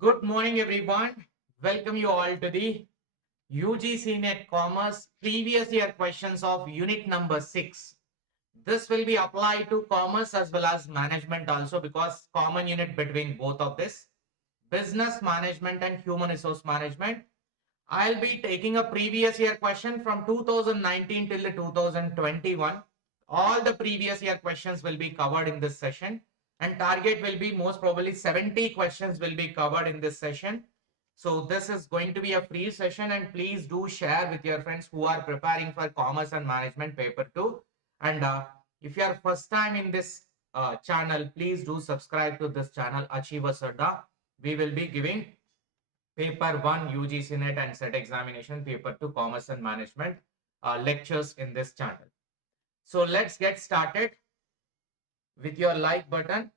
Good morning, everyone. Welcome you all to the UGC NET Commerce previous year questions of unit number 6. This will be applied to commerce as well as management also because common unit between both of this, business management and human resource management. I'll be taking a previous year question from 2019 till the 2021. All the previous year questions will be covered in this session, and target will be most probably 70 questions will be covered in this session. So this is going to be a free session, and please do share with your friends who are preparing for commerce and management paper 2. And if you are first time in this channel, please do subscribe to this channel, Achieversaddaugcnet. We will be giving paper 1 UGC NET and SET examination, paper 2 commerce and management lectures in this channel. So let's get started with your like button.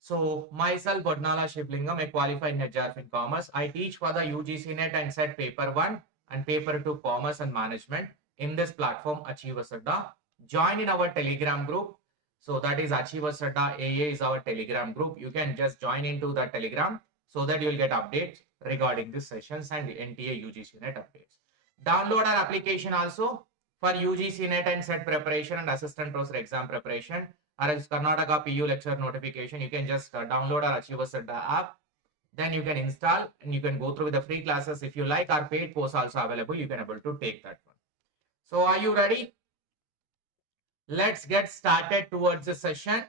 So myself Vodnala Shivalingam, a qualified NET JRF in commerce. I teach for the UGC NET and SET paper 1 and paper 2 commerce and management in this platform Achieversaddaugcnet. Join in our Telegram group. So that is 𝐻𝐿 is our Telegram group. You can just join into the Telegram so that you'll get updates regarding these sessions and the NTA UGC NET updates. Download our application also for UGC NET and SET preparation and assistant professor exam preparation, or else Karnataka PU lecture notification. You can just download our Achieversaddaugcnet app. Then you can install and you can go through the free classes. If you like, our paid course also available. You can able to take that one. So are you ready? Let's get started towards the session.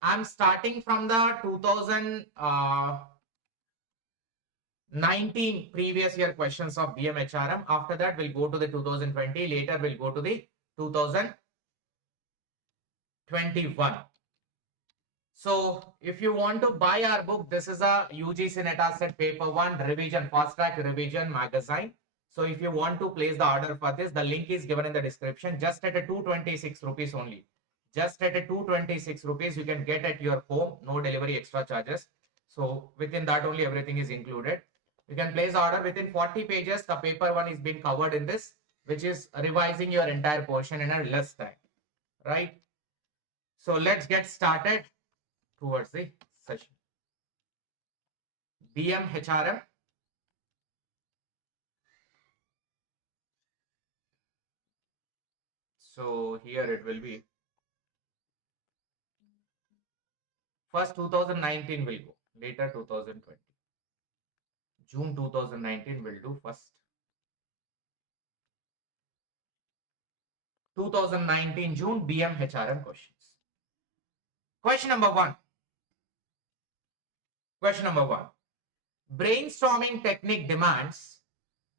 I'm starting from the 2019 previous year questions of BM HRM. After that, we'll go to the 2020. Later, we'll go to the 2021. So if you want to buy our book, this is a UGC NET SET paper 1 revision, fast track revision magazine. So if you want to place the order for this, the link is given in the description. Just at a 226 rupees only. Just at a 226 rupees, you can get at your home, no delivery extra charges. So within that only everything is included. You can place the order within 40 pages. The paper 1 is being covered in this, which is revising your entire portion in a less time, right? So let's get started towards the session. BM HRM. So here it will be. First 2019 will go, later 2020. June 2019 will do first. 2019 June BM HRM questions. Question number 1. Question number 1. Brainstorming technique demands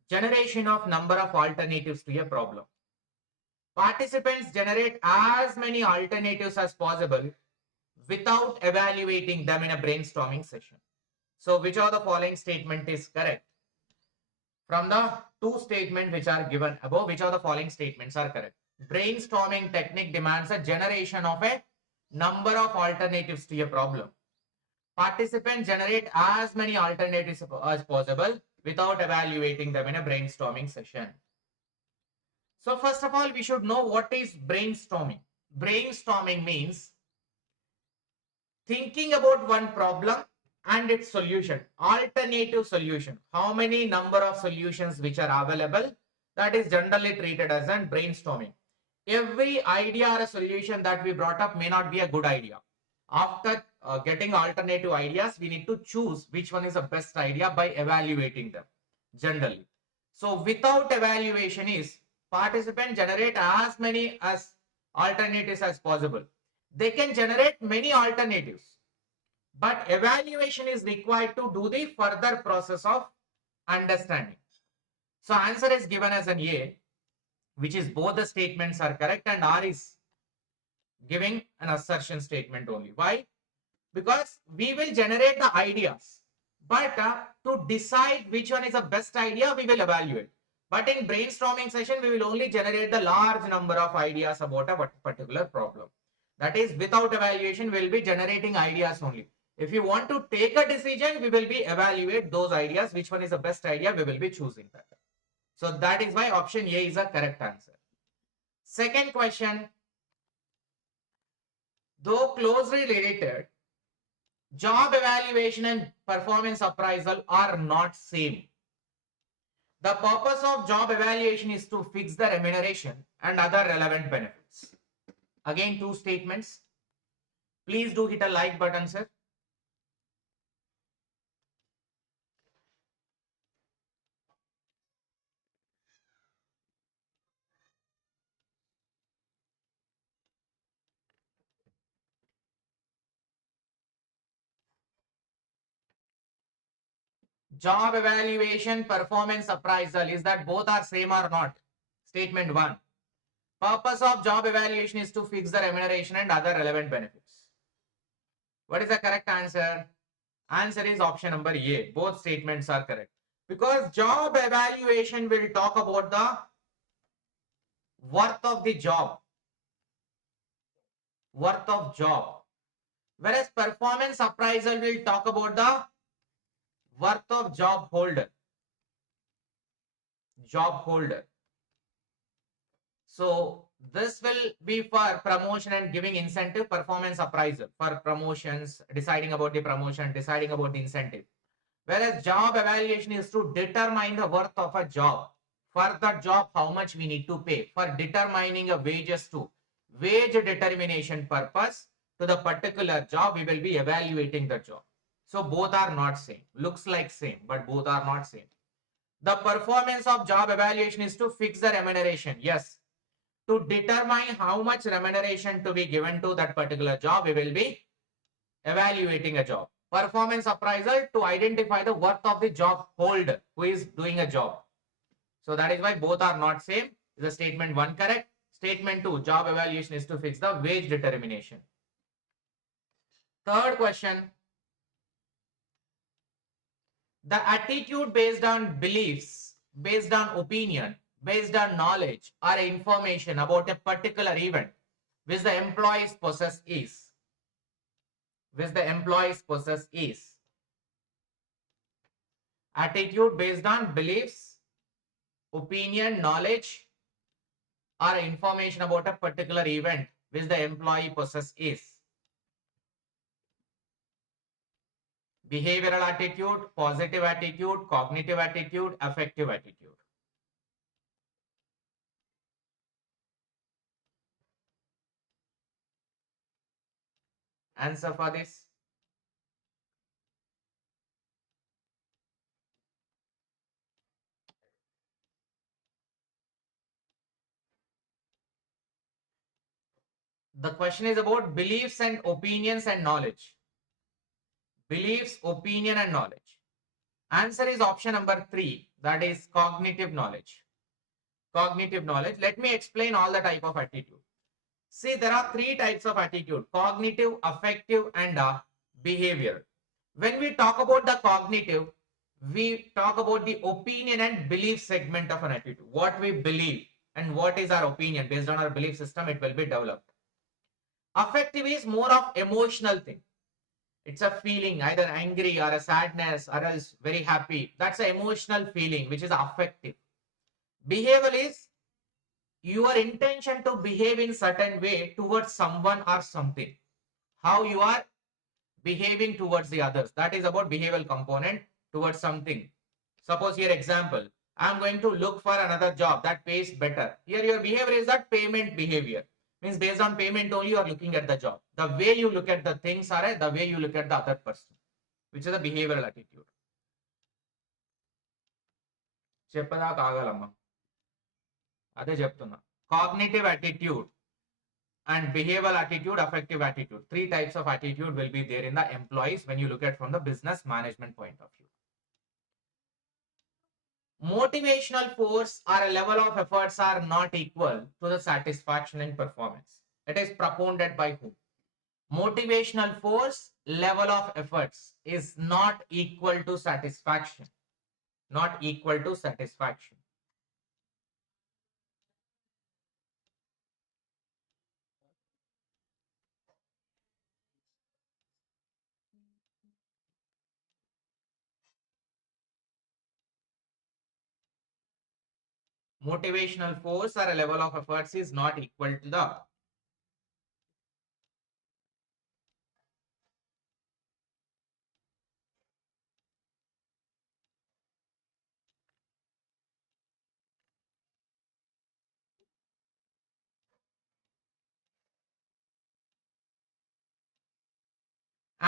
generation of number of alternatives to a problem. Participants generate as many alternatives as possible without evaluating them in a brainstorming session. So which of the following statement is correct? From the two statements which are given above, which of the following statements are correct? Brainstorming technique demands a generation of a number of alternatives to a problem. Participants generate as many alternatives as possible without evaluating them in a brainstorming session. So first of all, we should know what is brainstorming. Brainstorming means thinking about one problem and its solution, alternative solution. How many number of solutions which are available, that is generally treated as an brainstorming. Every idea or a solution that we brought up may not be a good idea. After getting alternative ideas, we need to choose which one is the best idea by evaluating them generally. So without evaluation is participants generate as many as alternatives as possible. They can generate many alternatives, but evaluation is required to do the further process of understanding. So answer is given as an A, which is both the statements are correct, and R is giving an assertion statement only. Why? Because we will generate the ideas, but to decide which one is the best idea, we will evaluate. But in brainstorming session, we will only generate the large number of ideas about a particular problem. That is, without evaluation, we will be generating ideas only. If you want to take a decision, we will be evaluate those ideas. Which one is the best idea? We will be choosing that. So that is why option A is a correct answer. Second question. Though closely related, Job evaluation and performance appraisal are not same. The purpose of job evaluation is to fix the remuneration and other relevant benefits. Again, two statements. Please do hit a like button, sir. Job evaluation, performance appraisal, is that both are same or not? Statement 1. Purpose of job evaluation is to fix the remuneration and other relevant benefits. What is the correct answer? Answer is option number A. Both statements are correct. Because job evaluation will talk about the worth of the job. Worth of job. Whereas performance appraisal will talk about the worth of job holder. Job holder. So this will be for promotion and giving incentive, performance appraisal for promotions, deciding about the promotion, deciding about the incentive. Whereas job evaluation is to determine the worth of a job. For that job, how much we need to pay. For determining a wages to wage determination purpose to the particular job, we will be evaluating the job. So both are not same. Looks like same, but both are not same. The performance of job evaluation is to fix the remuneration. Yes. To determine how much remuneration to be given to that particular job, we will be evaluating a job. Performance appraisal to identify the worth of the job holder who is doing a job. So that is why both are not same. Is the statement 1 correct? Statement 2, job evaluation is to fix the wage determination. Third question. The attitude based on beliefs, based on opinion, based on knowledge or information about a particular event which the employees possess is. Which the employees possess is. Attitude based on beliefs, opinion, knowledge or information about a particular event which the employee possess is. Behavioral attitude, positive attitude, cognitive attitude, affective attitude. Answer for this. The question is about beliefs and opinions and knowledge. Beliefs, opinion and knowledge. Answer is option number 3, that is cognitive knowledge. Cognitive knowledge. Let me explain all the type of attitude. See, there are 3 types of attitude: cognitive, affective and behavior. When we talk about the cognitive, we talk about the opinion and belief segment of an attitude. What we believe and what is our opinion. Based on our belief system, it will be developed. Affective is more of emotional thing. It's a feeling, either angry or a sadness or else very happy. That's an emotional feeling, which is affective. Behavioral is your intention to behave in certain way towards someone or something. How you are behaving towards the others. That is about behavioral component towards something. Suppose here example, I am going to look for another job that pays better. Here your behavior is that payment behavior. Means based on payment only you are looking at the job. The way you look at the things are the way you look at the other person, which is a behavioral attitude. చెప్పదాకా ఆగాలమ్మా అదే చెప్తున్నా. Cognitive attitude and behavioral attitude, affective attitude. 3 types of attitude will be there in the employees when you look at from the business management point of view. Motivational force or a level of efforts are not equal to the satisfaction and performance. It is propounded by whom? Motivational force, level of efforts is not equal to satisfaction. Not equal to satisfaction. Motivational force or a level of efforts is not equal to the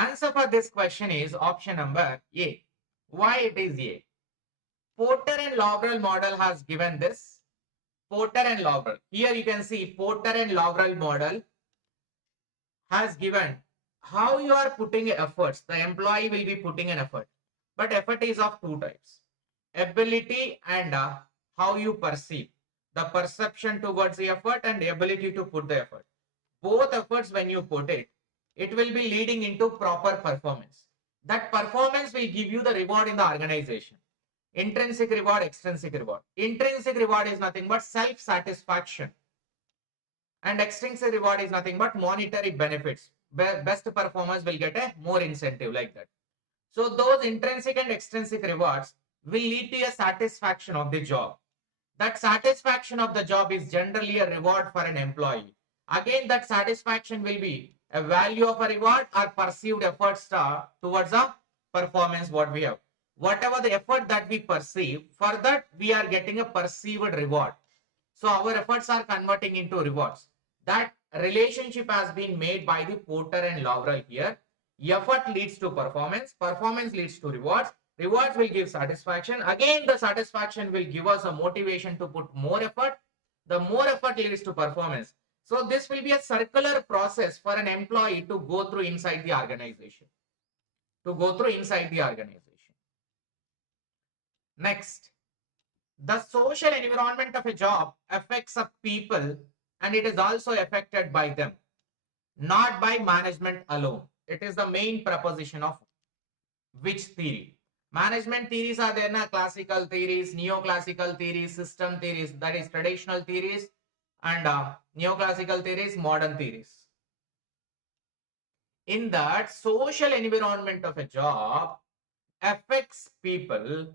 Answer for this question is option number A. Why it is A? Porter and Lowell model has given this. Porter and Lowell. Here you can see Porter and Lowell model has given how you are putting efforts. The employee will be putting an effort. But effort is of two types. Ability and how you perceive. The perception towards the effort and the ability to put the effort. Both efforts, when you put it, it will be leading into proper performance. That performance will give you the reward in the organization. Intrinsic reward, extrinsic reward. Intrinsic reward is nothing but self-satisfaction. And extrinsic reward is nothing but monetary benefits. Best performers will get a more incentive like that. So those intrinsic and extrinsic rewards will lead to a satisfaction of the job. That satisfaction of the job is generally a reward for an employee. Again, that satisfaction will be a value of a reward or perceived efforts towards a performance what we have. Whatever the effort that we perceive, for that we are getting a perceived reward. So our efforts are converting into rewards. That relationship has been made by the Porter and Lowell here. Effort leads to performance. Performance leads to rewards. Rewards will give satisfaction. Again, the satisfaction will give us a motivation to put more effort. The more effort leads to performance. So this will be a circular process for an employee to go through inside the organization. Next, the social environment of a job affects a people and it is also affected by them, not by management alone. It is the main proposition of which theory? Management theories are there na, classical theories, neoclassical theories, system theories, that is traditional theories, and neoclassical theories, modern theories. In that, social environment of a job affects people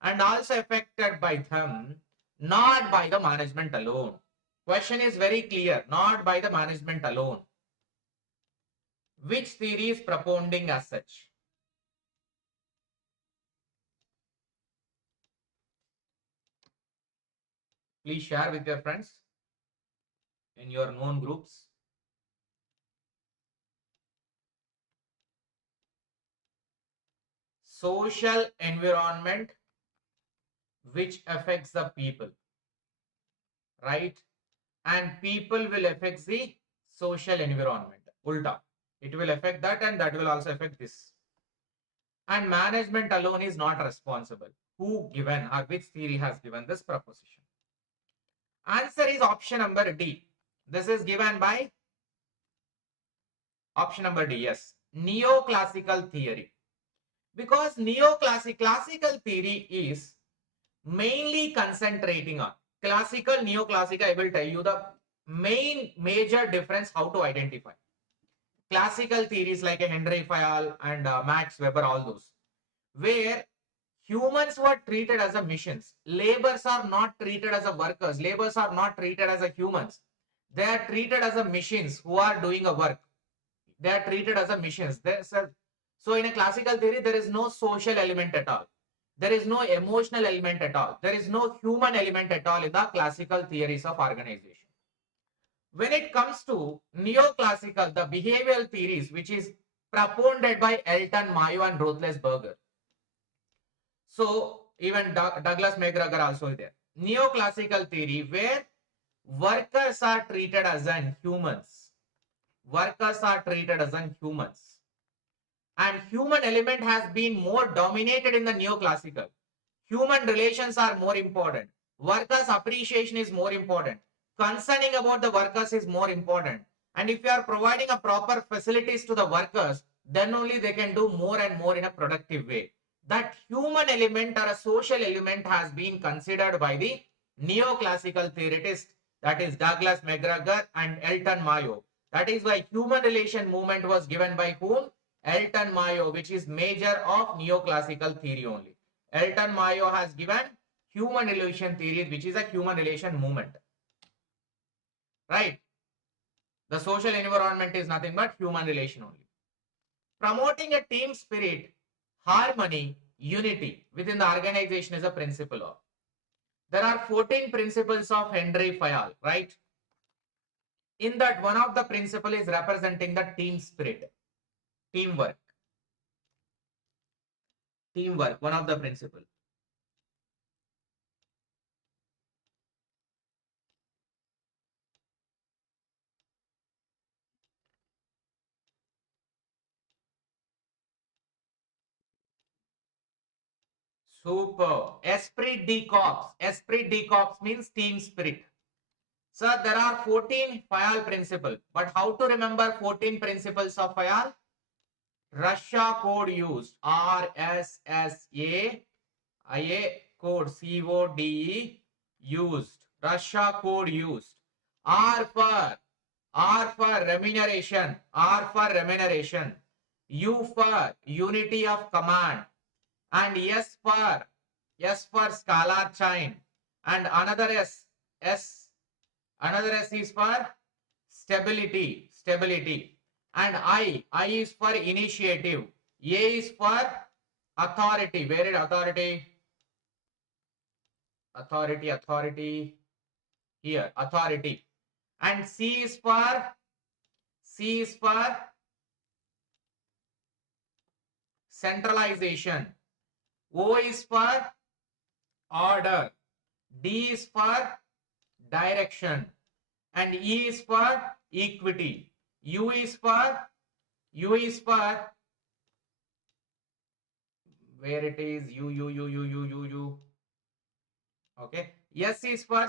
and also affected by them, not by the management alone. Question is very clear, not by the management alone. Which theory is propounding as such? Please share with your friends in your known groups. Social environment which affects the people, right? And people will affect the social environment. Ulta. It will affect that and that will also affect this. And management alone is not responsible. Who given or which theory has given this proposition? Answer is option number D. This is given by option number D. Yes. Neoclassical theory. Because classical theory is mainly concentrating on classical, neoclassical. I will tell you the major difference how to identify. Classical theories like a Henry Fayol and Max Weber, all those, where humans were treated as a machines. Laborers are not treated as a workers. Laborers are not treated as a humans. They are treated as a machines who are doing a work. They are treated as a machines. So in a classical theory, there is no social element at all. There is no emotional element at all. There is no human element at all in the classical theories of organization. When it comes to neoclassical, the behavioral theories, which is propounded by Elton, Mayo and Roethlisberger. So even Douglas McGregor also is there. Neoclassical theory where workers are treated as humans. Workers are treated as humans. And human element has been more dominated in the neoclassical. Human relations are more important. Workers' appreciation is more important. Concerning about the workers is more important. And if you are providing a proper facilities to the workers, then only they can do more and more in a productive way. That human element or a social element has been considered by the neoclassical theorists, that is Douglas McGregor and Elton Mayo. That is why human relation movement was given by whom? Elton Mayo, which is major of neoclassical theory only. Elton Mayo has given human relation theory, which is a human relation movement. Right? The social environment is nothing but human relation only. Promoting a team spirit, harmony, unity within the organization is a principle of. There are 14 principles of Henry Fayol, right? In that, one of the principle is representing the team spirit, teamwork. Teamwork, one of the principle. Super. Esprit de corps. Esprit de corps means team spirit. Sir, there are 14 FIAL principles. But how to remember 14 principles of FIAL? Russia code used. RSSA IA code CODE used. Russia code used. R for remuneration. R for remuneration. U for unity of command. And S for scalar chain. And another S is for stability. And I is for initiative. A is for authority. Where is authority? Authority. Here, authority. And C is for centralization. O is for order. D is for direction. And E is for equity. U is for where it is U. Okay. S is for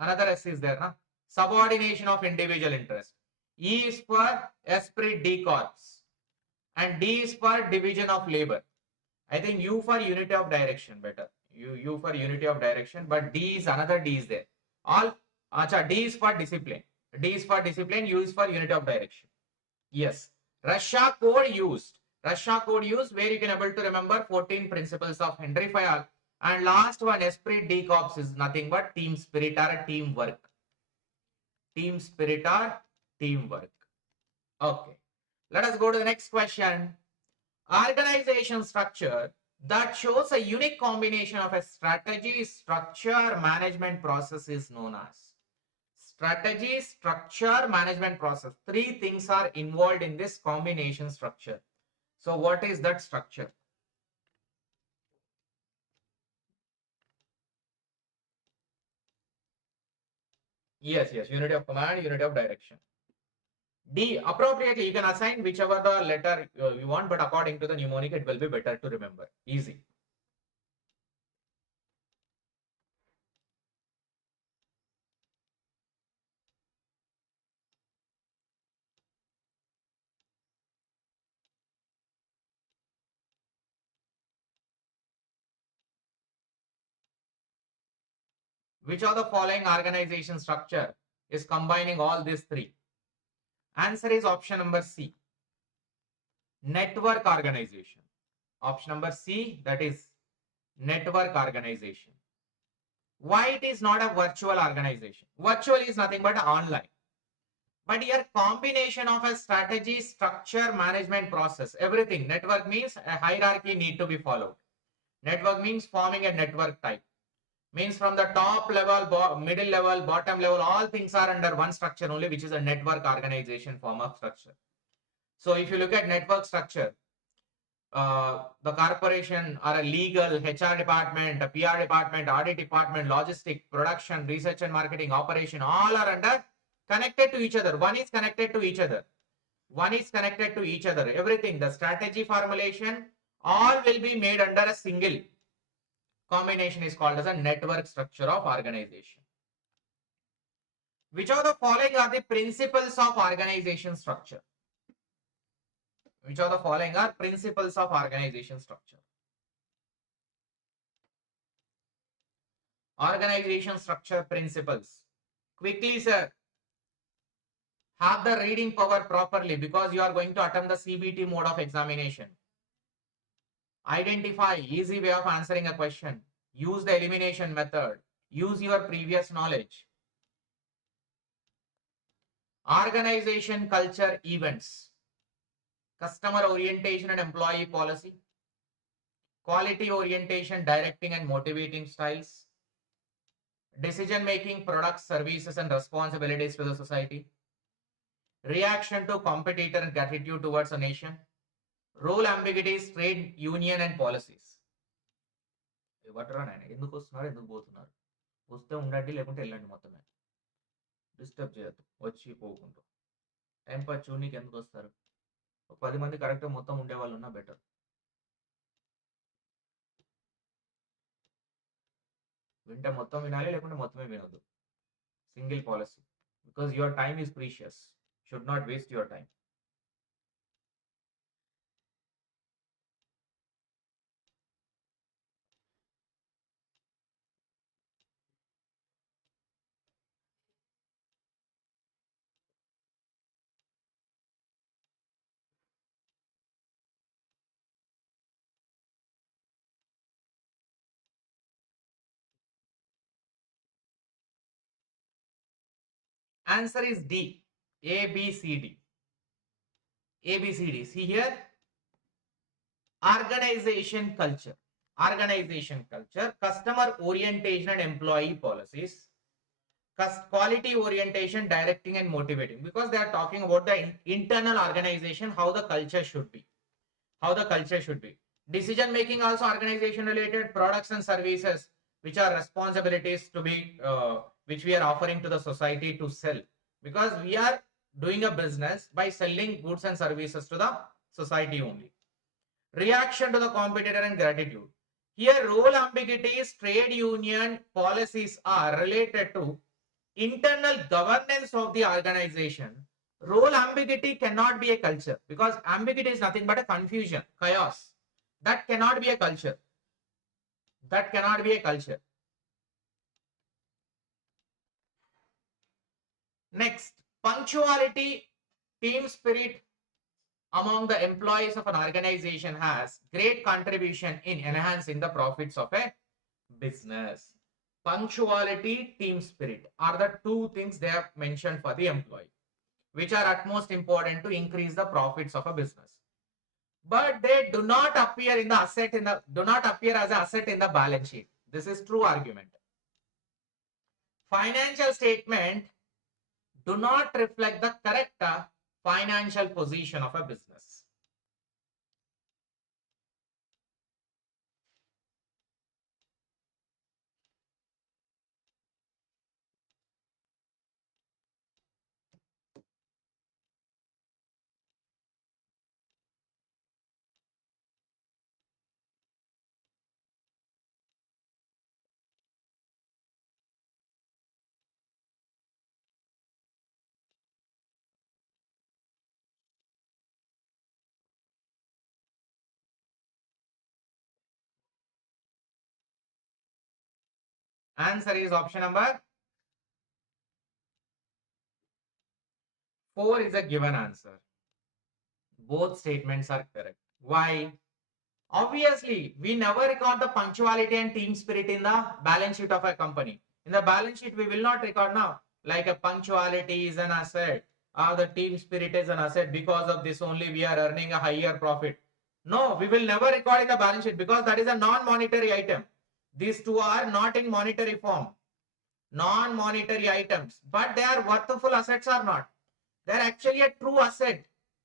another S is there, na? Subordination of individual interest. E is for esprit de corps. And D is for division of labor. I think U for unity of direction better. U for unity of direction, but D is another D is there. All D is for discipline. D is for discipline, U is for unity of direction. Yes. Russia code used where you can able to remember 14 principles of Henry Fayol. And last one, esprit de corps is nothing but team spirit or teamwork. Team spirit or teamwork. Okay. Let us go to the next question. Organization structure that shows a unique combination of a strategy, structure, management process is known as. Strategy, structure, management process. Three things are involved in this combination structure. So what is that structure? Yes, unity of command, unity of direction. D, appropriately you can assign whichever the letter you want, but according to the mnemonic it will be better to remember. Easy. Which of the following organization structure is combining all these three? Answer is option number C. Network organization. Option number C, that is network organization. Why it is not a virtual organization? Virtual is nothing but online. But here combination of a strategy, structure, management process, everything. Network means a hierarchy need to be followed. Network means forming a network type. Means from the top level, middle level, bottom level, all things are under one structure only, which is a network organization form of structure. So if you look at network structure, the corporation or a legal, HR department, a PR department, audit department, logistic, production, research and marketing, operation, all are under connected to each other. One is connected to each other. Everything, the strategy formulation, all will be made under a single combination is called as a network structure of organization. Which of the following are the principles of organization structure? Which of the following are principles of organization structure? Organization structure principles. Quickly, sir. Have the reading power properly because you are going to attempt the CBT mode of examination. Identify easy way of answering a question. Use the elimination method. Use your previous knowledge. Organization culture events. Customer orientation and employee policy. Quality orientation, directing and motivating styles. Decision making, products, services and responsibilities to the society. Reaction to competitor and gratitude towards a nation. Role ambiguities, trade union and policies. ఎవట్రా నాయన ఎందుకు వస్తున్నారు ఎందుకు పోతున్నారు వస్తే ఉండండి లేకుంటే వెళ్ళండి మొత్తమే డిస్టర్బ్ చేయొద్దు వచ్చి పోకుండా టైం పాస్ చూడనీకి ఎందుకు వస్తారు 10 మంది కరెక్ట్ మొత్తం ఉండే వాళ్ళు ఉన్నా బెటర్ వింటే మొత్తం వినాలి లేకుంటే మొత్తమే వినొద్దు single policy because your time is precious should not waste your time. Answer is D. A, B, C, D. A, B, C, D. See here. Organization culture. Organization culture. Customer orientation and employee policies. Quality orientation, directing and motivating. Because they are talking about the internal organization, how the culture should be. How the culture should be. Decision making also organization related. Products and services which are responsibilities to be which we are offering to the society to sell, because we are doing a business by selling goods and services to the society only. Reaction to the competitor and gratitude. Here role ambiguities, trade union policies are related to internal governance of the organization. Role ambiguity cannot be a culture because ambiguity is nothing but a confusion, chaos. That cannot be a culture. That cannot be a culture. Next, punctuality, team spirit among the employees of an organization has great contribution in enhancing the profits of a business. Punctuality, team spirit are the two things they have mentioned for the employee, which are at most important to increase the profits of a business. But they do not appear in the asset do not appear as an asset in the balance sheet. This is true argument. Financial statement do not reflect the correct financial position of a business. Answer is option number 4 is a given answer. Both statements are correct. Why? Obviously, we never record the punctuality and team spirit in the balance sheet of a company. In the balance sheet, we will not record now. Like a punctuality is an asset, or the team spirit is an asset. Because of this only we are earning a higher profit. No, we will never record in the balance sheet because that is a non-monetary item. These two are not in monetary form. Non-monetary items, but they are worthful assets or not. They are actually a true asset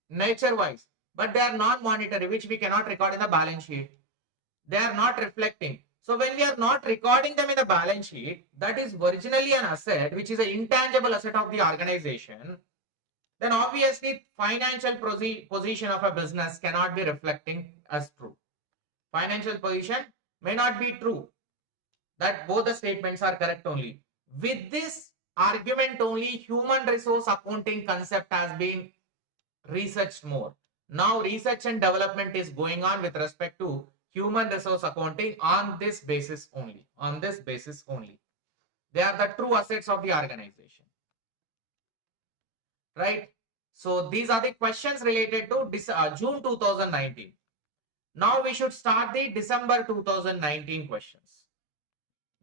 nature-wise, but they are non-monetary, which we cannot record in the balance sheet. They are not reflecting. So when we are not recording them in the balance sheet, that is originally an asset, which is an intangible asset of the organization, then obviously financial position of a business cannot be reflecting as true. Financial position may not be true. That both the statements are correct only. With this argument only, human resource accounting concept has been researched more. Now research and development is going on with respect to human resource accounting on this basis only. On this basis only. They are the true assets of the organization. Right? So these are the questions related to June 2019. Now we should start the December 2019 questions.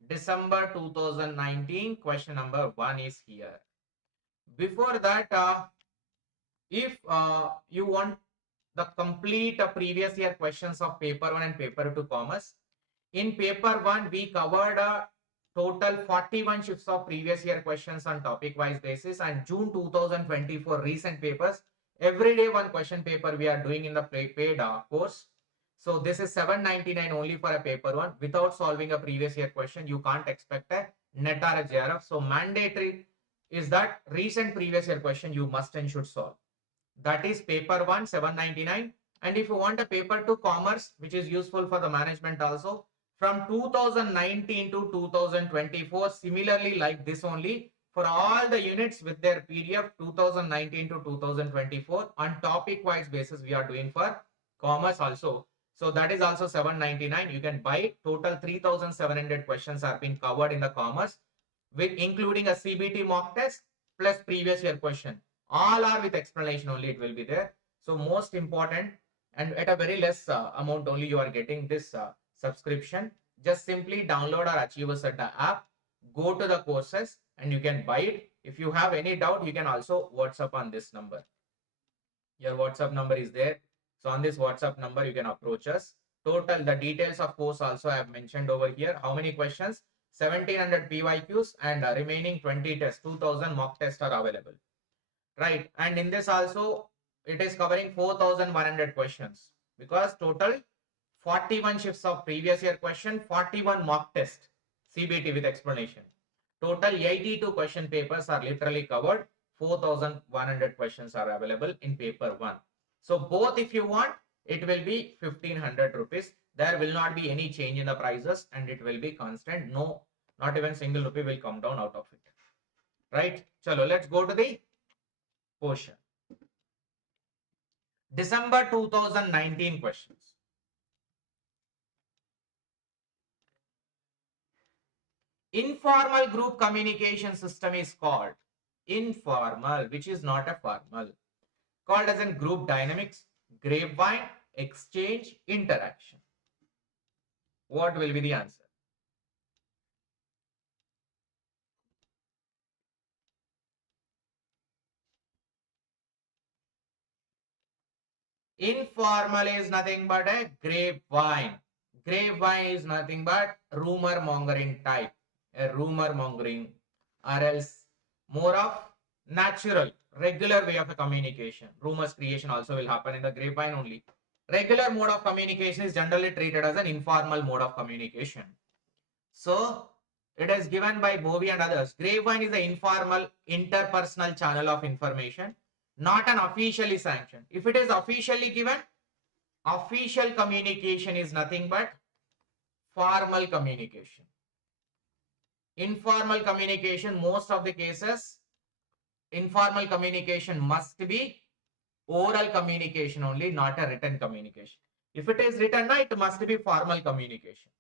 December 2019 question number 1 is here. Before that, if you want the complete previous year questions of paper 1 and paper 2 commerce, in paper 1 we covered total 41 shifts of previous year questions on topic wise basis, and June 2024 recent papers Every day one question paper we are doing in the paid course. So this is 799 only for a paper one. Without solving a previous year question, you can't expect a NET or a JRF. So mandatory is that recent previous year question you must and should solve. That is paper 1, 799. And if you want a paper 2 commerce, which is useful for the management also, from 2019 to 2024, similarly like this only, for all the units with their PDF 2019 to 2024, on topic wise basis we are doing for commerce also. So that is also 799. You can buy. Total 3700 questions are being covered in the commerce, with including a CBT mock test plus previous year question. All are with explanation only, it will be there. So most important, and at a very less amount only you are getting this subscription. Just simply download our Achievers Adda app, go to the courses and you can buy it. If you have any doubt, you can also WhatsApp on this number. Your WhatsApp number is there. So on this WhatsApp number, you can approach us. Total, the details of course also I have mentioned over here. How many questions? 1700 PYQs and remaining 20 tests, 2000 mock tests are available. Right. And in this also, it is covering 4100 questions, because total 41 shifts of previous year question, 41 mock test, CBT with explanation. Total 82 question papers are literally covered. 4100 questions are available in paper 1. So both if you want, it will be 1500 rupees. There will not be any change in the prices and it will be constant. No, not even single rupee will come down out of it. Right. Chalo, let's go to the question. December 2019 questions. Informal group communication system is called informal, which is not a formal. Called as in group dynamics, grapevine, exchange, interaction. What will be the answer? Informal is nothing but a grapevine. Grapevine is nothing but rumor mongering type. A rumor mongering, or else more of natural, regular way of a communication. Rumors creation also will happen in the grapevine only. Regular mode of communication is generally treated as an informal mode of communication. So it is given by Bovey and others. Grapevine is the informal interpersonal channel of information, not an officially sanctioned. If it is officially given, official communication is nothing but formal communication. Informal communication, most of the cases, informal communication must be oral communication only, not a written communication. If it is written, it must be formal communication.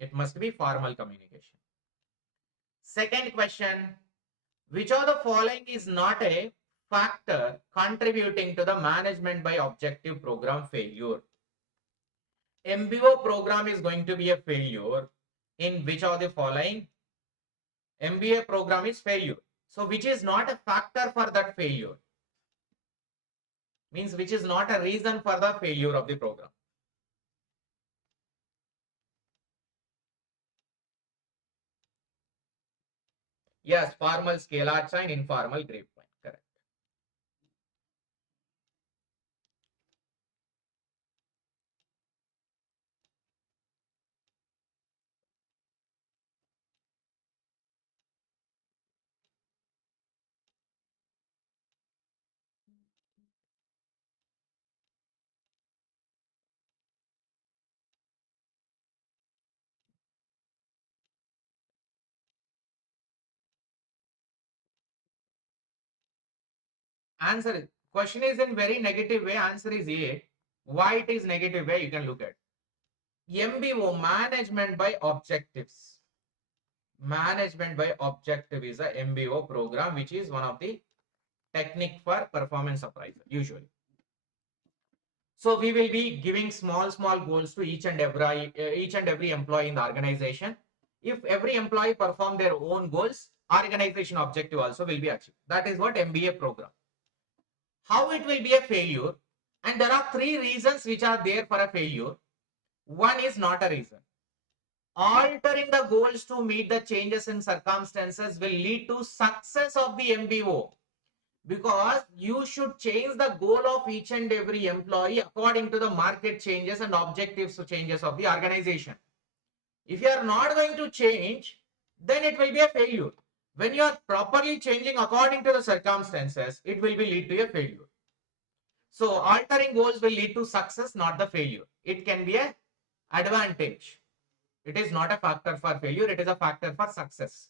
It must be formal communication. Second question, which of the following is not a factor contributing to the management by objective program failure? MBO program is going to be a failure in which of the following? MBA program is failure. So which is not a factor for that failure? Means which is not a reason for the failure of the program. Yes, formal scalar sign, informal grapevine. Correct. Answer is, question is in very negative way. Answer is A. Why it is negative way? You can look at MBO, management by objectives. Management by objective is a MBO program, which is one of the technique for performance appraisal usually. So we will be giving small goals to each and every employee in the organization. If every employee perform their own goals, organization objective also will be achieved. That is what MBA program. How it will be a failure? And there are three reasons which are there for a failure. One is not a reason. Altering the goals to meet the changes in circumstances will lead to success of the MBO. because you should change the goal of each and every employee according to the market changes and objectives changes of the organization. If you are not going to change, then it will be a failure. When you are properly changing according to the circumstances, it will be lead to a failure. So altering goals will lead to success, not the failure. It can be an advantage. It is not a factor for failure. It is a factor for success.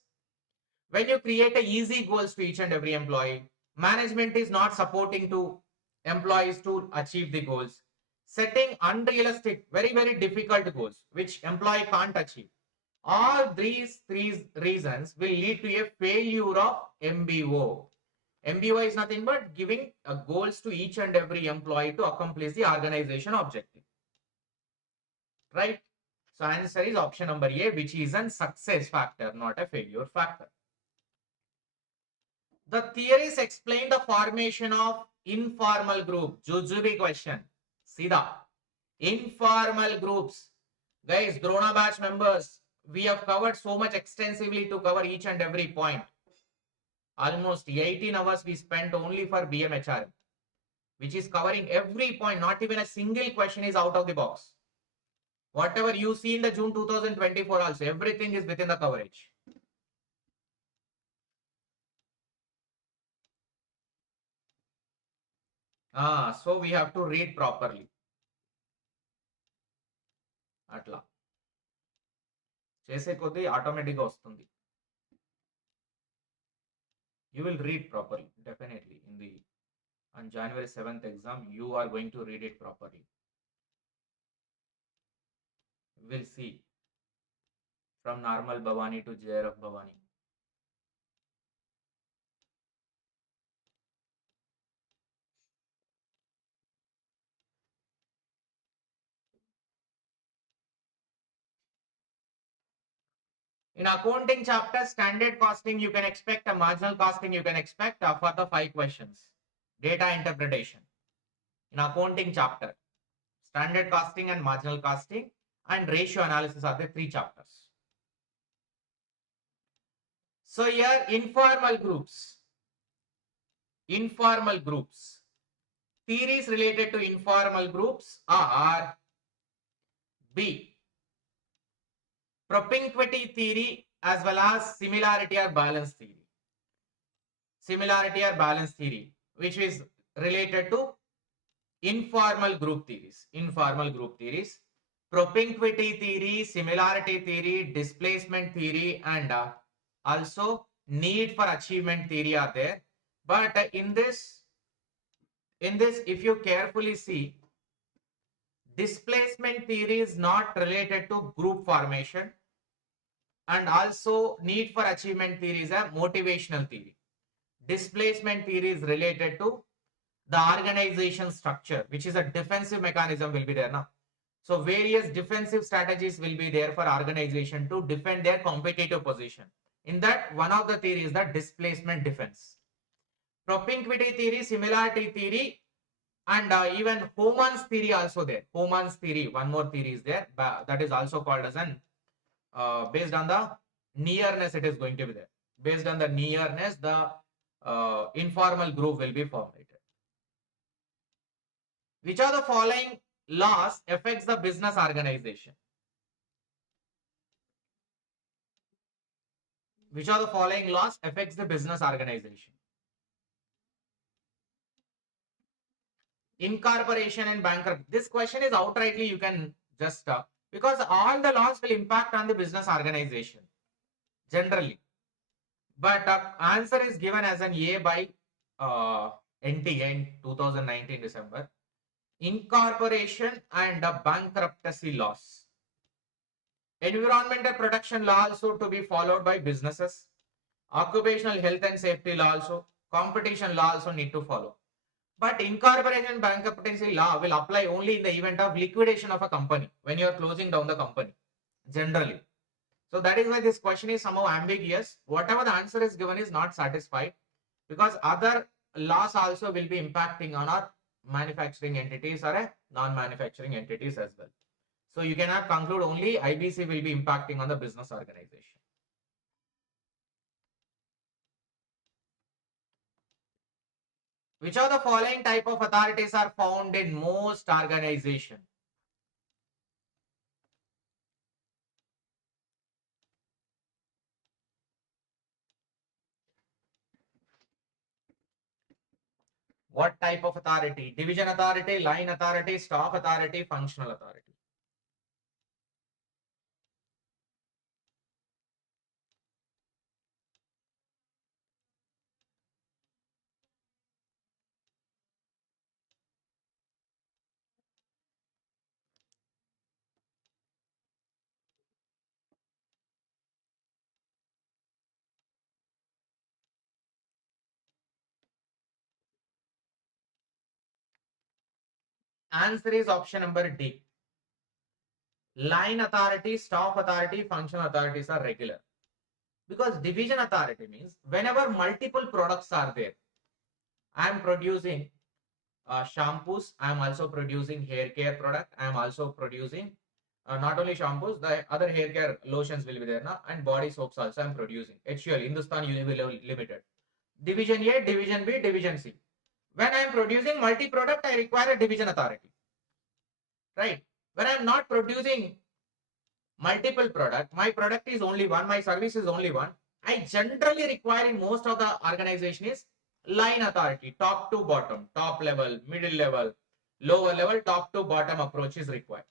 When you create a easy goals to each and every employee, management is not supporting to employees to achieve the goals. Setting unrealistic, very, very difficult goals, which employee can't achieve. All these three reasons will lead to a failure of MBO. MBO is nothing but giving goals to each and every employee to accomplish the organization objective. Right? So answer is option number A, which is a success factor, not a failure factor. The theories explain the formation of informal group. Jujube question. Sida. Informal groups. Guys, Drona batch members, we have covered so much extensively to cover each and every point. Almost 18 hours we spent only for BM HRM, which is covering every point. Not even a single question is out of the box. Whatever you see in the June 2024 also, everything is within the coverage. So we have to read properly. Atla. చేసే కొద్దీ ఆటోమేటిక్గా వస్తుంది. You will read properly, definitely. On January 7th exam, you are going to read it properly. We'll see. From normal Bhavani to JRF Bhavani. In accounting chapter, standard costing, you can expect a marginal costing, you can expect for the 5 questions. Data interpretation. In accounting chapter, standard costing and marginal costing and ratio analysis are the 3 chapters. So here, informal groups. Informal groups. Theories related to informal groups are B. Propinquity theory as well as similarity or balance theory. Similarity or balance theory, which is related to informal group theories. Informal group theories. Propinquity theory, similarity theory, displacement theory, and also need for achievement theory are there. But in this, if you carefully see, displacement theory is not related to group formation, and also need for achievement theory is a motivational theory. Displacement theory is related to the organization structure, which is a defensive mechanism will be there now. So various defensive strategies will be there for organization to defend their competitive position. In that, one of the theory is the displacement defense. Propinquity theory, similarity theory, and even Hohmann's theory also there. Hohmann's theory, one more theory is there. That is also called as an based on the nearness, it is going to be there. Based on the nearness, the informal group will be formulated. Which of the following laws affects the business organization? Which of the following laws affects the business organization? Incorporation and bankruptcy. This question is outrightly you can just because all the laws will impact on the business organization generally. But answer is given as an A by NTA in 2019 December. Incorporation and bankruptcy laws. Environmental protection law also to be followed by businesses. Occupational health and safety law also. Competition law also need to follow. But incorporation and bankruptcy law will apply only in the event of liquidation of a company, when you are closing down the company, generally. So that is why this question is somehow ambiguous. Whatever the answer is given is not satisfied, because other laws also will be impacting on our manufacturing entities or non-manufacturing entities as well. So you cannot conclude only IBC will be impacting on the business organization. Which of the following type of authorities are found in most organizations? What type of authority? Division authority, line authority, staff authority, functional authority. Answer is option number D. Line authority, staff authority, functional authorities are regular. Because division authority means whenever multiple products are there, I am producing shampoos, I am also producing hair care product, I am also producing not only shampoos, the other hair care lotions will be there now, and body soaps also I am producing. HUL, Hindustan Unilever Limited. Division A, Division B, Division C. When I am producing multi-product, I require a division authority. Right? When I am not producing multiple product, my product is only one, my service is only one, I generally require in most of the organization is line authority, top to bottom, top level, middle level, lower level, top to bottom approach is required.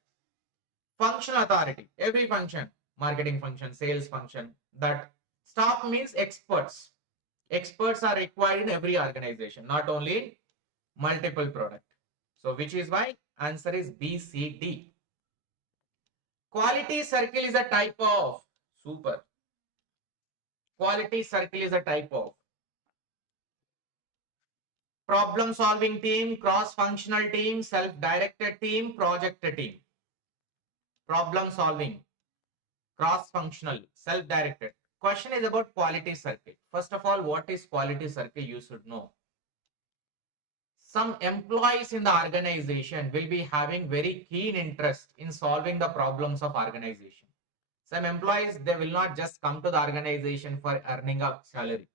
Functional authority, every function, marketing function, sales function, that staff means experts. Experts are required in every organization, not only in multiple product. So which is why answer is B, C, D. Quality circle is a type of super. Quality circle is a type of problem solving team, cross functional team, self-directed team, project team. Problem solving, cross functional, self-directed. Question is about quality circle. First of all, what is quality circle? You should know. Some employees in the organization will be having very keen interest in solving the problems of organization. Some employees, they will not just come to the organization for earning a salary.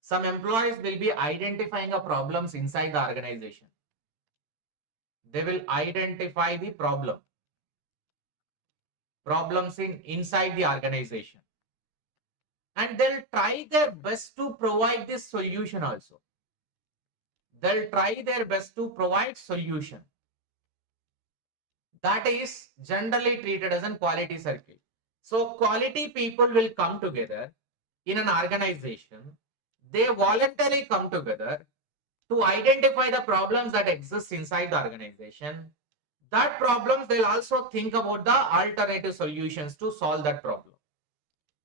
Some employees will be identifying the problems inside the organization. They will identify the problems inside the organization. And they'll try their best to provide this solution also. They'll try their best to provide solution. That is generally treated as a quality circle. So quality people will come together in an organization. They voluntarily come together to identify the problems that exist inside the organization. That problems, they'll also think about the alternative solutions to solve that problem.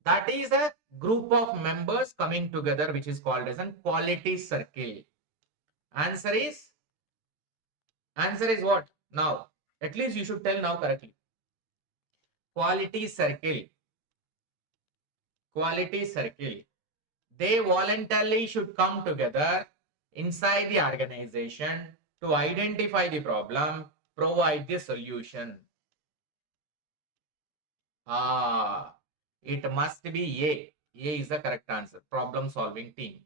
That is a group of members coming together, which is called as a quality circle. Answer is what? Now, at least you should tell now correctly. Quality circle. Quality circle. They voluntarily should come together inside the organization to identify the problem, provide the solution. It must be A. A is the correct answer. Problem solving team.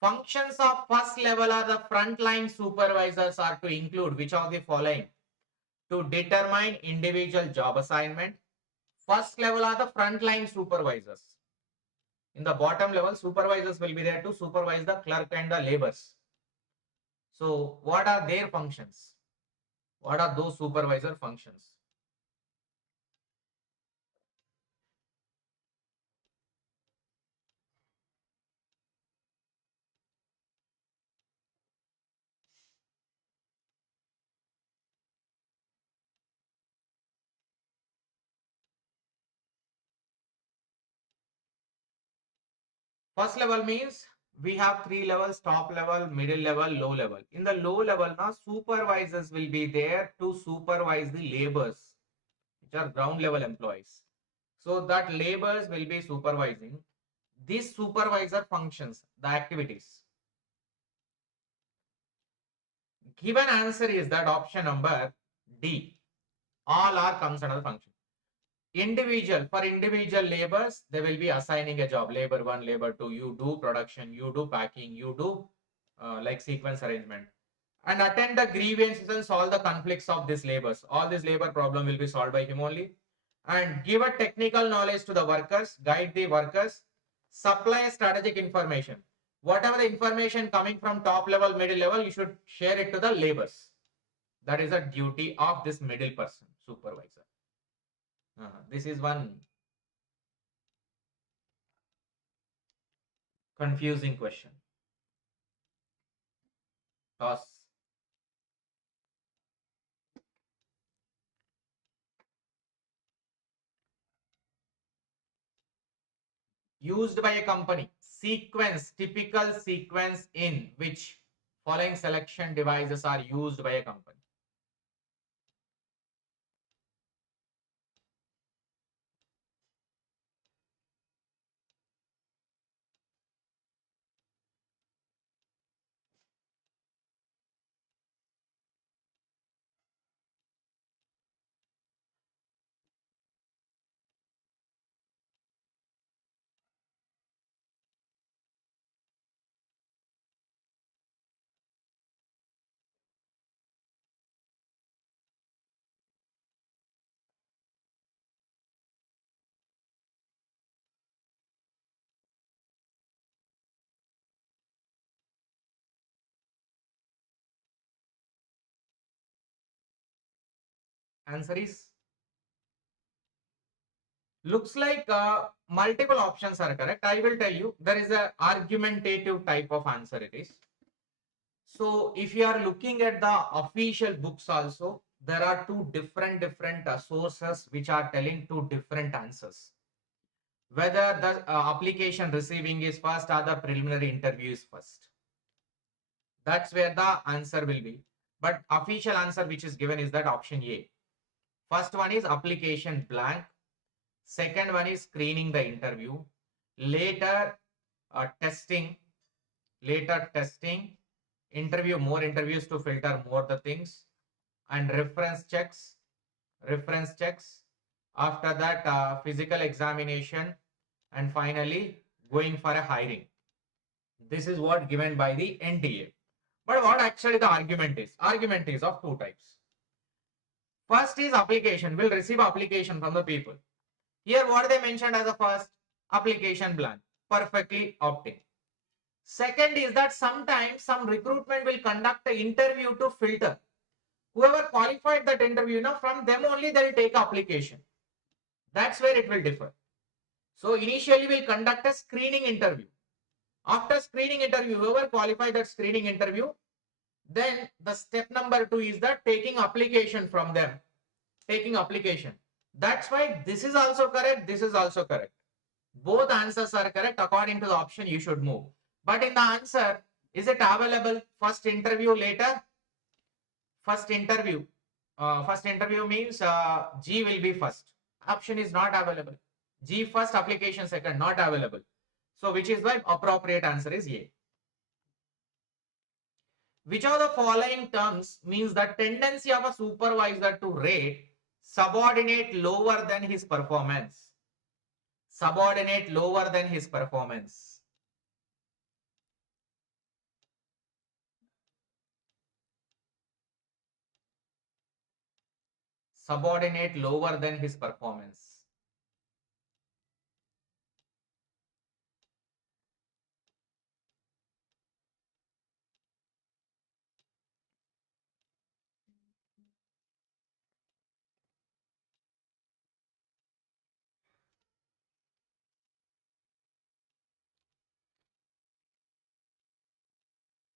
Functions of first level are the frontline supervisors are to include which of the following? To determine individual job assignment. First level are the frontline supervisors. In the bottom level, supervisors will be there to supervise the clerk and the laborers. So what are their functions? What are those supervisor functions? First level means we have three levels: top level, middle level, low level. In the low level, now supervisors will be there to supervise the laborers, which are ground level employees. So that laborers will be supervising. These supervisor functions, the activities. Given answer is that option number D. All are comes under the function. Individual, for individual laborers, they will be assigning a job. Labor 1, labor 2, you do production, you do packing, you do like sequence arrangement, and attend the grievances and solve the conflicts of these labors. All this labor problem will be solved by him only. And give a technical knowledge to the workers, guide the workers, supply strategic information. Whatever the information coming from top level, middle level, you should share it to the labors. That is the duty of this middle person, supervisor. This is one confusing question. Toss. Used by a company. Sequence, typical sequence in which following selection devices are used by a company. Answer is, looks like multiple options are correct. I will tell you, there is a argumentative type of answer it is. So if you are looking at the official books also, there are two different sources which are telling two different answers. Whether the application receiving is first or the preliminary interview is first. That's where the answer will be. But official answer which is given is that option A. First one is application blank. Second one is screening the interview. Later testing. Later testing. Interview, more interviews to filter more the things. And reference checks. Reference checks. After that physical examination. And finally going for a hiring. This is what given by the NTA. But what actually the argument is? Argument is of two types. First is application. Will receive application from the people. Here what they mentioned as a first, application blank. Perfectly opting. Second is that sometimes some recruitment will conduct an interview to filter. Whoever qualified that interview, from them only they will take application. That's where it will differ. So initially we'll conduct a screening interview. After screening interview, whoever qualified that screening interview, then the step number 2 is that taking application from them. Taking application. That's why this is also correct. This is also correct. Both answers are correct. According to the option, you should move. But in the answer, is it available? First interview later? First interview. First interview means G will be first. Option is not available. G first, application second, not available. So which is why appropriate answer is A. Which of the following terms means the tendency of a supervisor to rate subordinate lower than his performance? Subordinate lower than his performance. Subordinate lower than his performance.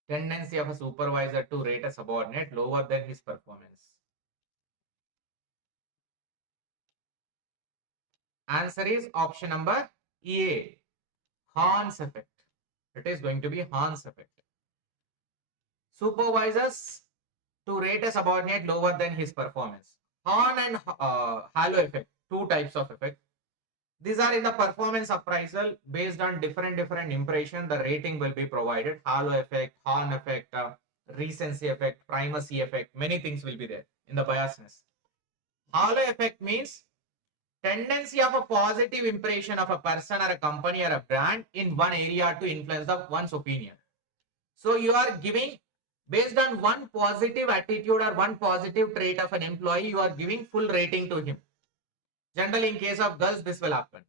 Tendency of a supervisor to rate a subordinate lower than his performance. Answer is option number A. Horn's effect. It is going to be Horn's effect. Supervisors to rate a subordinate lower than his performance. Horn and halo effect, two types of effect. These are in the performance appraisal based on different impression. The rating will be provided. Halo effect, Horn effect, recency effect, primacy effect. Many things will be there in the biasness. Halo effect means tendency of a positive impression of a person or a company or a brand in one area to influence one's opinion. So you are giving, based on one positive attitude or one positive trait of an employee, you are giving full rating to him. Generally, in case of girls, this will happen.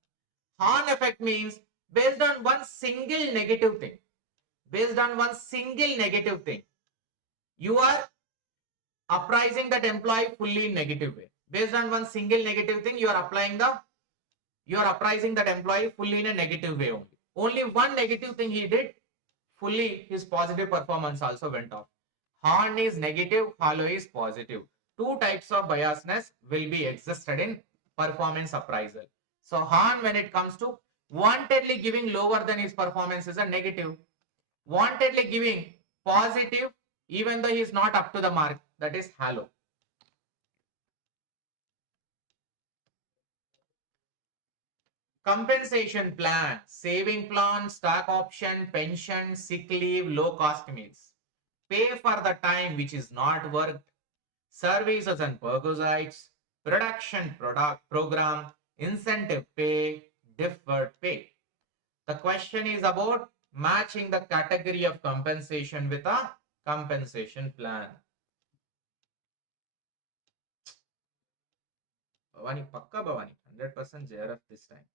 Horn effect means based on one single negative thing. Based on one single negative thing, you are apprising that employee fully in negative way. Based on one single negative thing, you are apprising that employee fully in a negative way only. Only one negative thing he did, fully his positive performance also went off. Horn is negative, hollow is positive. Two types of biasness will be existed in performance appraisal. So Horn, when it comes to wantedly giving lower than his performance, is a negative. Wantedly giving positive even though he is not up to the mark, that is hollow. Compensation plan, saving plan, stock option, pension, sick leave, low cost meals. Pay for the time which is not worked, services and perquisites, production product program, incentive pay, deferred pay. The question is about matching the category of compensation with a compensation plan. Bhavani, pakka Bhavani, 100% JRF this time.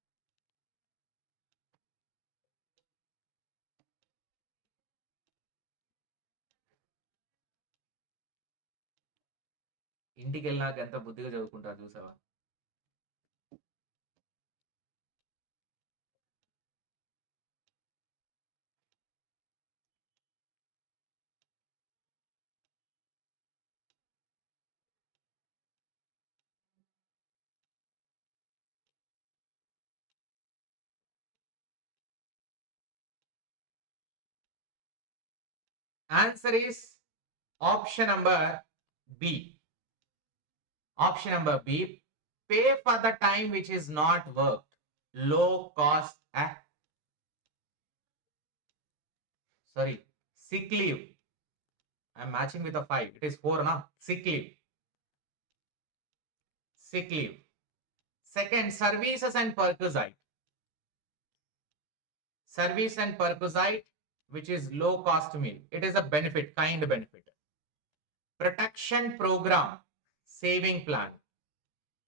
ఇంటికి వెళ్ళినాక ఎంత బుద్ధిగా చదువుకుంటారు చూసావా? Answer is option number B. Option number B. Pay for the time which is not worked. Low cost. Sorry. Sick leave. I am matching with a 5. It is 4 now. Sick leave. Sick leave. Second, services and perquisite. Service and perquisite, which is low cost meal. It is a benefit, kind benefit. Protection program, saving plan.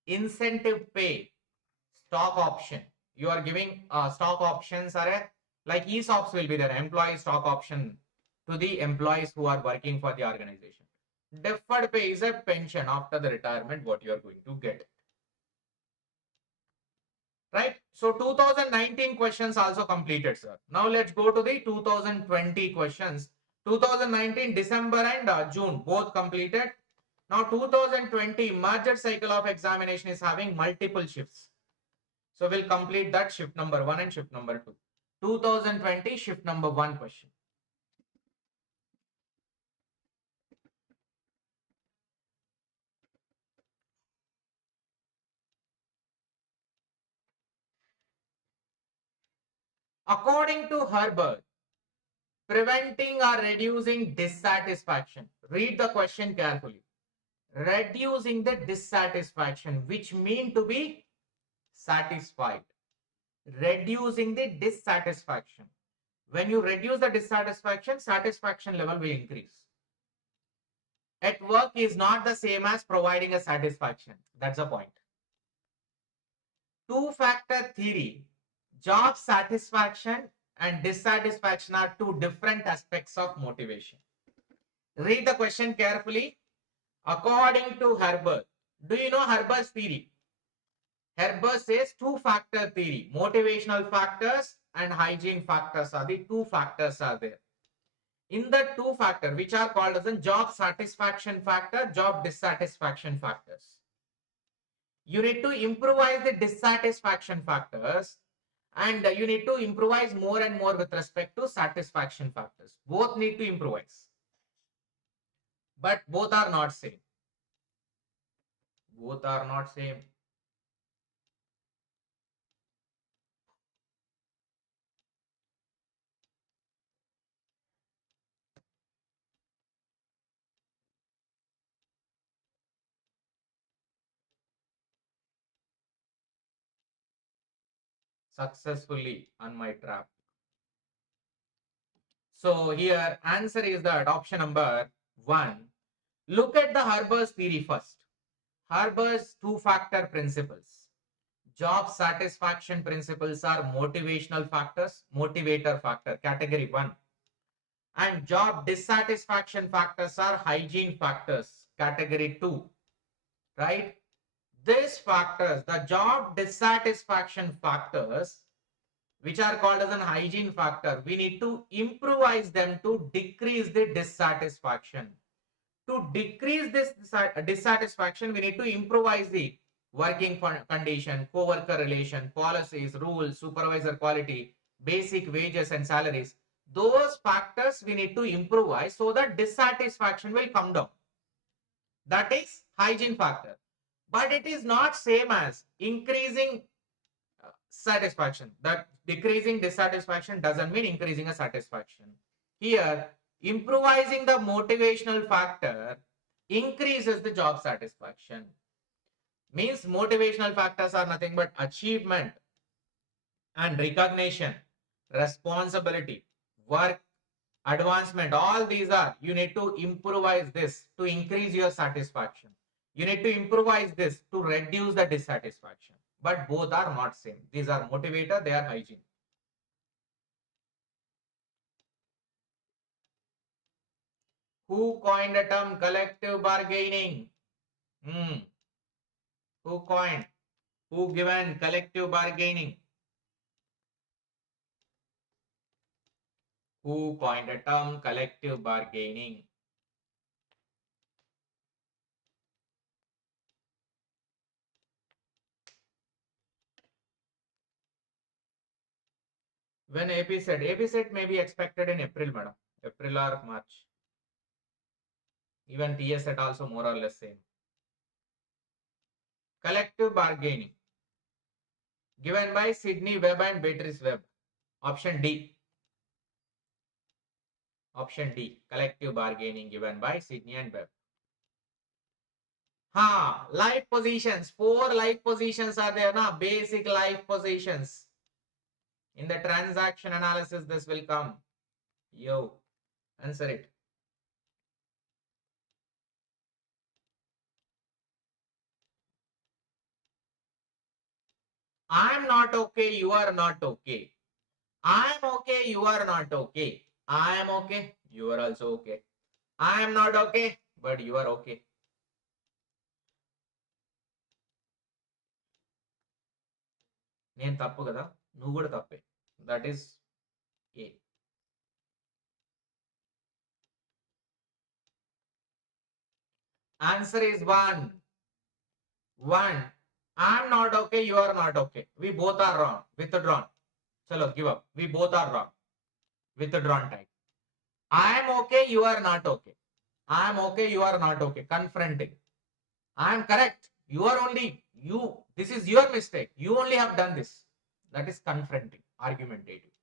Incentive pay, stock option. You are giving stock options are like ESOPs will be there, employee stock option to the employees who are working for the organization. Deferred pay is a pension after the retirement, what you are going to get. Right? So 2019 questions also completed, sir. Now let's go to the 2020 questions. 2019 December and June both completed. Now 2020 merger cycle of examination is having multiple shifts. So we'll complete that shift number 1 and shift number 2. 2020 shift number 1 question. According to Herbert, preventing or reducing dissatisfaction. Read the question carefully. Reducing the dissatisfaction, which mean to be satisfied. Reducing the dissatisfaction. When you reduce the dissatisfaction, satisfaction level will increase. At work is not the same as providing a satisfaction. That's the point. Two-factor theory, job satisfaction and dissatisfaction are two different aspects of motivation. Read the question carefully. According to Herbert, do you know Herbert's theory? Herbert says two-factor theory, motivational factors and hygiene factors are the two factors are there. In the two factor, which are called as a job satisfaction factor, job dissatisfaction factors. You need to improvise the dissatisfaction factors and you need to improvise more and more with respect to satisfaction factors. Both need to improvise. But both are not same. Both are not same. Successfully on my trap. So here answer is that option number 1. Look at the Herber's theory first. Herber's two-factor principles. Job satisfaction principles are motivational factors, motivator factor, category 1. And job dissatisfaction factors are hygiene factors, category 2. Right? These factors, the job dissatisfaction factors, which are called as an hygiene factor, we need to improvise them to decrease the dissatisfaction. To decrease this dissatisfaction, we need to improvise the working condition, co-worker relation, policies, rules, supervisor quality, basic wages and salaries. Those factors we need to improvise so that dissatisfaction will come down. That is hygiene factor. But it is not same as increasing satisfaction. That decreasing dissatisfaction doesn't mean increasing a satisfaction. Here, improvising the motivational factor increases the job satisfaction. Means motivational factors are nothing but achievement and recognition, responsibility, work, advancement. All these are, you need to improvise this to increase your satisfaction. You need to improvise this to reduce the dissatisfaction. But both are not same. These are motivator, they are hygiene. Who coined the term collective bargaining? Who coined? Who given collective bargaining? Who coined the term collective bargaining? When APPSC may be expected in April, madam. April or March. Even TSSET also more or less same. Collective bargaining. Given by Sydney Webb and Beatrice Webb. Option D. Option D. Collective bargaining given by Sydney and Webb. Life positions. 4 life positions are there now. Basic life positions. In the transaction analysis, this will come. Yo, answer it. I'm not okay, you are not okay. I'm okay, you are not okay. I am okay, you are also okay. I am not okay, but you are okay. నేను తప్పు కదా, నువ్వు కూడా తప్పే. That is A. Answer is 1. 1. I'm not okay, you are not okay. We both are wrong. Withdrawn. Chalo, give up. We both are wrong. Withdrawn type. I am okay, you are not okay. I am okay, you are not okay. Confronting. I am correct. You are only, this is your mistake. You only have done this. That is confronting, argumentative.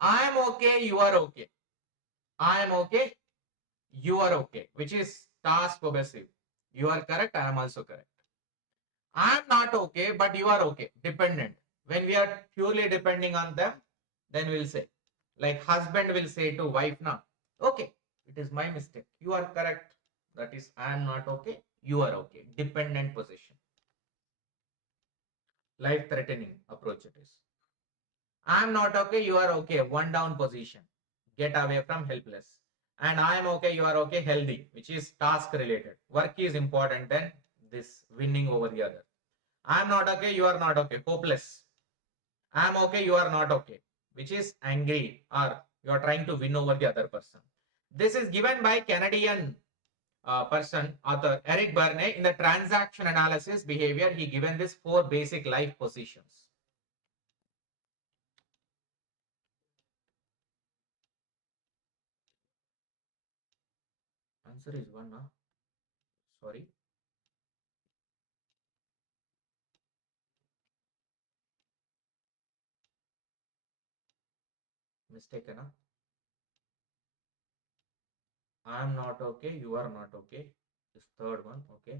I am okay, you are okay. I am okay, you are okay, which is task possessive. You are correct, I am also correct. I am not okay, but you are okay. Dependent. When we are purely depending on them, then we'll say, like husband will say to wife, now, okay, it is my mistake. You are correct. That is, I am not okay, you are okay. Dependent position. Life threatening approach it is. I am not okay, you are okay. One down position. Get away from helpless. And I am okay, you are okay, healthy, which is task related. Work is important than this winning over the other. I am not okay, you are not okay, hopeless. I am okay, you are not okay, which is angry or you are trying to win over the other person. This is given by Canadian person, author Eric Berne in the transaction analysis behavior. He given this 4 basic life positions. Answer is 1, huh? Sorry. Mistaken, huh? I am not okay, you are not okay. This third one, okay.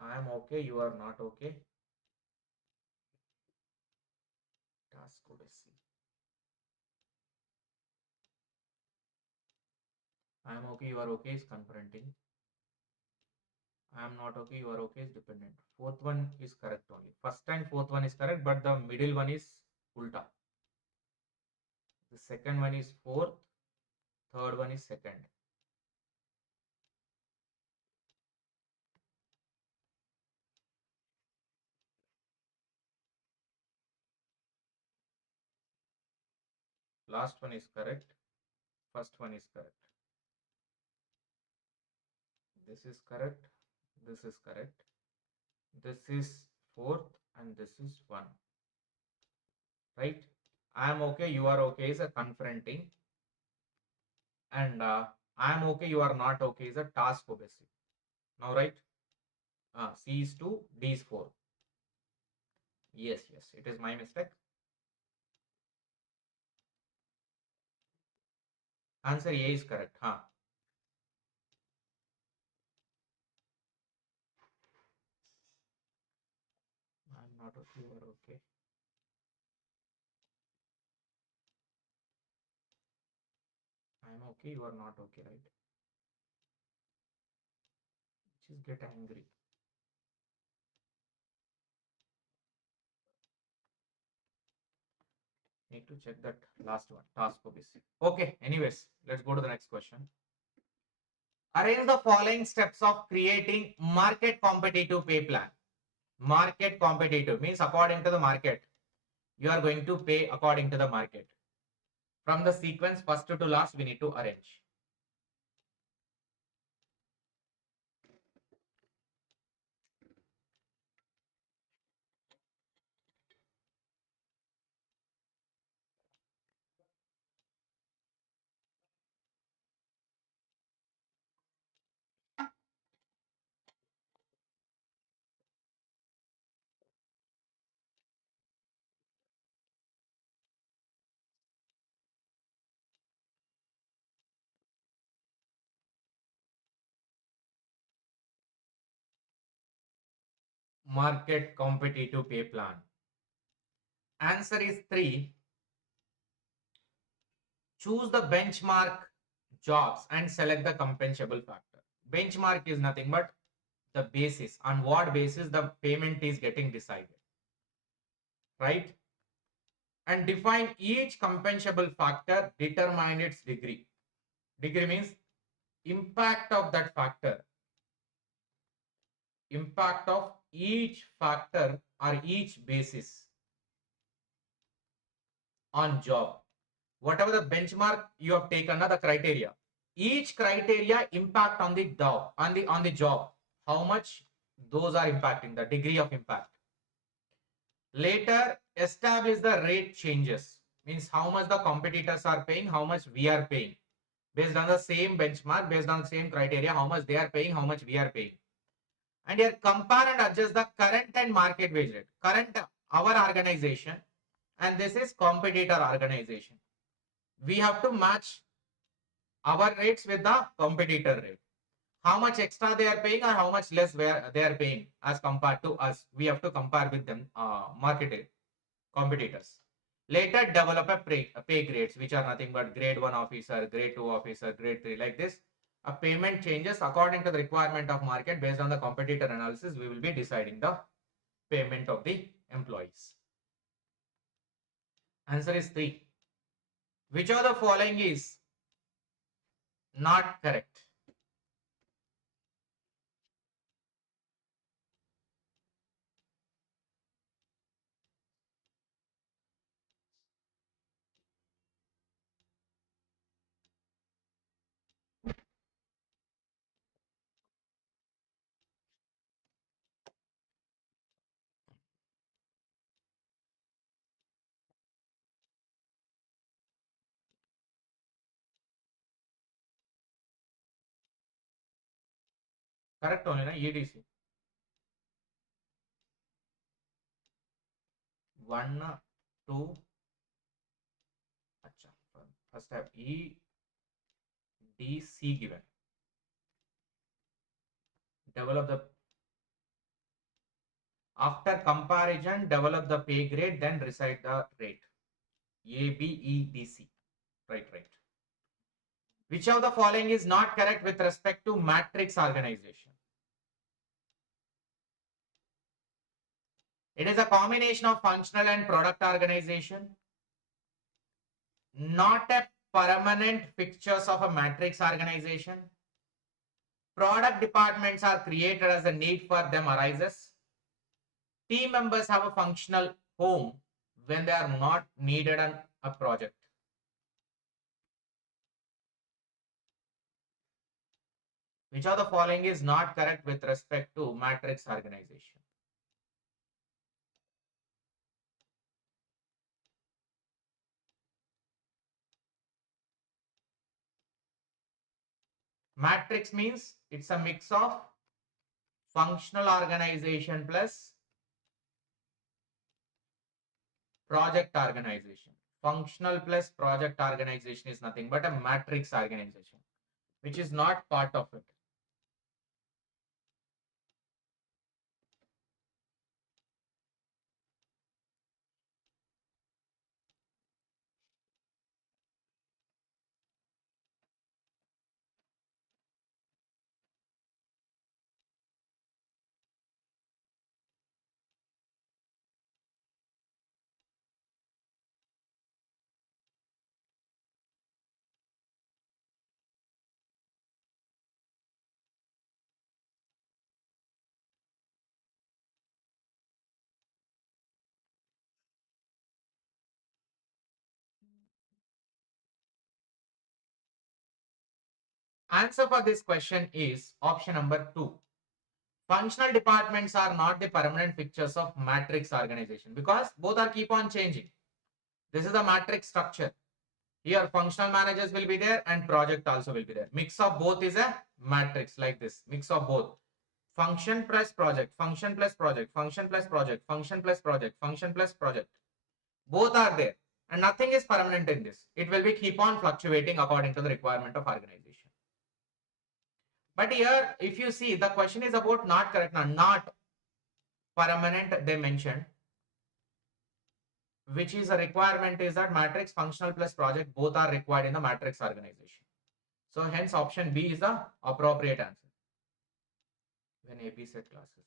I am okay, you are not okay. Task code is C. I am okay, you are okay is confronting. I am not okay, you are okay is dependent. Fourth one is correct only. First and fourth one is correct, but the middle one is ulta. The second one is fourth, third one is second. Last one is correct. First one is correct. This is correct. This is correct. This is fourth and this is one. Right? I am okay, you are okay is a confronting. And I am okay, you are not okay is a task obviously. Now, right? C is 2, D is 4. Yes, it is my mistake. Answer A is correct. I'm not okay, you are okay. I'm okay, you are not okay, right? Just get angry. Need to check that last one, task obviously. Okay, anyways, let's go to the next question. Arrange the following steps of creating market competitive pay plan. Market competitive means according to the market. You are going to pay according to the market. From the sequence first to last, we need to arrange. Market competitive pay plan. Answer is 3. Choose the benchmark jobs and select the compensable factor. Benchmark is nothing but the basis, on what basis the payment is getting decided, right? And define each compensable factor, determine its degree. Degree means impact of that factor, impact of each factor or each basis on job. Whatever the benchmark you have taken, the criteria, each criteria impact on the job, on the job, how much those are impacting, the degree of impact. Later, establish the rate changes, means how much the competitors are paying, how much we are paying, based on the same benchmark, based on the same criteria, how much they are paying, how much we are paying. And here compare and adjust the current and market wage rate. Current, our organization, and this is competitor organization. We have to match our rates with the competitor rate. How much extra they are paying or how much less they are paying as compared to us. We have to compare with them, market competitors. Later, develop a pay grades, which are nothing but grade 1 officer, grade 2 officer, grade 3, like this. A payment changes according to the requirement of market. Based on the competitor analysis, we will be deciding the payment of the employees. Answer is 3. Which of the following is not correct? Correct only, na? EDC. 1, 2. Achha. First have E, D, C given. Develop the, after comparison, develop the pay grade, then recite the rate. A, B, E, D, C. Right. Which of the following is not correct with respect to matrix organization? It is a combination of functional and product organization. Not a permanent fixtures of a matrix organization. Product departments are created as a need for them arises. Team members have a functional home when they are not needed on a project. Which of the following is not correct with respect to matrix organization? Matrix means it's a mix of functional organization plus project organization. Functional plus project organization is nothing but a matrix organization, which is not part of it. Answer for this question is option number 2. Functional departments are not the permanent fixtures of matrix organization because both are keep on changing. This is the matrix structure. Here functional managers will be there and project also will be there. Mix of both is a matrix like this. Mix of both. Function plus project, function plus project, function plus project, function plus project, function plus project. Both are there and nothing is permanent in this. It will be keep on fluctuating according to the requirement of organization. But here, if you see, the question is about not correct, not permanent, they mentioned. Which is a requirement is that matrix, functional plus project, both are required in the matrix organization. So hence option B is the appropriate answer. When APPSC classes.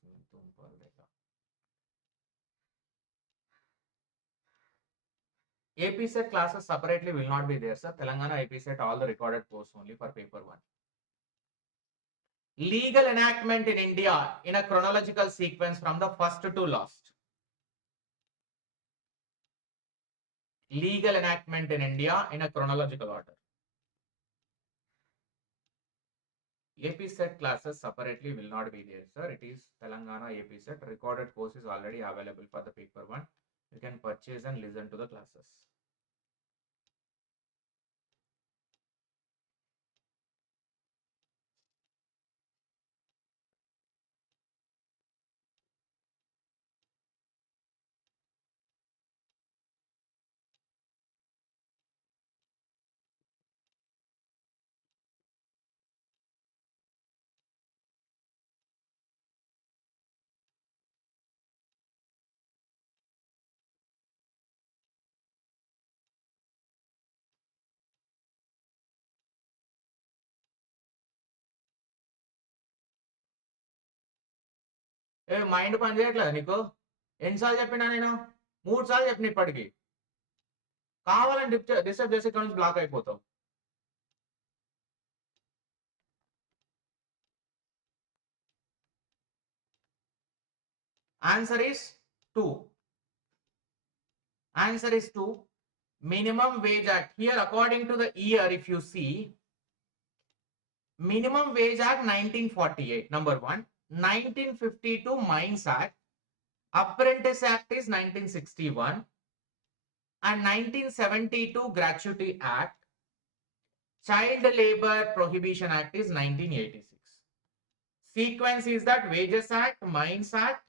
APPSC classes separately will not be there, sir. Telangana APPSC all the recorded course only for paper 1. Legal enactment in India in a chronological sequence from the first to last. Legal enactment in India in a chronological order. APPSC classes separately will not be there, sir. It is Telangana APPSC. Recorded course is already available for the paper 1. You can purchase and listen to the classes. Mind పని చేయట్లేదు నీకు ఎన్నిసార్లు చెప్పినా నేను 3 సార్లు చెప్పిన ఇప్పటికి కావాలని డిస్టర్బ్ చేసి ఇక్కడ నుంచి బ్లాక్ అయిపోతావు answer is 2. Answer is 2. Minimum Wage Act. Here according to the year, if you see, Minimum Wage Act 1948, number 1. 1952 Mines Act. Apprentice Act is 1961. And 1972 Gratuity Act. Child Labor Prohibition Act is 1986. Sequence is that Wages Act, Mines Act,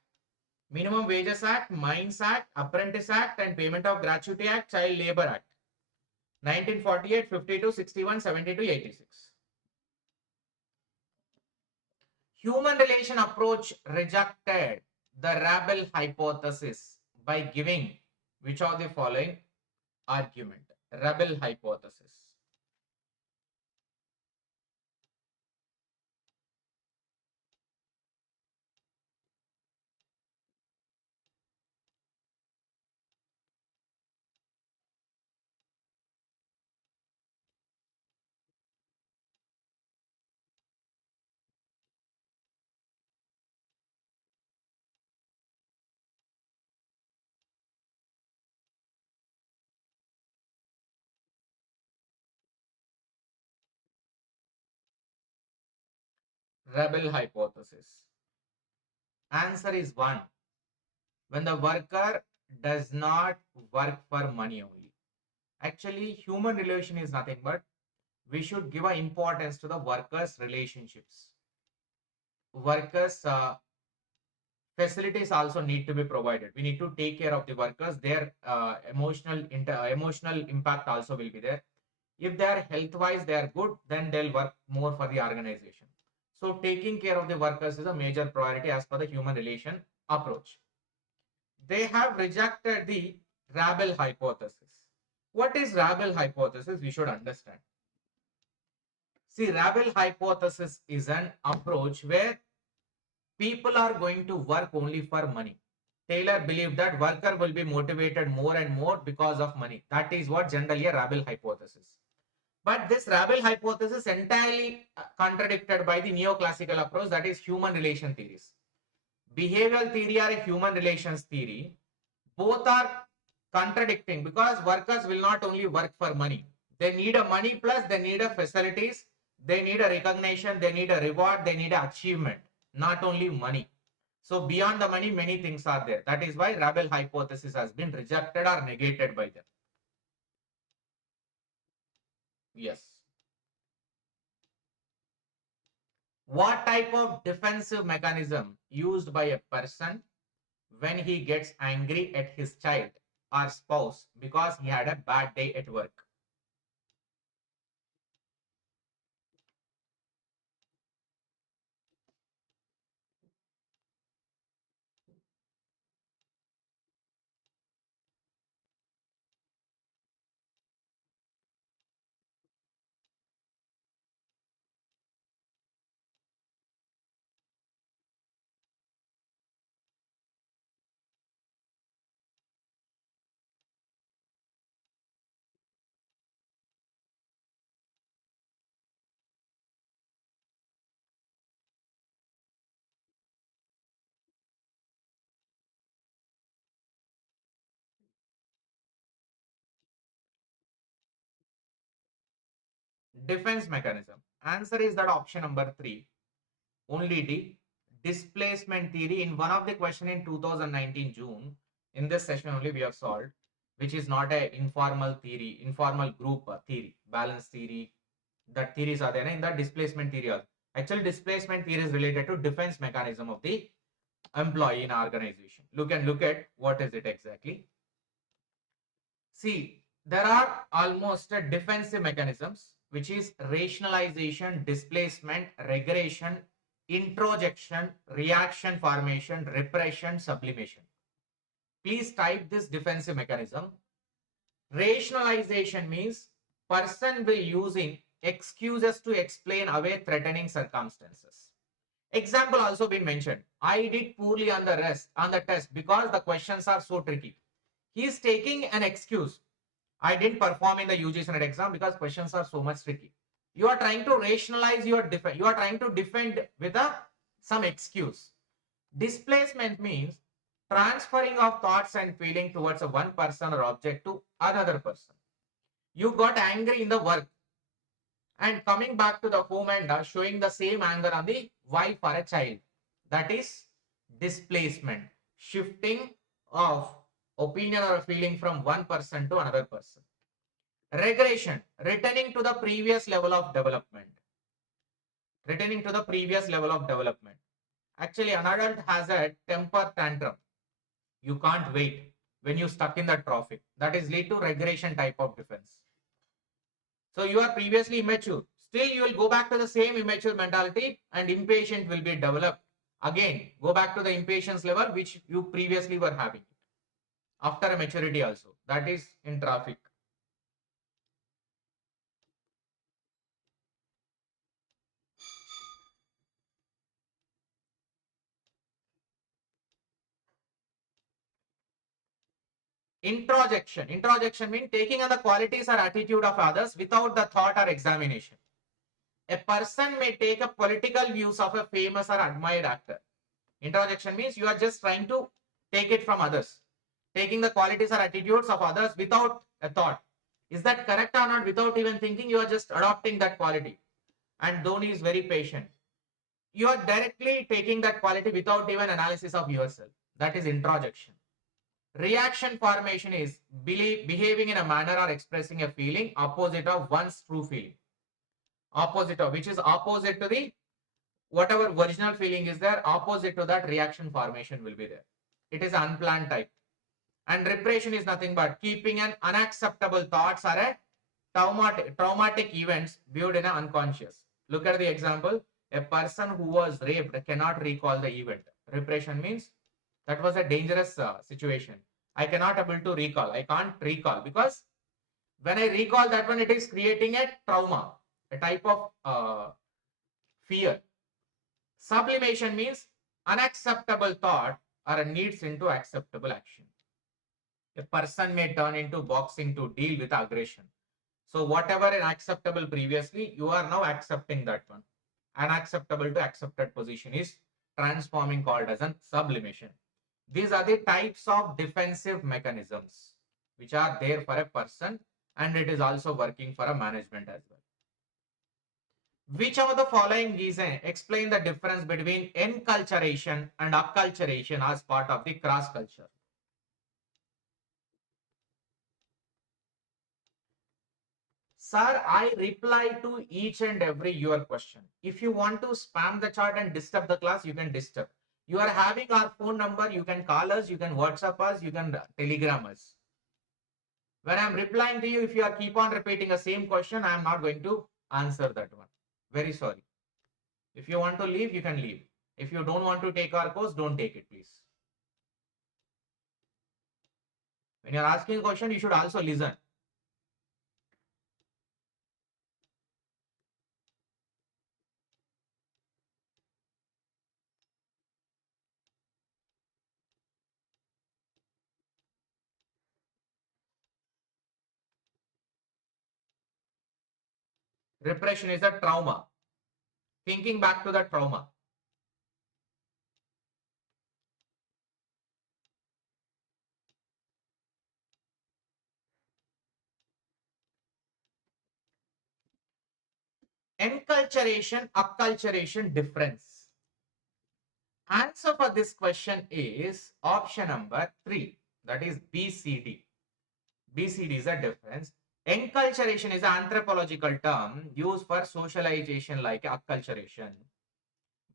Minimum Wages Act, Mines Act, Apprentice Act, and Payment of Gratuity Act, Child Labor Act. 1948, 52, 61, 72, 86. Human relation approach rejected the Rabel hypothesis by giving which of the following argument? Rabel hypothesis. rebel hypothesis? Answer is 1. When the worker does not work for money only. Actually, human relation is nothing but we should give a importance to the workers' relationships. Workers' facilities also need to be provided. We need to take care of the workers. Their emotional impact also will be there. If they are health-wise, they are good, then they'll work more for the organization. So taking care of the workers is a major priority as per the human relation approach. They have rejected the rabble hypothesis. What is rabble hypothesis? We should understand. See, rabble hypothesis is an approach where people are going to work only for money. Taylor believed that worker will be motivated more and more because of money. That is what generally a rabble hypothesis. But this rabble hypothesis entirely contradicted by the neoclassical approach, that is human relation theories. Behavioral theory or human relations theory, both are contradicting because workers will not only work for money. They need a money plus they need a facilities, they need a recognition, they need a reward, they need an achievement, not only money. So beyond the money, many things are there. That is why rabble hypothesis has been rejected or negated by them. Yes. What type of defensive mechanism used by a person when he gets angry at his child or spouse because he had a bad day at work? Defense mechanism. Answer is that option number 3. Only D. Displacement theory. In one of the question in 2019 June, in this session only we have solved, which is not a informal theory, informal group theory, balance theory. That theories are there in the displacement theory also. Actually, displacement theory is related to defense mechanism of the employee in organization. Look at what is it exactly. See, there are almost defensive mechanisms, which is rationalization, displacement, regression, introjection, reaction formation, repression, sublimation. Please type this defensive mechanism. Rationalization means person will using excuses to explain away threatening circumstances. Example also been mentioned. I did poorly on the test because the questions are so tricky. He is taking an excuse. I didn't perform in the UGC NET exam because questions are so much tricky. You are trying to rationalize your defense. You are trying to defend with some excuse. Displacement means transferring of thoughts and feeling towards a one person or object to another person. You got angry in the work and coming back to the home and showing the same anger on the wife or a child. That is displacement, shifting of opinion or feeling from one person to another person. Regression, returning to the previous level of development. Returning to the previous level of development. Actually, an adult has a temper tantrum. You can't wait when you stuck in the traffic. That is lead to regression type of defense. So you are previously immature. Still, you will go back to the same immature mentality and impatient will be developed. Again, go back to the impatience level which you previously were having. After a maturity also. That is in traffic. Introjection. Introjection means taking on the qualities or attitude of others without the thought or examination. A person may take up political views of a famous or admired actor. Introjection means you are just trying to take it from others. Taking the qualities or attitudes of others without a thought. Is that correct or not? Without even thinking, you are just adopting that quality. And Dhoni is very patient. you are directly taking that quality without even analysis of yourself. That is introjection. Reaction formation is behaving in a manner or expressing a feeling opposite of one's true feeling. Opposite of, which is opposite to the whatever original feeling is there, opposite to that reaction formation will be there. It is unplanned type. And repression is nothing but keeping an unacceptable thoughts or a traumatic events viewed in an unconscious. Look at the example. A person who was raped cannot recall the event. Repression means that was a dangerous situation. I cannot able to recall. I can't recall because when I recall that one, it is creating a trauma, a type of fear. Sublimation means unacceptable thought or needs into acceptable action. A person may turn into boxing to deal with aggression. So whatever is acceptable previously, you are now accepting that one. Unacceptable to accepted position is transforming, called as a sublimation. These are the types of defensive mechanisms which are there for a person, and it is also working for a management as well. Which of the following reasons explain the difference between enculturation and acculturation as part of the cross culture? Sir, I reply to each and every your question. If you want to spam the chat and disturb the class, you can disturb. You are having our phone number, you can call us, you can WhatsApp us, you can telegram us. When I'm replying to you, if you are keep on repeating the same question, I am not going to answer that one. Very sorry. If you want to leave, you can leave. If you don't want to take our course, don't take it, please. When you're asking a question, you should also listen. Repression is a trauma. Thinking back to the trauma. Enculturation, acculturation difference. Answer for this question is option number 3. That is BCD. BCD is a difference. Enculturation is an anthropological term used for socialization like acculturation.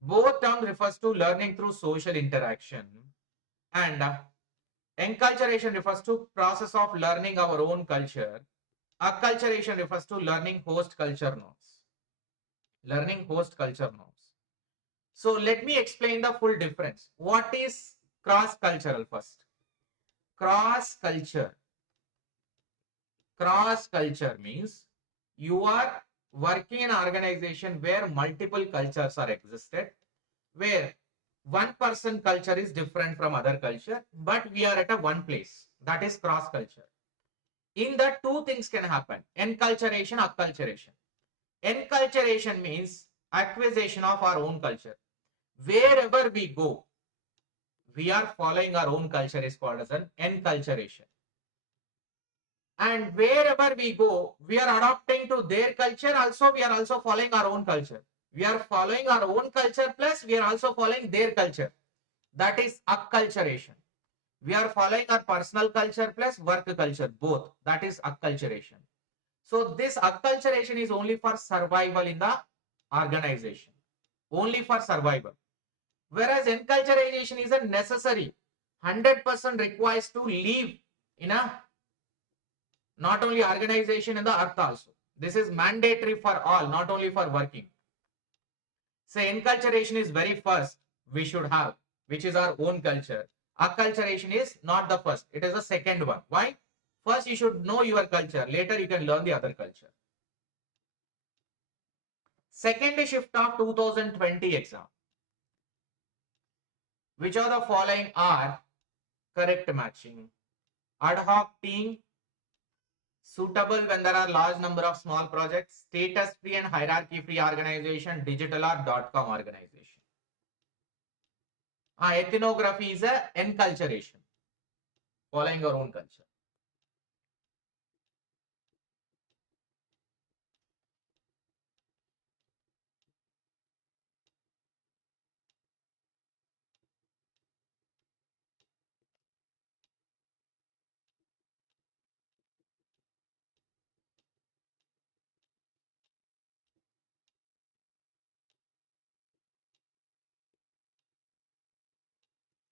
Both terms refers to learning through social interaction, and enculturation refers to process of learning our own culture. Acculturation refers to learning host culture norms. Learning host culture norms. So let me explain the full difference. What is cross-cultural first? Cross-culture. Cross-culture means you are working in an organization where multiple cultures are existed, where one person culture is different from other culture, but we are at a one place. That is cross-culture. In that, two things can happen: enculturation, acculturation. Enculturation means acquisition of our own culture. Wherever we go, we are following our own culture is called as an enculturation. And wherever we go, we are adopting to their culture. Also, we are also following our own culture. We are following our own culture plus we are also following their culture. That is acculturation. We are following our personal culture plus work culture, both. That is acculturation. So this acculturation is only for survival in the organization. Only for survival. Whereas enculturation is a necessary. 100% requires to live in a not only organization in the earth also. This is mandatory for all, not only for working. So enculturation is very first we should have, which is our own culture. Acculturation is not the first, it is the second one. Why? First you should know your culture, later you can learn the other culture. Second shift of 2020 exam. Which of the following are correct matching? Ad hoc team, suitable when there are large number of small projects, status free and hierarchy free organization, digital or .com organization. Ethnography is a enculturation, following your own culture.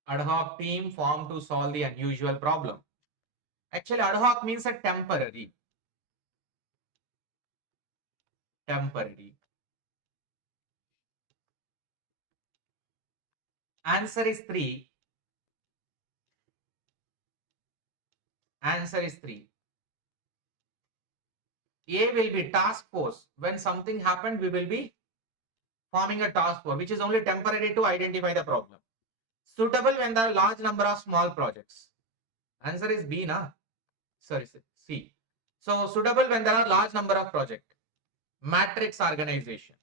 Ad hoc team formed to solve the unusual problem. Actually, ad hoc means a temporary. Temporary. Answer is 3. Answer is 3. A will be task force. When something happened, we will be forming a task force, which is only temporary to identify the problem. Suitable when there are large number of small projects. Answer is B, na? Sorry, C. So suitable when there are large number of projects. Matrix organization.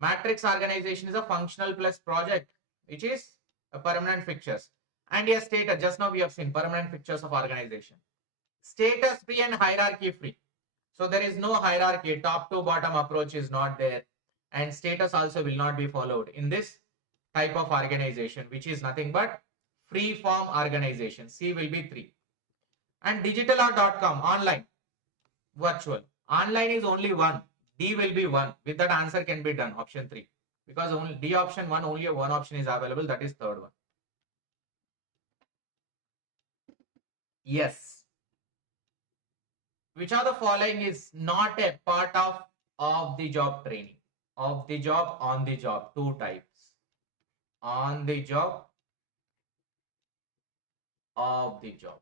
Matrix organization is a functional plus project, which is a permanent fixtures. And a status, just now we have seen permanent fixtures of organization. Status free and hierarchy free. So there is no hierarchy, top to bottom approach is not there. And status also will not be followed in this type of organization, which is nothing but free form organization. C will be 3. And digital or .com, online, virtual. Online is only 1. D will be 1. With that answer can be done, option 3. Because only D option 1, only one option is available, that is third one. Yes. Which of the following is not a part of the job training? Of the job, on the job, 2 types. On the job, of the job.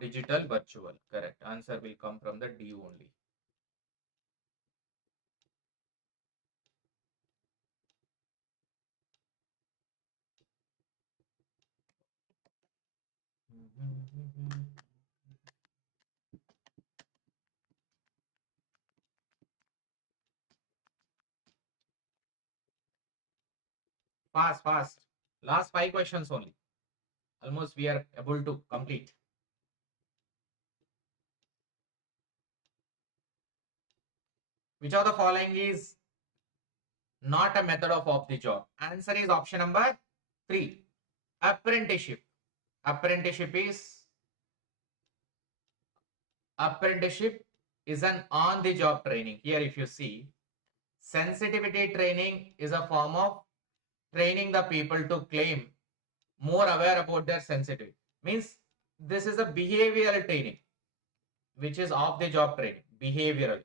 Digital, virtual. Correct. Answer will come from the D only. Fast, fast. Last 5 questions only. Almost we are able to complete. Which of the following is not a method of the job? Answer is option number 3. Apprenticeship. Apprenticeship is an on the job training. Here if you see, sensitivity training is a form of training the people to claim more aware about their sensitivity. Means this is a behavioral training, which is off the job training, behavioral.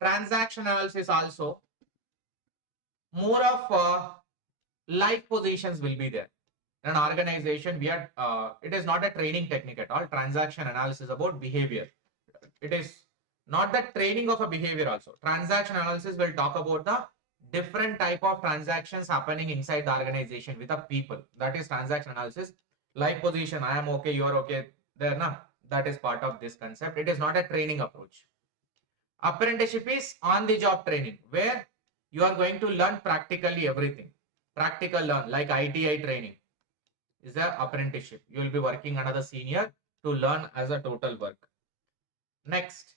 Transaction analysis also more of life positions will be there. In an organization, we are it is not a training technique at all. Transaction analysis about behavior. It is not the training of a behavior also. Transaction analysis will talk about the different type of transactions happening inside the organization with the people. That is transaction analysis. Life position, I am okay, you are okay. There, na? That is part of this concept. It is not a training approach. Apprenticeship is on the job training, where you are going to learn practically everything. Practical learn, like ITI training is the apprenticeship. You will be working under the senior to learn as a total work. Next,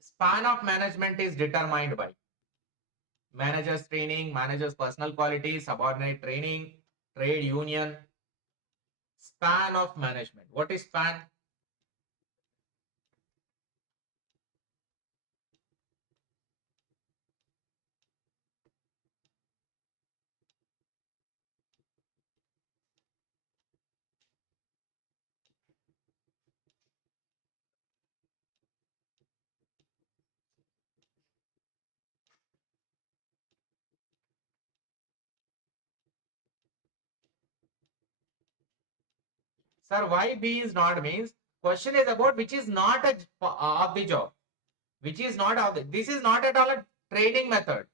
span of management is determined by managers training, managers personal qualities, subordinate training, trade union. Span of management. What is span? Sir, why B is not means question is about which is not a of the job. Which is not of the, this is not at all a training method.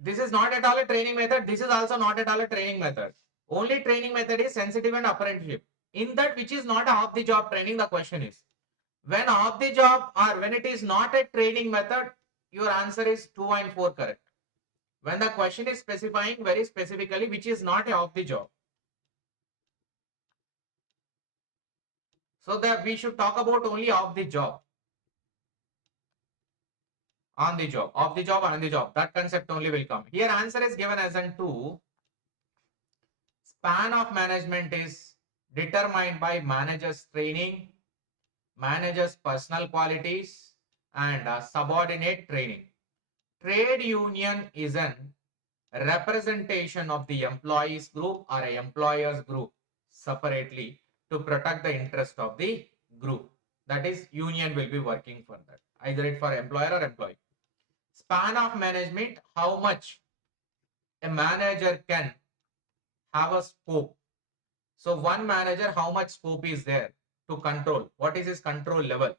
This is not at all a training method. This is also not at all a training method. Only training method is sensitive and apprenticeship. In that which is not off the job training, the question is when off the job or when it is not a training method, your answer is 2 and 4 correct. When the question is specifying very specifically which is not a off the job. So that we should talk about only off the job. On the job, off the job, on the job. That concept only will come. Here answer is given as an 2. Span of management is determined by managers training, managers personal qualities, and subordinate training. Trade union is an representation of the employees group or a employers group separately to protect the interest of the group. That is, union will be working for that, either it for employer or employee. Span of management, how much a manager can have a scope. So one manager, how much scope is there to control? What is his control level?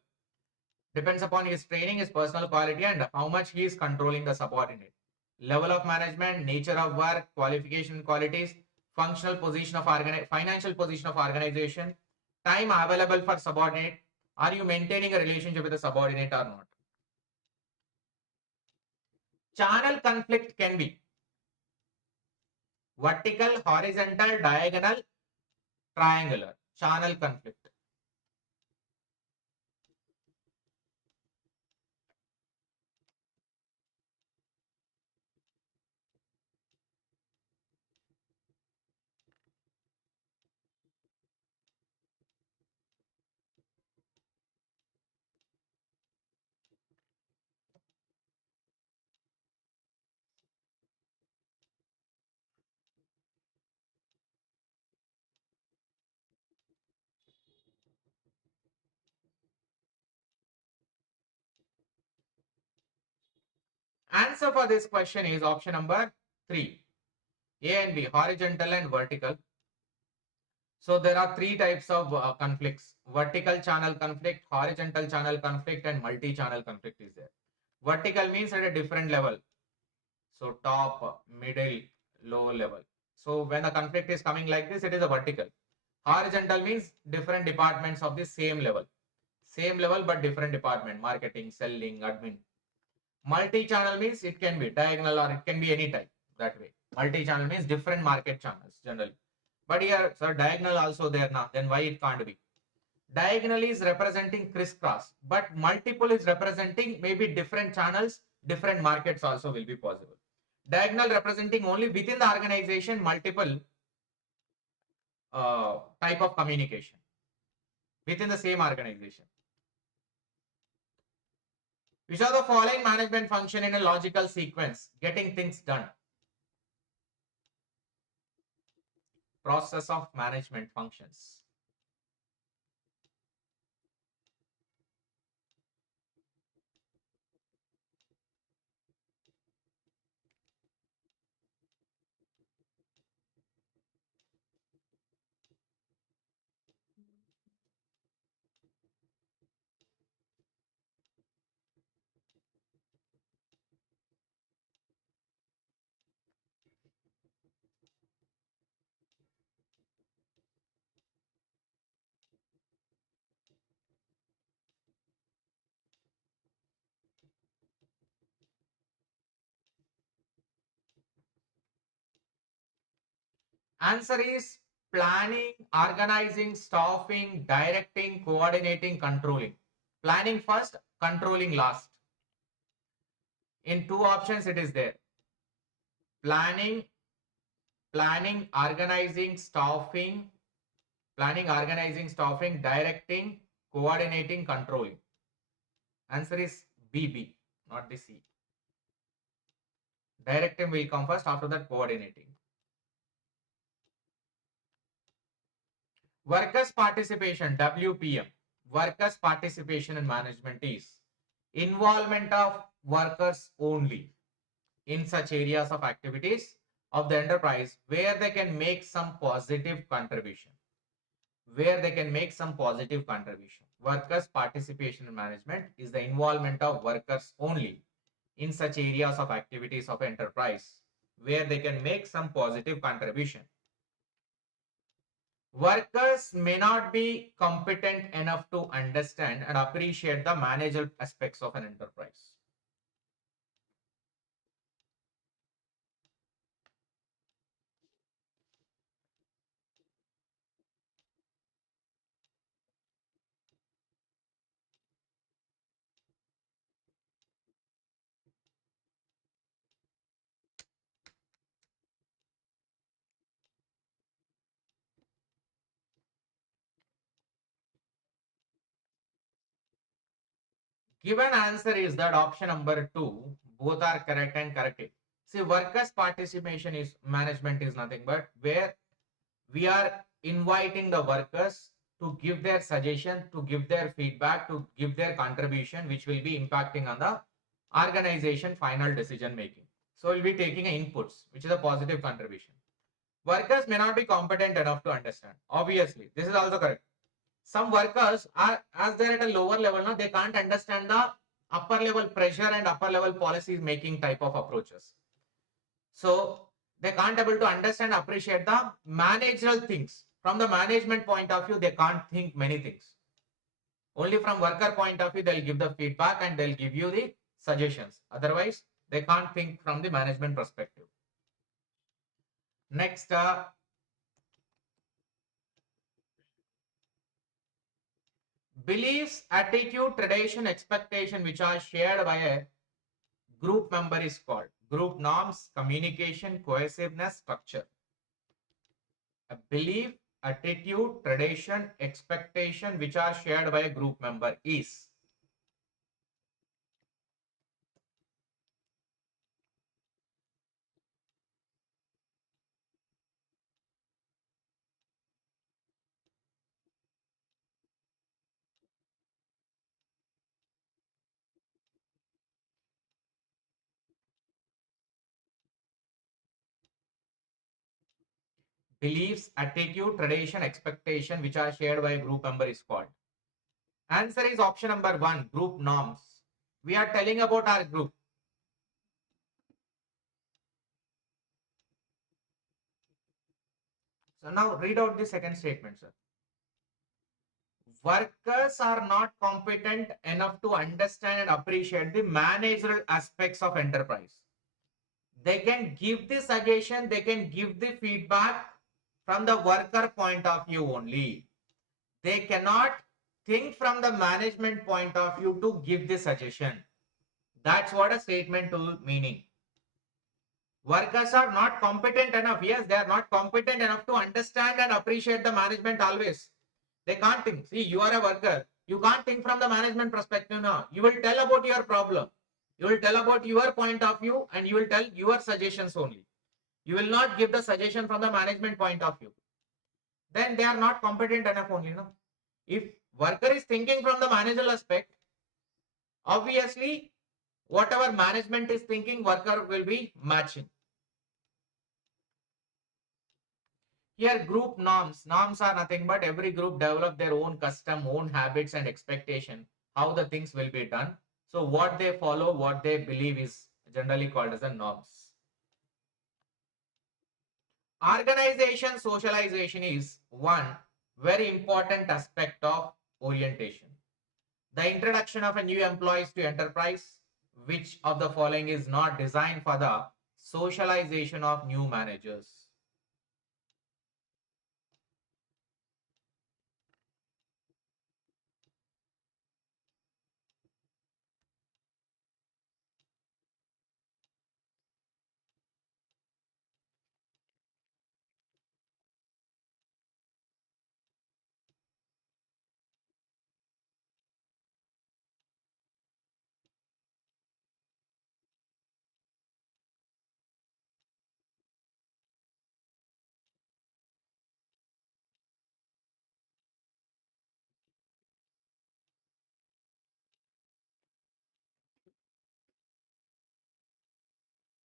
Depends upon his training, his personal quality, and how much he is controlling the subordinate. Level of management, nature of work, qualification qualities, functional position of financial position of organization, time available for subordinate. Are you maintaining a relationship with the subordinate or not? Channel conflict can be vertical, horizontal, diagonal, triangular. Channel conflict. Answer for this question is option number 3. A and B, horizontal and vertical. So there are three types of conflicts: vertical channel conflict, horizontal channel conflict, and multi-channel conflict is there. Vertical means at a different level. So top, middle, low level. So when the conflict is coming like this, it is a vertical. Horizontal means different departments of the same level. Same level but different department: marketing, selling, admin. Multi-channel means it can be diagonal or it can be any type, that way. Multi-channel means different market channels generally. But here, sir, diagonal also there now. Then why it can't be? Diagonal is representing crisscross, but multiple is representing maybe different channels, different markets also will be possible. Diagonal representing only within the organization multiple type of communication within the same organization. Which are the following management function in a logical sequence? Getting things done. Process of management functions. Answer is planning, organizing, staffing, directing, coordinating, controlling. Planning first, controlling last. In two options it is there. Planning, organizing, staffing, directing, coordinating, controlling. Answer is BB, not the C. Directing will come first, after that coordinating. Workers' participation, WPM. Workers' participation in management is involvement of workers only in such areas of activities of the enterprise where they can make some positive contribution. Workers' participation in management is the involvement of workers only in such areas of activities of enterprise where they can make some positive contribution. Workers may not be competent enough to understand and appreciate the managerial aspects of an enterprise. Given answer is that option number 2, both are correct and correct. See, workers' participation is management is nothing but where we are inviting the workers to give their suggestion, to give their feedback, to give their contribution, which will be impacting on the organization final decision making. So we'll be taking inputs, which is a positive contribution. Workers may not be competent enough to understand. Obviously, this is also correct. Some workers are, as they're at a lower level now, they can't understand the upper level pressure and upper level policies making type of approaches. So they can't able to understand, appreciate the managerial things. From the management point of view, they can't think many things. Only from worker point of view, they'll give the feedback and they'll give you the suggestions. Otherwise, they can't think from the management perspective. Next, beliefs, attitude, tradition, expectation, which are shared by a group member is called group norms, communication, cohesiveness, structure. A belief, attitude, tradition, expectation, which are shared by a group member is. Beliefs, attitude, tradition, expectation, which are shared by a group member is called. Answer is option number 1, group norms. We are telling about our group. So now read out the second statement, sir. Workers are not competent enough to understand and appreciate the managerial aspects of enterprise. They can give the suggestion, they can give the feedback from the worker point of view only. They cannot think from the management point of view to give the suggestion. That's what a statement to meaning. Workers are not competent enough. Yes, they are not competent enough to understand and appreciate the management always. They can't think. See, you are a worker. You can't think from the management perspective now. You will tell about your problem. You will tell about your point of view and you will tell your suggestions only. You will not give the suggestion from the management point of view. Then they are not competent enough only. No? If worker is thinking from the managerial aspect, obviously, whatever management is thinking, worker will be matching. Here, group norms. Norms are nothing but every group develop their own custom, own habits and expectation, how the things will be done. So what they follow, what they believe is generally called as the norms. Organization socialization is one very important aspect of orientation. The introduction of a new employees to enterprise, which of the following is not designed for the socialization of new managers?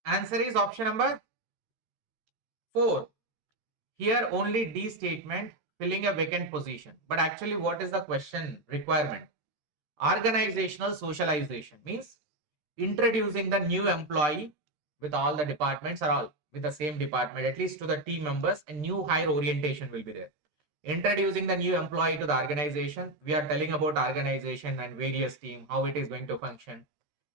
Answer is option number 4. Here only D statement, filling a vacant position. But actually what is the question requirement? Organizational socialization means introducing the new employee with all the departments or all with the same department, at least to the team members, a new hire orientation will be there. Introducing the new employee to the organization, we are telling about organization and various team, how it is going to function.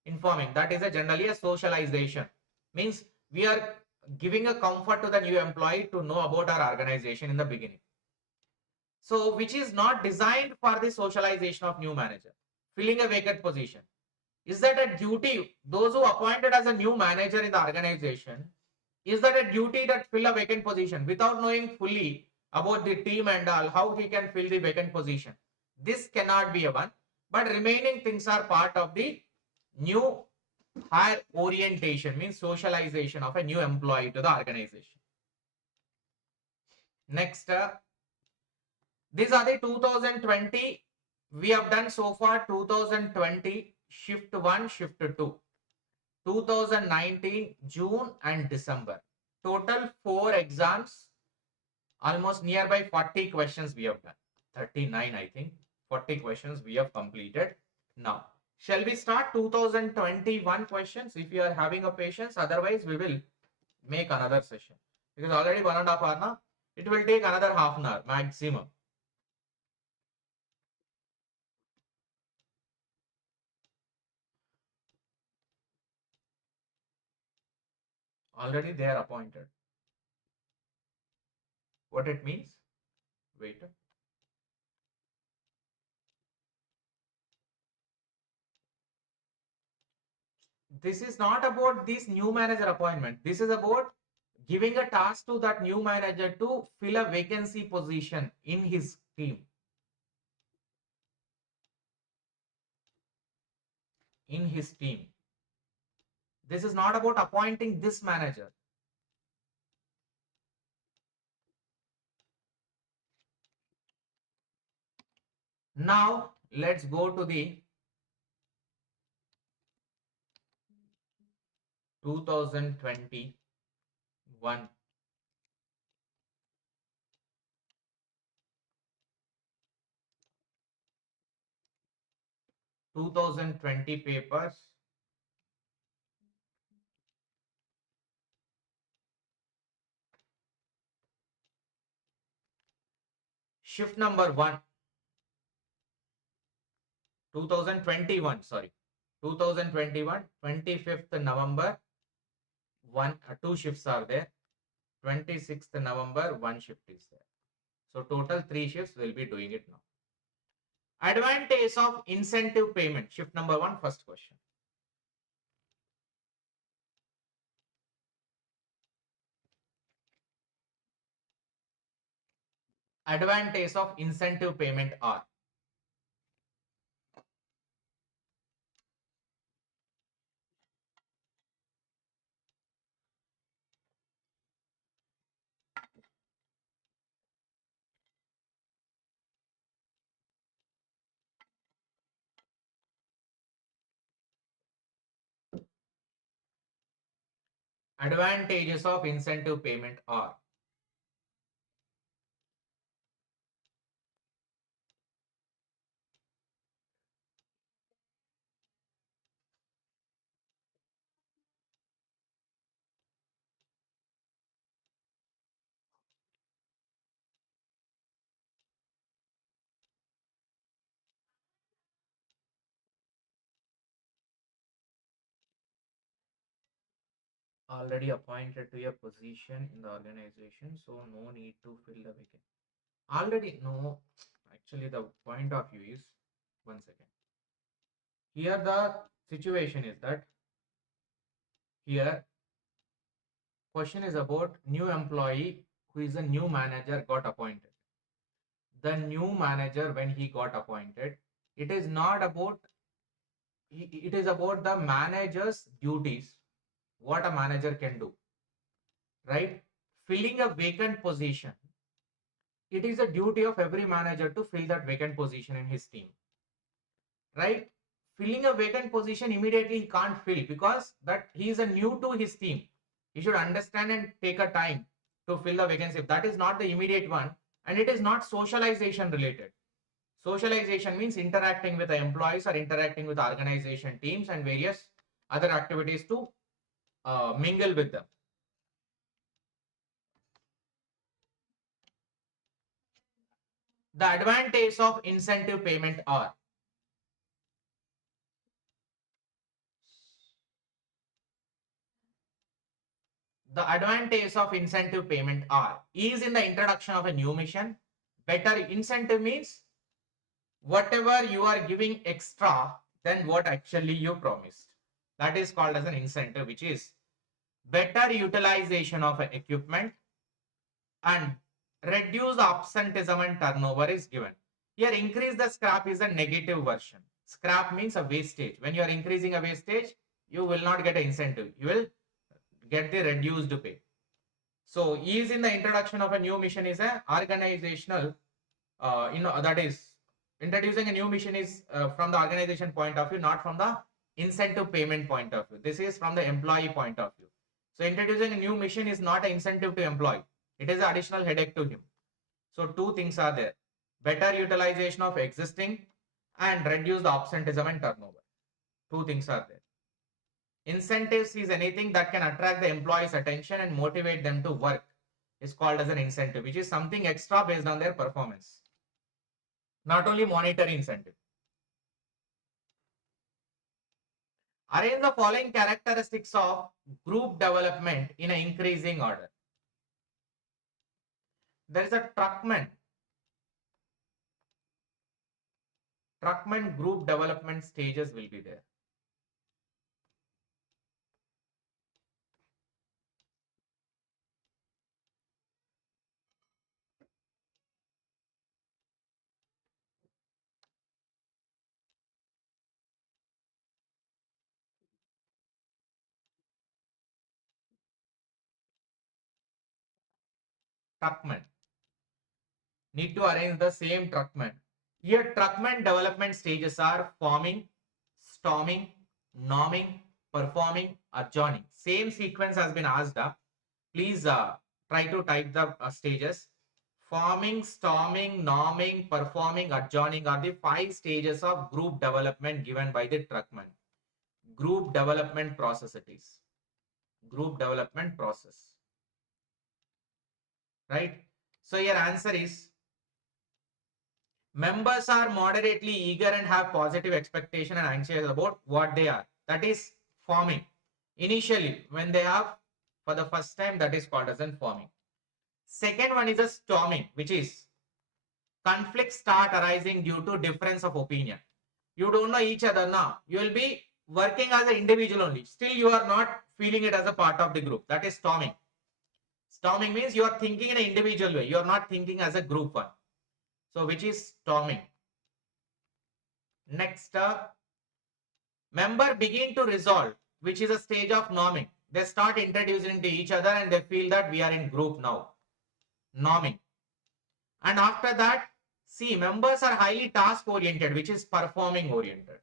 Informing, that is generally a socialization. Means we are giving a comfort to the new employee to know about our organization in the beginning. So which is not designed for the socialization of new manager. Filling a vacant position. Is that a duty? Those who appointed as a new manager in the organization, is that a duty that fill a vacant position without knowing fully about the team and all, how he can fill the vacant position? This cannot be a one. but remaining things are part of the new hire orientation, means socialization of a new employee to the organization. Next, these are the 2020. We have done so far 2020 shift 1, shift 2, 2019 June and December. Total 4 exams, almost nearby 40 questions we have done. 39, I think. 40 questions we have completed. Now, shall we start 2021 questions if you are having a patience? Otherwise, we will make another session. Because already 1.5 hours now, it will take another half an hour maximum. Already they are appointed. What it means? Wait. This is not about this new manager appointment. This is about giving a task to that new manager to fill a vacancy position in his team. In his team. This is not about appointing this manager. Now, let's go to the 2021. Papers. Shift number 1. 2021, sorry. 2021, 25th November, 2 shifts are there. 26th November, 1 shift is there. So total 3 shifts will be doing it now. Advantage of incentive payment. Shift number 1, first question. Advantage of incentive payment are: advantages of incentive payment are: already appointed to a position in the organization, so no need to fill the vacancy. Already, no, actually the point of view is, 1 second. Here the situation is that, here question is about new employee who is a new manager got appointed. The new manager, when he got appointed, it is not about, it is about the manager's duties, what a manager can do, right? Filling a vacant position, it is a duty of every manager to fill that vacant position in his team, right? Filling a vacant position immediately he can't fill, because that he is a new to his team. He should understand and take a time to fill the vacancy. That is not the immediate one, and it is not socialization related. Socialization means interacting with the employees or interacting with organization teams and various other activities to mingle with them. The advantage of incentive payment are: the advantage of incentive payment are ease in the introduction of a new mission. Better incentive means whatever you are giving extra than what actually you promised. That is called as an incentive, which is better utilization of equipment and reduce the absenteeism and turnover is given. Here increase the scrap is a negative version. Scrap means a wastage. When you are increasing a wastage, you will not get an incentive. You will get the reduced pay. So ease in the introduction of a new mission is an organizational, that is introducing a new mission is from the organization point of view, not from the incentive payment point of view. This is from the employee point of view. So introducing a new mission is not an incentive to employee. It is an additional headache to him. So two things are there. Better utilization of existing and reduce the absenteeism and turnover. Two things are there. Incentives is anything that can attract the employee's attention and motivate them to work. Is called as an incentive, which is something extra based on their performance. Not only monetary incentive. Arrange the following characteristics of group development in an increasing order. There is a truckman. Truckman group development stages will be there. Truckman. Need to arrange the same truckman. Here, truckman development stages are forming, storming, norming, performing, adjourning. Same sequence has been asked up. Please try to type the stages. Forming, storming, norming, performing, adjourning are the 5 stages of group development given by the truckman. Group development process it is. Group development process. Right? So your answer is members are moderately eager and have positive expectation and anxious about what they are. That is forming. Initially, when they have for the first time, that is called as forming. Second one is a storming, which is conflicts start arising due to difference of opinion. You don't know each other now. You will be working as an individual only. Still, you are not feeling it as a part of the group. That is storming. Storming means you are thinking in an individual way. You are not thinking as a group one. So, which is storming. Next, member begin to resolve, which is a stage of norming. They start introducing to each other and they feel that we are in group now. Norming. And after that, see, members are highly task oriented, which is performing oriented.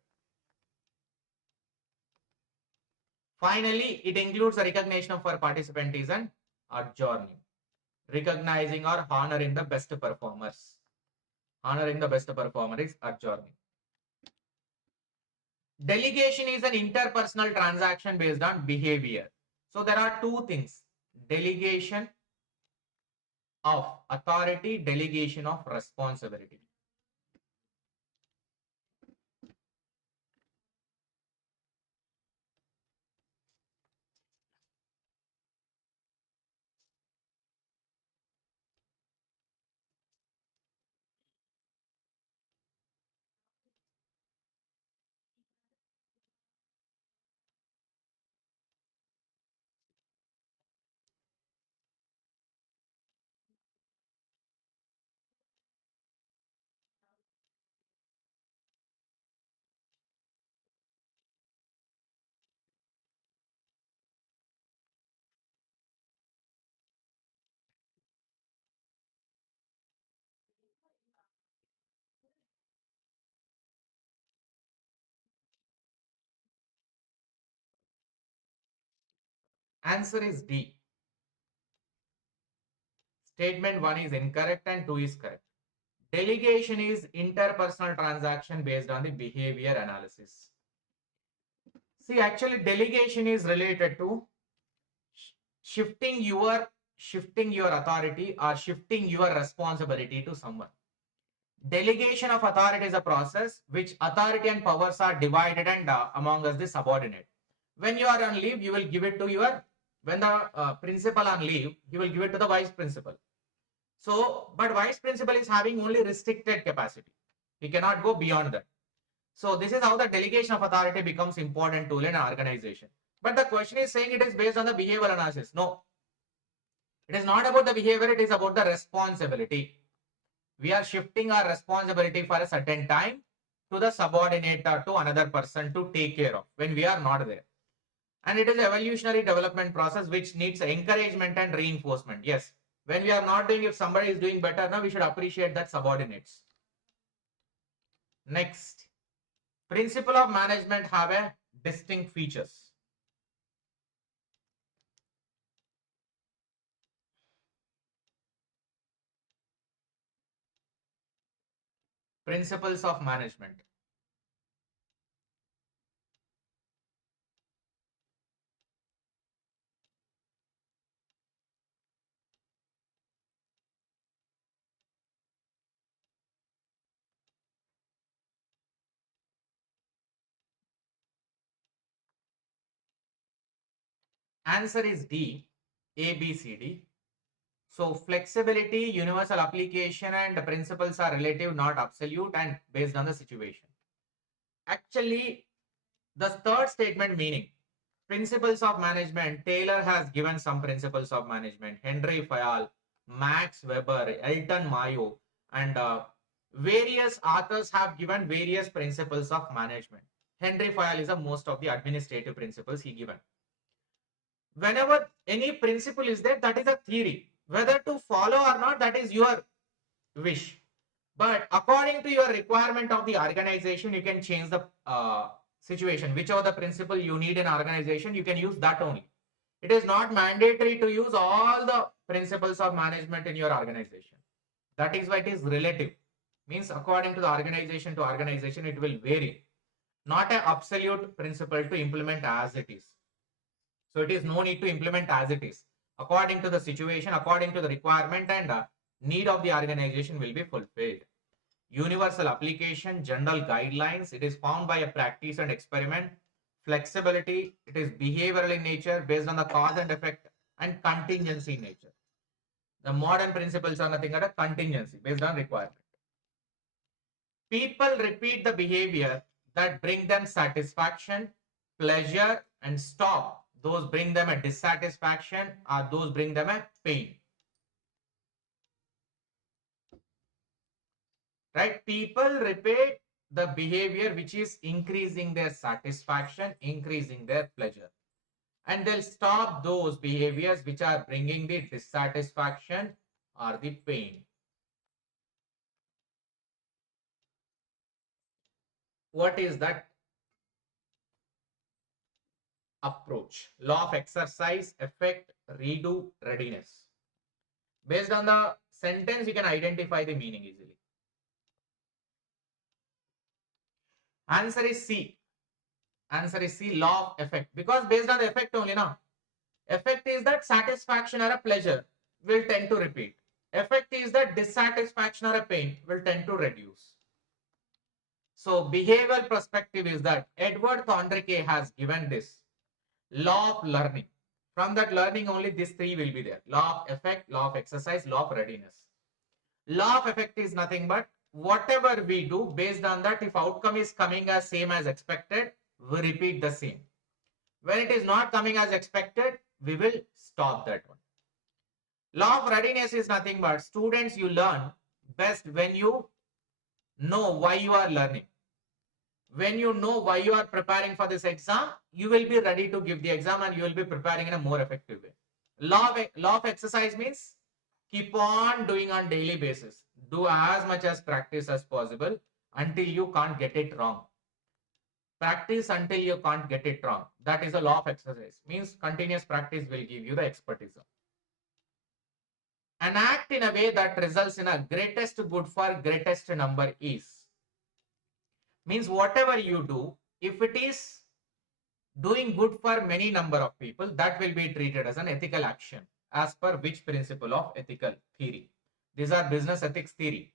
Finally, it includes the recognition of our participants and adjourning. Recognizing or honoring the best performers. Honoring the best performer is adjourning. Delegation is an interpersonal transaction based on behavior. So there are two things. Delegation of authority, delegation of responsibility. Answer is D. Statement 1 is incorrect and 2 is correct. Delegation is interpersonal transaction based on the behavior analysis. See, actually delegation is related to shifting your authority or shifting your responsibility to someone. Delegation of authority is a process which authority and powers are divided and among us the subordinate. When you are on leave, you will give it to your, when the principal on leave, you will give it to the vice principal. So, but vice principal is having only restricted capacity. He cannot go beyond that. So this is how the delegation of authority becomes important tool in an organization. But the question is saying it is based on the behavioral analysis. No, it is not about the behavior. It is about the responsibility. We are shifting our responsibility for a certain time to the subordinate to another person to take care of when we are not there. And it is an evolutionary development process which needs encouragement and reinforcement. Yes, when we are not doing, if somebody is doing better now, we should appreciate that subordinates. Next, principle of management have a distinct features. Principles of management. Answer is D, A, B, C, D. So flexibility, universal application, and the principles are relative, not absolute, and based on the situation. Actually, the third statement meaning, principles of management, Taylor has given some principles of management. Henry Fayol, Max Weber, Elton Mayo, and various authors have given various principles of management. Henry Fayol is the most of the administrative principles he given. Whenever any principle is there, that is a theory. Whether to follow or not, that is your wish. But according to your requirement of the organization, you can change the situation. Whichever the principle you need in organization, you can use that only. It is not mandatory to use all the principles of management in your organization. That is why it is relative. Means according to the organization, it will vary. Not an absolute principle to implement as it is. So it is no need to implement as it is. According to the situation, according to the requirement and need of the organization will be fulfilled. Universal application, general guidelines, it is found by a practice and experiment. Flexibility, it is behavioral in nature based on the cause and effect, and contingency in nature. The modern principles are nothing but a contingency based on requirement. People repeat the behavior that bring them satisfaction, pleasure, and stop those bring them a dissatisfaction or those bring them a pain. Right? People repeat the behavior which is increasing their satisfaction, increasing their pleasure. And they'll stop those behaviors which are bringing the dissatisfaction or the pain. What is that approach? Law of exercise, effect, redo, readiness. Based on the sentence, you can identify the meaning easily. Answer is C. Answer is C, law of effect. Because based on the effect only now. Effect is that satisfaction or a pleasure will tend to repeat. Effect is that dissatisfaction or a pain will tend to reduce. So behavioral perspective is that Edward Thorndike has given this law of learning. From that learning only these three will be there. Law of effect, law of exercise, law of readiness. Law of effect is nothing but whatever we do based on that, if outcome is coming as same as expected, we repeat the same. When it is not coming as expected, we will stop that one. Law of readiness is nothing but students, you learn best when you know why you are learning. When you know why you are preparing for this exam, you will be ready to give the exam and you will be preparing in a more effective way. Law of exercise means keep on doing on daily basis. Do as much as practice as possible until you can't get it wrong. Practice until you can't get it wrong. That is a law of exercise. Means continuous practice will give you the expertise. An act in a way that results in a greatest good for greatest number is. Means whatever you do, if it is doing good for many number of people, that will be treated as an ethical action. As per which principle of ethical theory? These are business ethics theory.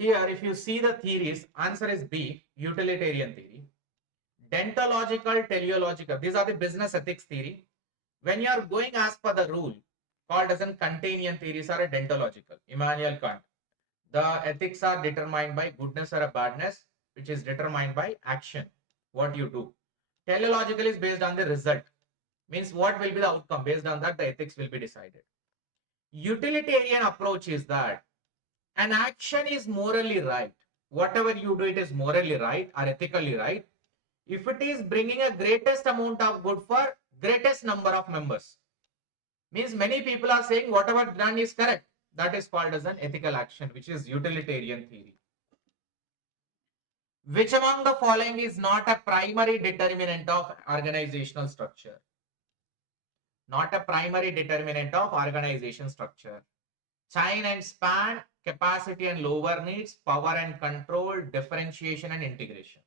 Here, if you see the theories, answer is B, utilitarian theory. Deontological, teleological, these are the business ethics theory. When you are going as per the rule, called as an Kantinian theories or a deontological. Immanuel Kant. The ethics are determined by goodness or a badness, which is determined by action, what you do. Teleological is based on the result, means what will be the outcome. Based on that, the ethics will be decided. Utilitarian approach is that an action is morally right. Whatever you do, it is morally right or ethically right if it is bringing a greatest amount of good for greatest number of members. Means many people are saying whatever done is correct. That is called as an ethical action, which is utilitarian theory. Which among the following is not a primary determinant of organizational structure? Not a primary determinant of organization structure. Chain and span, capacity and lower needs, power and control, differentiation and integration.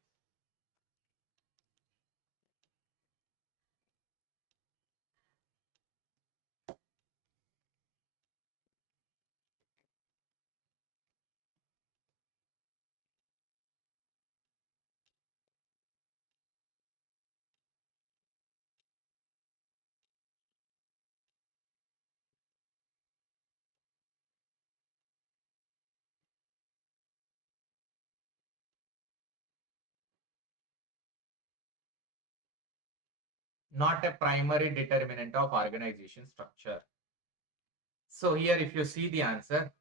Not a primary determinant of organization structure. So here if you see the answer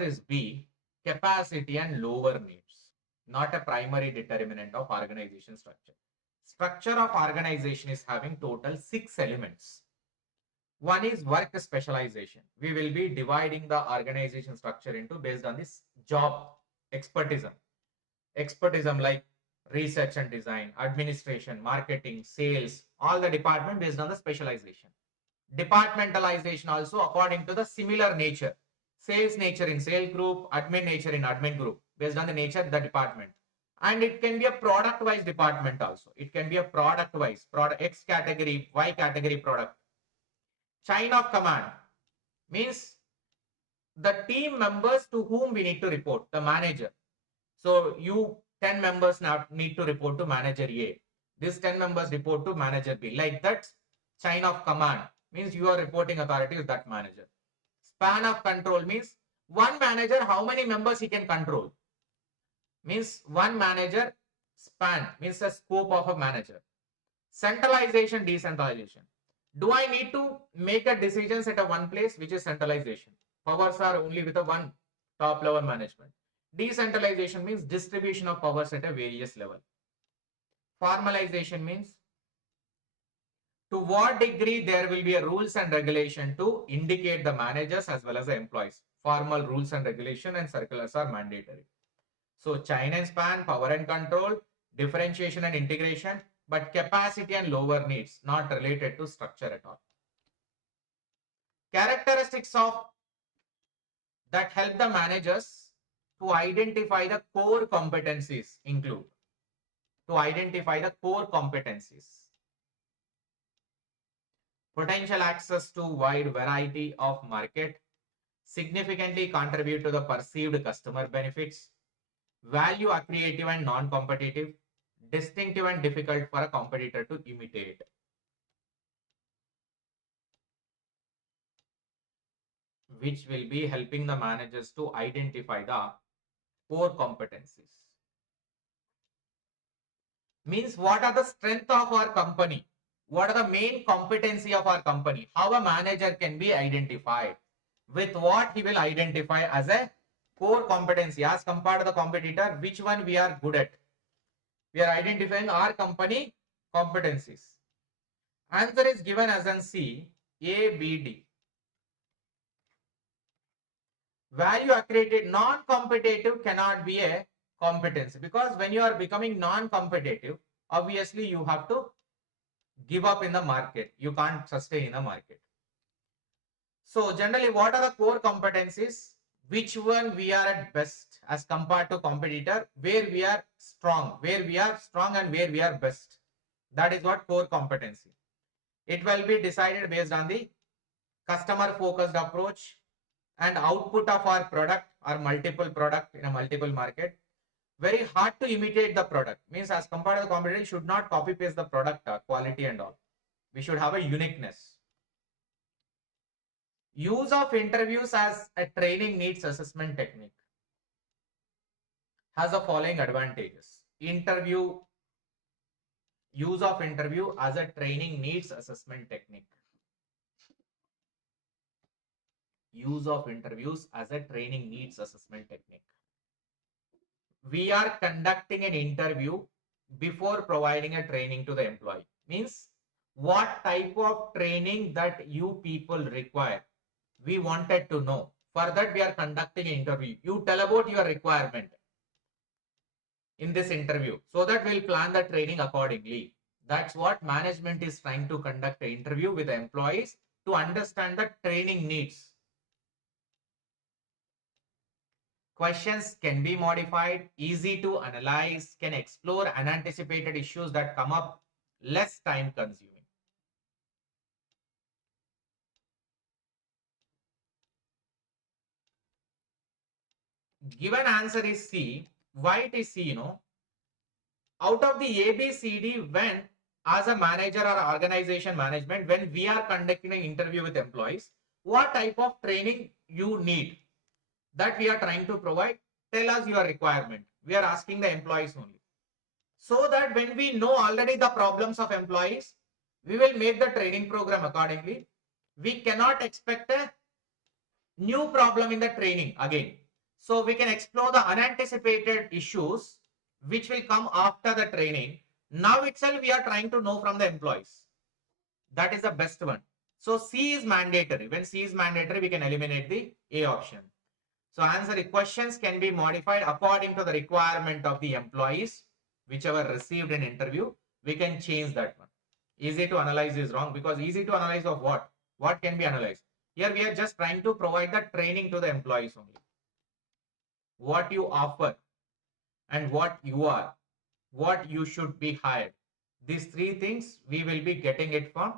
is B, capacity and lower needs. Not a primary determinant of organization structure. Structure of organization is having total 6 elements. One is work specialization. We will be dividing the organization structure into based on this job expertism. Expertism like research and design, administration, marketing, sales, all the department based on the specialization. Departmentalization also according to the similar nature. Sales nature in sales group, admin nature in admin group, based on the nature of the department. And it can be a product wise department also. It can be a product wise, product X category, Y category product. Chain of command means the team members to whom we need to report, the manager. So you 10 members now need to report to manager A. This 10 members report to manager B. Like that, chain of command means your reporting authority is that manager. Span of control means one manager, how many members he can control. Means one manager span means the scope of a manager. Centralization, decentralization. Do I need to make a decisions at a one place, which is centralization? Powers are only with a one top level management. Decentralization means distribution of powers at a various level. Formalization means to what degree there will be a rules and regulation to indicate the managers as well as the employees. Formal rules and regulation and circulars are mandatory. So chain and span, power and control, differentiation and integration, but capacity and lower needs not related to structure at all. Characteristics of that help the managers to identify the core competencies include potential access to wide variety of market, significantly contribute to the perceived customer benefits, value accretive and non-competitive, distinctive and difficult for a competitor to imitate. Which will be helping the managers to identify the core competencies. Means what are the strength of our company? What are the main competency of our company? How a manager can be identified? With what he will identify as a core competency as compared to the competitor, which one we are good at? We are identifying our company competencies. Answer is given as an C, A, B, D. Value accreted, non-competitive cannot be a competency, because when you are becoming non-competitive, obviously you have to give up in the market. You can't sustain in the market. So generally, what are the core competencies? Which one we are at best as compared to competitor, where we are strong and where we are best. That is what core competency. It will be decided based on the customer focused approach and output of our product or multiple product in a multiple market. Very hard to imitate the product. Means as compared to the competitor, you should not copy paste the product quality and all. We should have a uniqueness. Use of interviews as a training needs assessment technique has the following advantages. Use of interview as a training needs assessment technique. Use of interviews as a training needs assessment technique. We are conducting an interview before providing a training to the employee. Means what type of training that you people require. We wanted to know. For that, we are conducting an interview. You tell about your requirement in this interview so that we'll plan the training accordingly. That's what management is trying to conduct an interview with the employees to understand the training needs. Questions can be modified, easy to analyze, can explore unanticipated issues that come up, less time consuming. Given answer is C. Why it is C, out of the ABCD, when as a manager or organization management, when we are conducting an interview with employees, what type of training you need that we are trying to provide, tell us your requirement. We are asking the employees only. So that when we know already the problems of employees, we will make the training program accordingly. We cannot expect a new problem in the training again. So we can explore the unanticipated issues which will come after the training. Now itself we are trying to know from the employees. That is the best one. So C is mandatory. When C is mandatory, we can eliminate the A option. So answer, questions can be modified according to the requirement of the employees, whichever received an interview. We can change that one. Easy to analyze is wrong, because easy to analyze of what? What can be analyzed? Here we are just trying to provide the training to the employees only. What you offer and what you are, what you should be hired. These three things we will be getting it from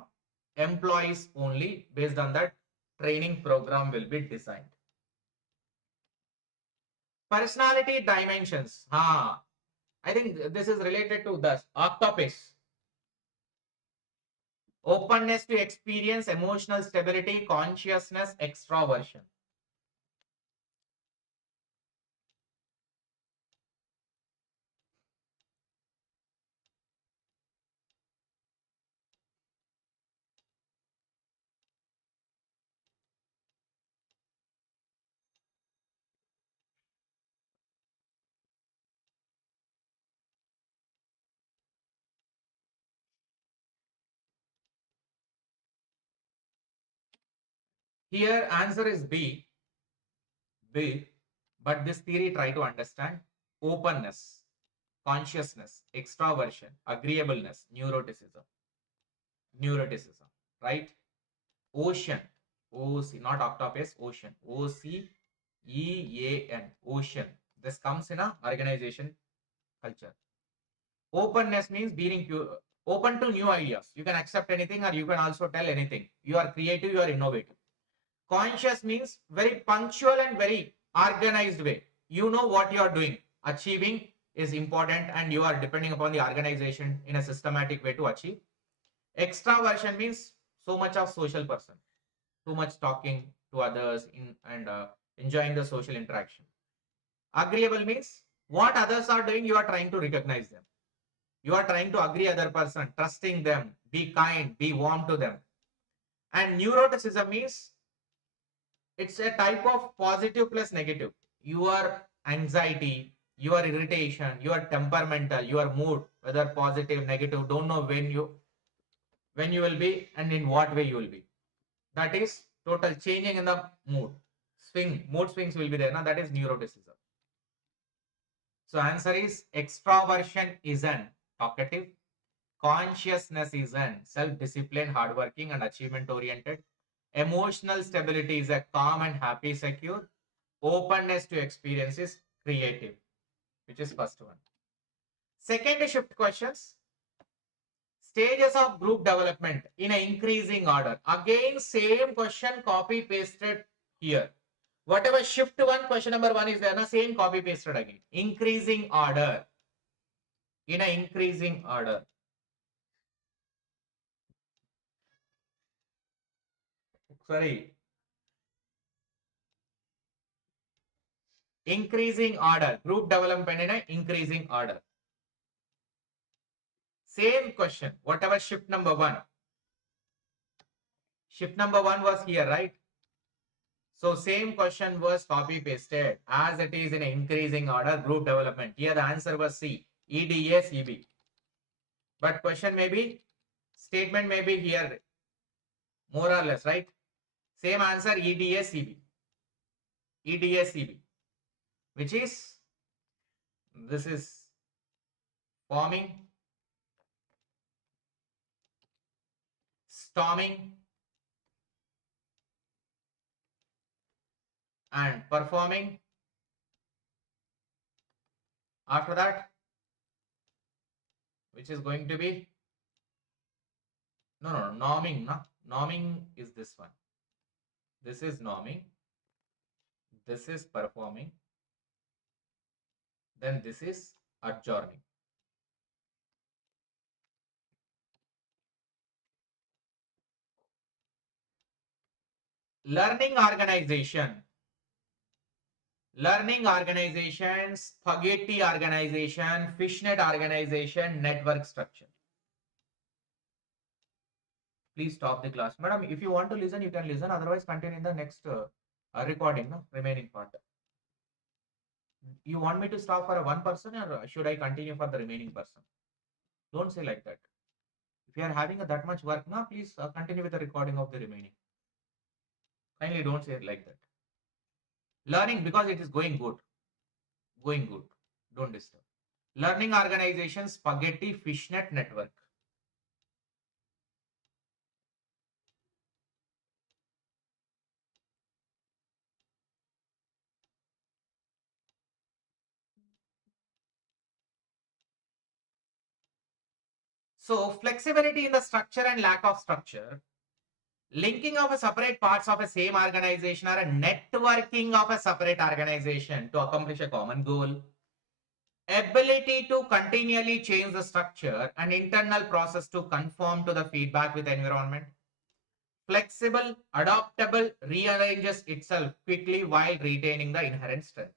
employees only. Based on that, training program will be designed. Personality dimensions. I think this is related to this. Octopus. Openness to experience, emotional stability, consciousness, extraversion. Here answer is B. But this theory try to understand openness, consciousness, extraversion, agreeableness, neuroticism, right? Ocean, OC, not octopus, ocean, OCEAN, ocean. This comes in a organization culture. Openness means being open to new ideas. You can accept anything or you can also tell anything. You are creative, you are innovative. Conscious means very punctual and very organized way. You know what you are doing. Achieving is important and you are depending upon the organization in a systematic way to achieve. Extraversion means so much of social person. Too much talking to others and enjoying the social interaction. Agreeable means what others are doing, you are trying to recognize them. You are trying to agree other person, trusting them, be kind, be warm to them. And neuroticism means it's a type of positive plus negative. Your anxiety, your irritation, your temperamental, your mood, whether positive, negative, don't know when you will be and in what way you will be. That is total changing in the mood. Mood swings will be there. Now that is neuroticism. So answer is extraversion is an talkative. Consciousness is an self-disciplined, hardworking and achievement-oriented. Emotional stability is a calm and happy, secure. Openness to experience is creative, which is first one. Second shift questions. Stages of group development in an increasing order. Again, same question copy pasted here. Whatever shift one, question number one is there, na same copy pasted again. Increasing order. In an increasing order. Sorry. increasing order, group development in an increasing order. Same question, whatever shift number 1. Shift number 1 was here, right? So same question was copy pasted as it is in increasing order, group development. Here the answer was C, EDA CB. But question may be, statement may be here, more or less, right? Same answer, EDA CB. EDA CB, which is, this is forming, storming, and performing. After that, which is going to be, no, norming, no? Norming is this one. This is norming. This is performing. Then this is adjourning. Learning organization. Learning organization, spaghetti organization, fishnet organization, network structure. Please stop the class. Madam, if you want to listen, you can listen. Otherwise, continue in the next recording, no? Remaining part. You want me to stop for a one person or should I continue for the remaining person? Don't say like that. If you are having that much work, now please continue with the recording of the remaining. Kindly don't say it like that. Learning, because it is going good. Going good. Don't disturb. Learning organization, spaghetti, fishnet, network. So flexibility in the structure and lack of structure. Linking of a separate parts of a same organization or a networking of a separate organization to accomplish a common goal. Ability to continually change the structure and internal process to conform to the feedback with the environment. Flexible, adaptable, rearranges itself quickly while retaining the inherent strength.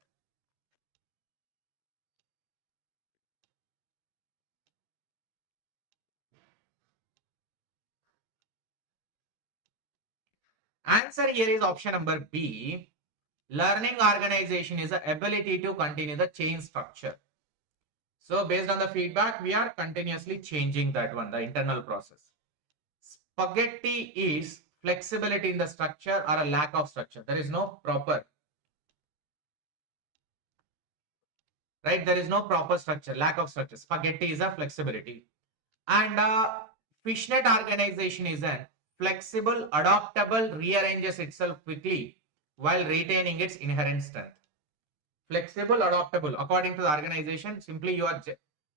Answer here is option number B. Learning organization is the ability to continue the change structure. So based on the feedback, we are continuously changing that one, the internal process. Spaghetti is flexibility in the structure or a lack of structure. There is no proper, right? There is no proper structure, lack of structure. Spaghetti is a flexibility. And fishnet organization is an flexible, adaptable, rearranges itself quickly while retaining its inherent strength. Flexible, adaptable. According to the organization, simply you are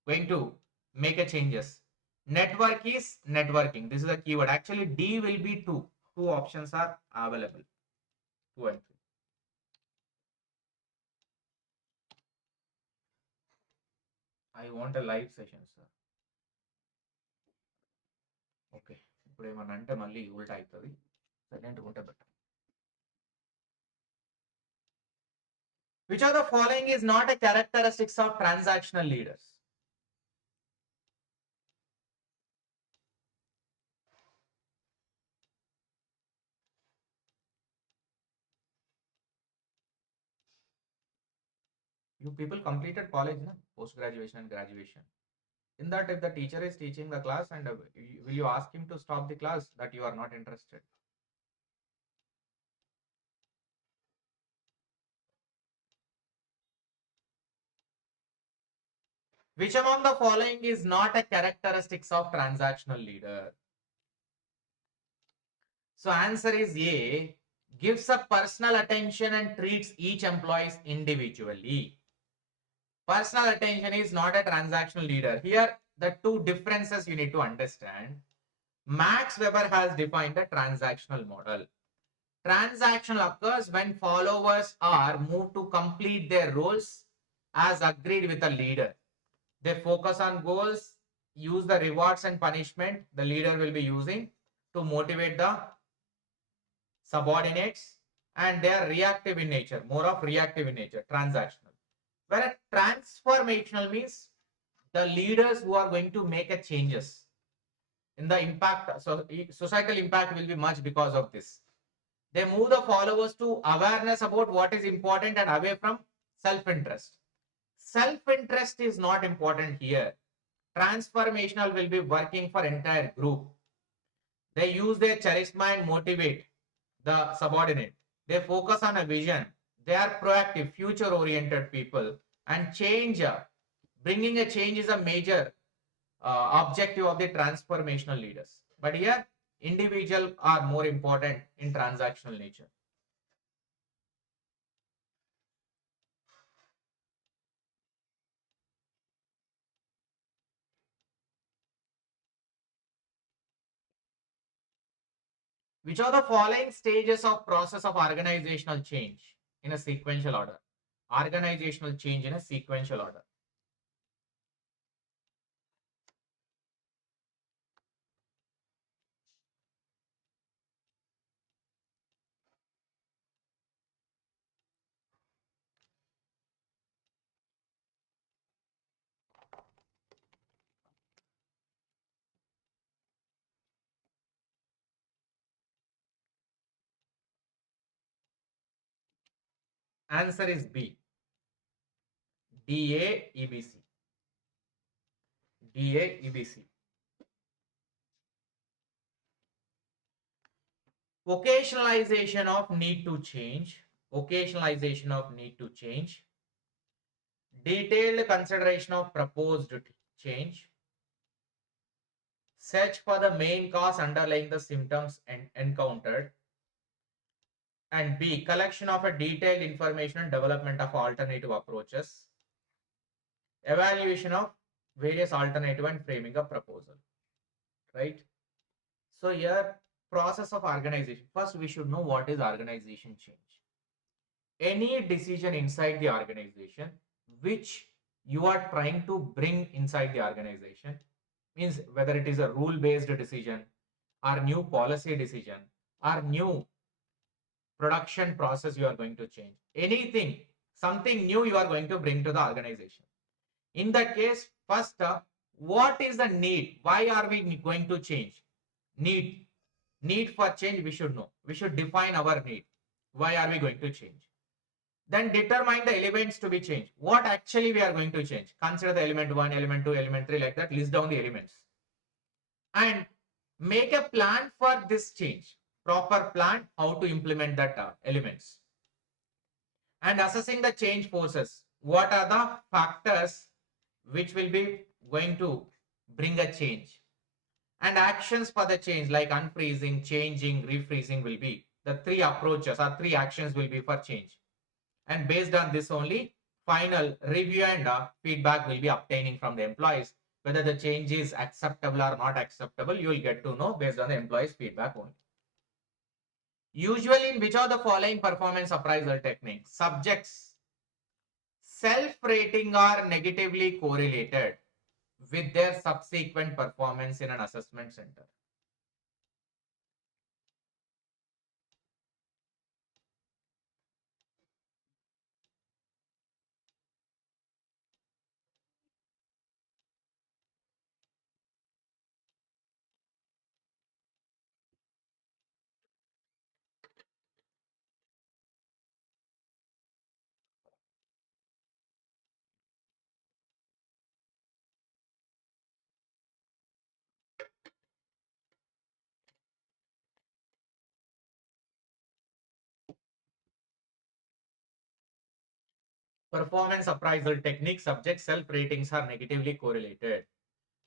going to make a changes. Network is networking. This is a keyword. Actually, D will be 2. 2 options are available. 2 and 3. I want a live session, sir. Okay. ఇప్పుడు ఏమన్నా అంటే మళ్ళీ ఉల్టా అవుతుంది. Silent ఉంటే better. Which of the following is not a characteristics of transactional leaders? You people completed college, na? Post graduation and graduation. In that, if the teacher is teaching the class and will you ask him to stop the class that you are not interested? Which among the following is not a characteristics of transactional leader? So answer is A. Gives a personal attention and treats each employee individually. Personal attention is not a transactional leader. Here, the two differences you need to understand. Max Weber has defined a transactional model. Transactional occurs when followers are moved to complete their roles as agreed with a leader. They focus on goals, use the rewards and punishment the leader will be using to motivate the subordinates and they are reactive in nature, more of reactive in nature, transactional. Whereas transformational means the leaders who are going to make a changes in the impact, so societal impact will be much because of this. They move the followers to awareness about what is important and away from self-interest. Self-interest is not important here. Transformational will be working for entire group. They use their charisma and motivate the subordinate. They focus on a vision. They are proactive, future-oriented people. And change, bringing a change is a major objective of the transformational leaders. But here, individual are more important in transactional nature. Which are the following stages of process of organizational change in a sequential order? Organizational change in a sequential order. Answer is B. DAEBC. DAEBC. Occasionalization of need to change. Occasionalization of need to change. Detailed consideration of proposed change. Search for the main cause underlying the symptoms encountered. And B, collection of a detailed information and development of alternative approaches. Evaluation of various alternative and framing a proposal. Right? So here, process of organization. First, we should know what is organization change. Any decision inside the organization which you are trying to bring inside the organization, means whether it is a rule-based decision or new policy decision or new production process you are going to change. Anything, something new you are going to bring to the organization. In that case, first, what is the need? Why are we going to change? Need for change we should know. We should define our need. Why are we going to change? Then determine the elements to be changed. What actually we are going to change? Consider the element 1, element 2, element 3, like that. List down the elements. And make a plan for this change. Proper plan how to implement that elements. And assessing the change forces. What are the factors which will be going to bring a change? And actions for the change like unfreezing, changing, refreezing will be the three approaches or three actions will be for change. And based on this only, final review and feedback will be obtaining from the employees. Whether the change is acceptable or not acceptable, you will get to know based on the employees' feedback only. Usually, in which of the following performance appraisal techniques, subjects self-rating are negatively correlated with their subsequent performance in an assessment center? Performance appraisal technique, subject self-ratings are negatively correlated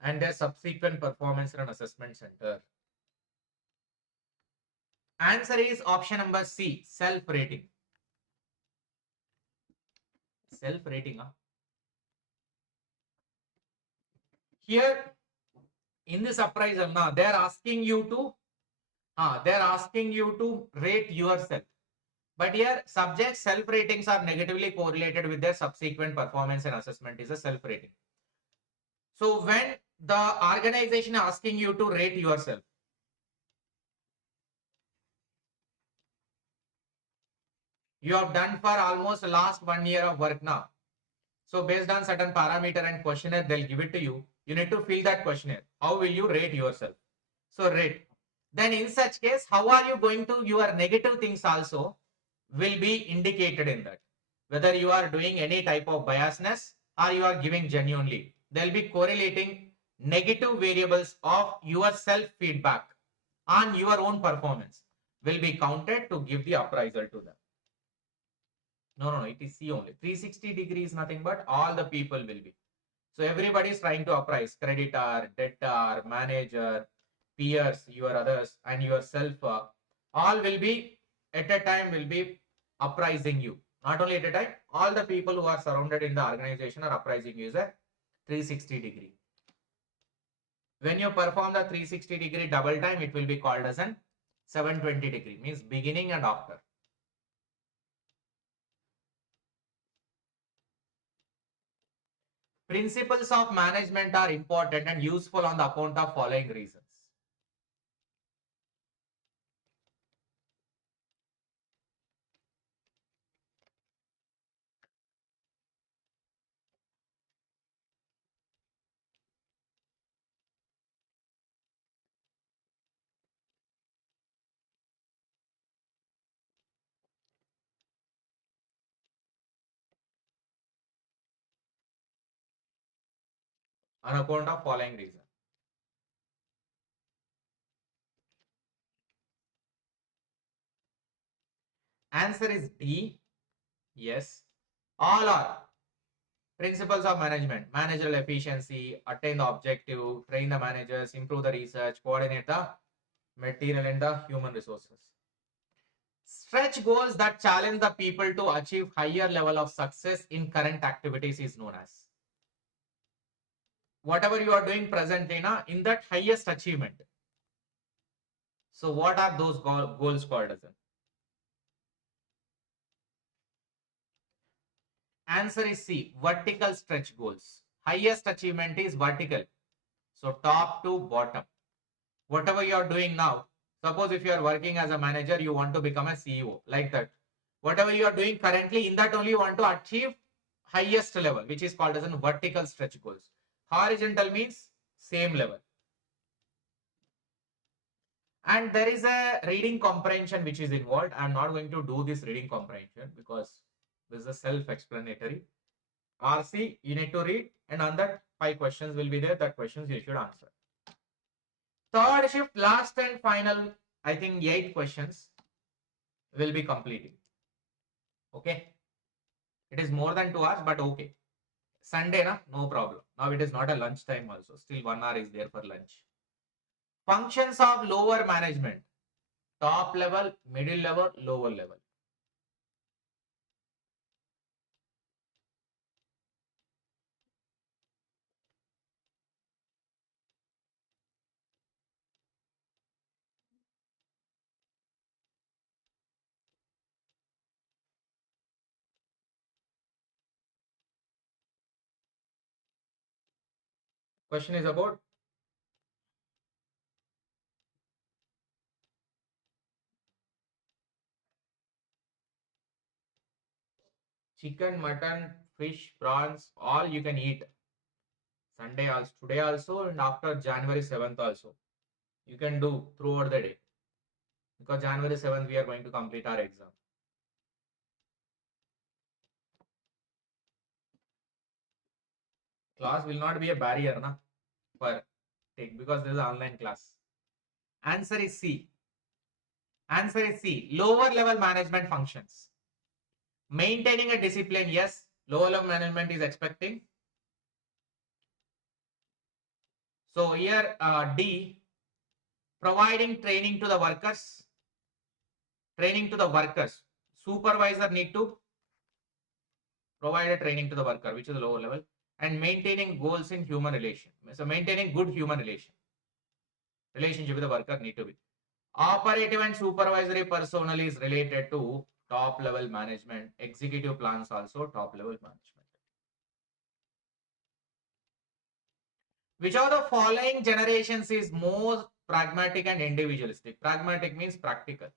and their subsequent performance in an assessment center. Answer is option number C, self-rating. Self-rating. Here, in this appraisal, they are asking you to rate yourself. But here, subject self-ratings are negatively correlated with their subsequent performance and assessment is a self-rating. So when the organization is asking you to rate yourself, You have done for almost last 1 year of work now. So based on certain parameter and questionnaire, they'll give it to you. You need to fill that questionnaire. How will you rate yourself? So rate. Then in such case, how are you going to, your negative things also will be indicated in that. Whether you are doing any type of biasness or you are giving genuinely. They'll be correlating negative variables of your self feedback on your own performance will be counted to give the appraisal to them. No, it is C only. 360 degrees nothing but all the people will be. So everybody is trying to appraise creditor, debtor, manager, peers, your others, and yourself. All will be at a time will be appraising you. Not only at a time, all the people who are surrounded in the organization are appraising you as a 360 degree. When you perform the 360 degree double time, it will be called as an 720 degree, means beginning and after. Principles of management are important and useful on the account of following reasons. On account of following reasons. Answer is D. Yes. All are principles of management. Managerial efficiency, attain the objective, train the managers, improve the research, coordinate the material and the human resources. Stretch goals that challenge the people to achieve higher level of success in current activities is known as. Whatever you are doing presently, in that highest achievement. So what are those goals called as? Answer is C, vertical stretch goals. Highest achievement is vertical. So top to bottom. Whatever you are doing now, suppose if you are working as a manager, you want to become a CEO, like that. Whatever you are doing currently, in that only you want to achieve highest level, which is called as a vertical stretch goals. Horizontal means same level. And there is a reading comprehension which is involved. I am not going to do this reading comprehension because this is a self-explanatory. RC, you need to read, and on that 5 questions will be there. That questions you should answer. Third shift, last and final, I think 8 questions will be completing. Okay. It is more than 2 hours, but okay. Sunday, no problem. Now it is not a lunch time also. Still 1 hour is there for lunch. Functions of lower management. Top level, middle level, lower level. Question is about chicken, mutton, fish, prawns, all you can eat. Sunday also, today also, and after January 7th also. You can do throughout the day. Because January 7th we are going to complete our exam. Class will not be a barrier for take, because this is an online class. Answer is C. Answer is C. Lower level management functions. Maintaining a discipline, yes. Lower level management is expecting. So here D, providing training to the workers. Training to the workers. Supervisor need to provide a training to the worker, which is the lower level. And maintaining goals in human relation. So maintaining good human relationship with the worker need to be. Operative and supervisory personnel is related to top level management. Executive plans also top level management. Which of the following generations is more pragmatic and individualistic? Pragmatic means practical.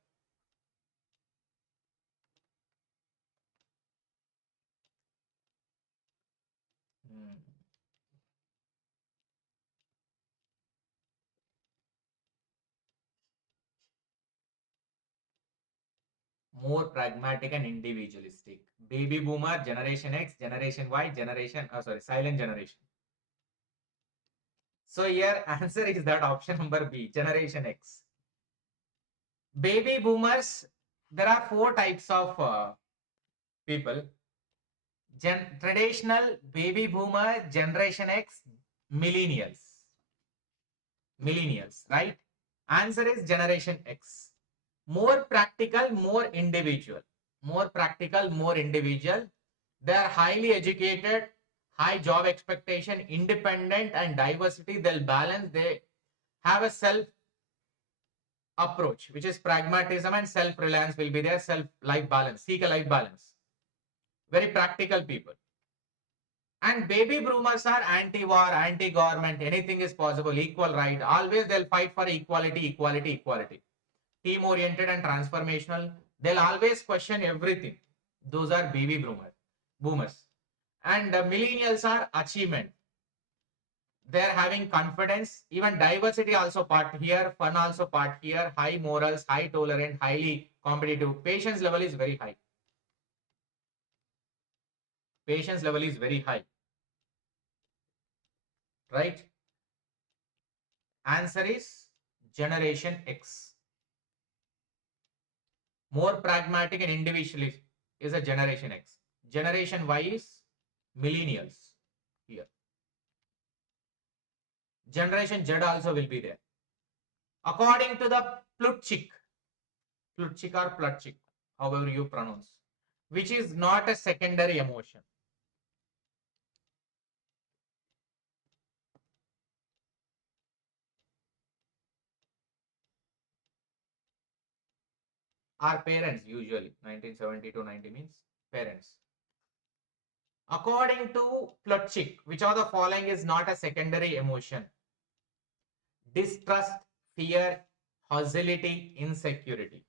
more pragmatic and individualistic. Baby boomer, generation X, generation Y, silent generation. So here answer is that option number B, generation X. Baby boomers, there are four types of people. Traditional, baby boomer, generation X, millennials. Millennials, right? Answer is generation X. More practical, more individual. More practical, more individual. They are highly educated, high job expectation, independent and diversity. They'll balance. They have a self approach, which is pragmatism and self-reliance will be their self-life balance. Seek a life balance. Very practical people. And baby boomers are anti-war, anti-government. Anything is possible. Equal right. Always they'll fight for equality, equality, equality. Team-oriented and transformational. They'll always question everything. Those are baby boomers. And the millennials are achievement. They're having confidence. Even diversity also part here. Fun also part here. High morals, high tolerant, highly competitive. Patience level is very high. Patience level is very high. Right? Answer is generation X. More pragmatic and individualist is a generation X. Generation Y is millennials here. Generation Z also will be there. According to the Plutchik or Plutchik, however you pronounce, which is not a secondary emotion. Our parents usually, 1970 to 90 means parents. According to Plutchik, which of the following is not a secondary emotion? Distrust, fear, hostility, insecurity.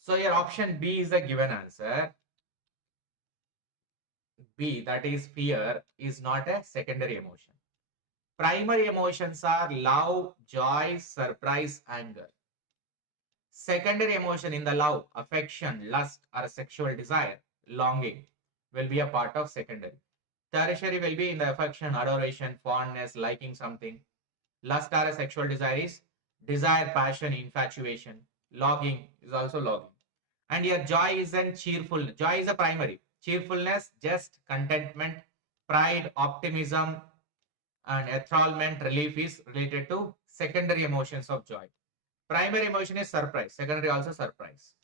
So your option B is the given answer. B, that is fear, is not a secondary emotion. Primary emotions are love, joy, surprise, anger. Secondary emotion in the love, affection, lust, or sexual desire, longing will be a part of secondary. Tertiary will be in the affection, adoration, fondness, liking something. Lust or a sexual desire is desire, passion, infatuation. Longing is also longing. And your joy is then cheerful. Joy is a primary. Cheerfulness, just contentment, pride, optimism, and enthrallment, relief is related to secondary emotions of joy. Primary emotion is surprise. Secondary also surprise.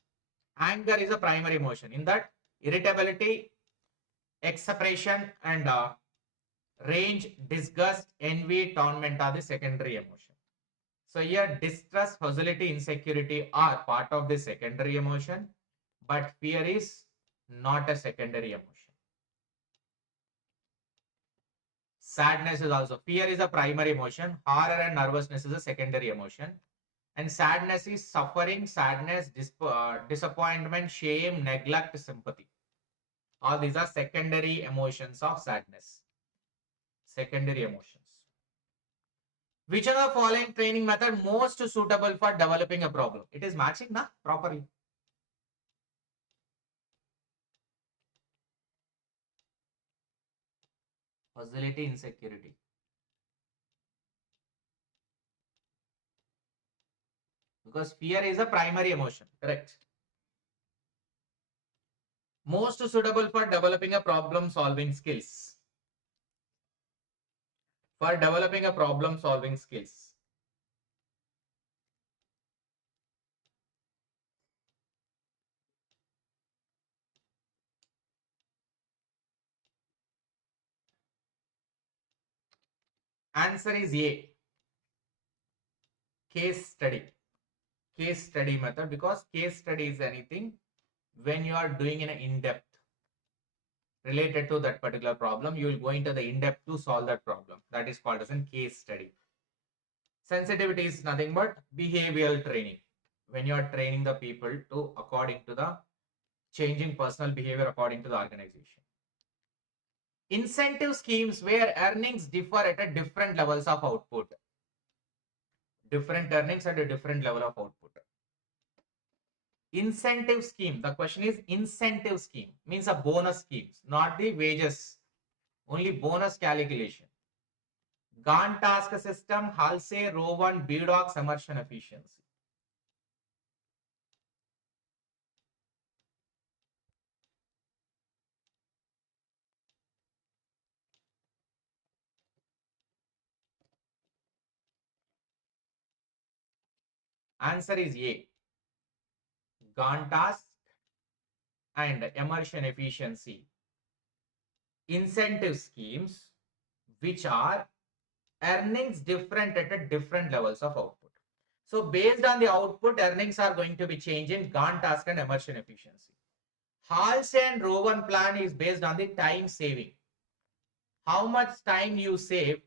Anger is a primary emotion. In that, irritability, exasperation, and rage, disgust, envy, torment are the secondary emotion. So here, distrust, hostility, insecurity are part of the secondary emotion, but fear is not a secondary emotion. Sadness is also, fear is a primary emotion. Horror and nervousness is a secondary emotion. And sadness is suffering, sadness, disappointment, shame, neglect, sympathy. All these are secondary emotions of sadness. Secondary emotions. Which of the following training method most suitable for developing a problem? It is matching na properly. Hostility, insecurity. Because fear is a primary emotion, correct? Most suitable for developing a problem solving skills. For developing a problem solving skills. Answer is A. Case study. Case study method, because case study is anything when you are doing an in-depth related to that particular problem, you will go into the in-depth to solve that problem. That is called as a case study. Sensitivity is nothing but behavioral training. When you are training the people to according to the changing personal behavior according to the organization. Incentive schemes where earnings differ at a different levels of output. different earnings at a different level of output. Incentive scheme. The question is incentive scheme means a bonus schemes, not the wages, only bonus calculation. Gantt task system, Halsey, Rowan, BDOC's immersion efficiency. Answer is A. Gantt task and immersion efficiency. Incentive schemes which are earnings different at a different levels of output. So based on the output, earnings are going to be changed in Gantt task and immersion efficiency. Halsey and Rowan plan is based on the time saving. How much time you saved,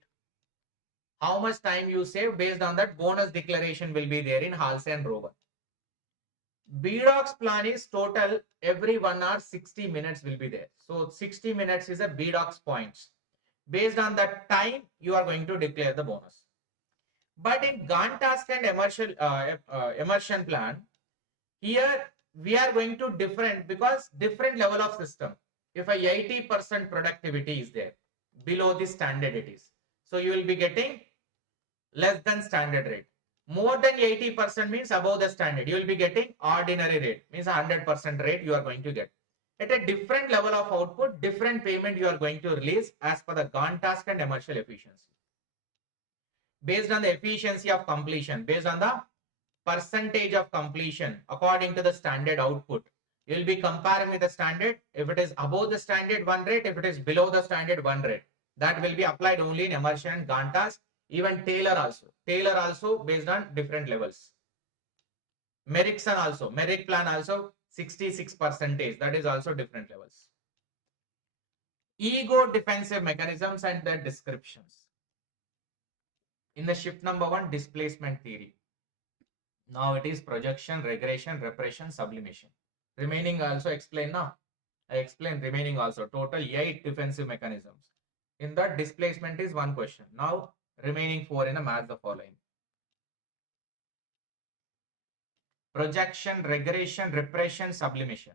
based on that bonus declaration will be there in Halsey and Rowan. BDOC's plan is total every 1 hour 60 minutes will be there. So 60 minutes is a BDOC's points. Based on that time, you are going to declare the bonus. But in Gantt task and immersion plan, here we are going to different because different level of system. If a 80% productivity is there, below the standard it is. So you will be getting less than standard rate. More than 80% means above the standard. You will be getting ordinary rate, means 100% rate you are going to get. At a different level of output, different payment you are going to release as per the Gantt task and immersion efficiency. Based on the efficiency of completion, based on the percentage of completion according to the standard output, you will be comparing with the standard. If it is above the standard, one rate. If it is below the standard, one rate. That will be applied only in immersion and Gantt task. Even Taylor also based on different levels. Merrickson also, Merrick plan also 66%. That is also different levels. Ego defensive mechanisms and their descriptions. In the shift number 1, displacement theory. Now it is projection, regression, repression, sublimation. Remaining also explain now. I explain remaining also. Total 8 defensive mechanisms. In that, displacement is one question. Now remaining 4 in a match the following. Projection, regression, repression, sublimation.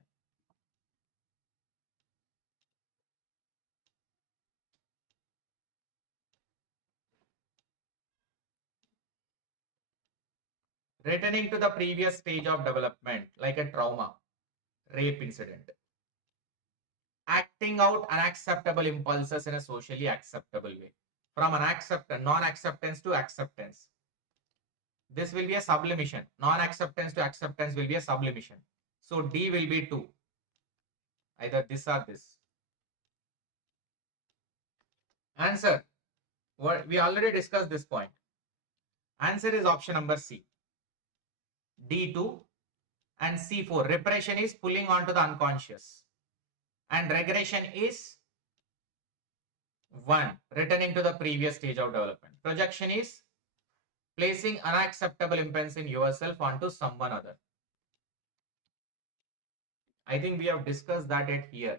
Returning to the previous stage of development, like a trauma, rape incident. Acting out unacceptable impulses in a socially acceptable way. From non-acceptance to acceptance. This will be a sublimation. Non-acceptance to acceptance will be a sublimation. So D will be 2. Either this or this. Answer. What we already discussed this point. Answer is option number C. D2 and C4. Repression is pulling onto the unconscious. And regression is 1. Returning to the previous stage of development. Projection is placing unacceptable impulse in yourself onto someone other. I think we have discussed that at here.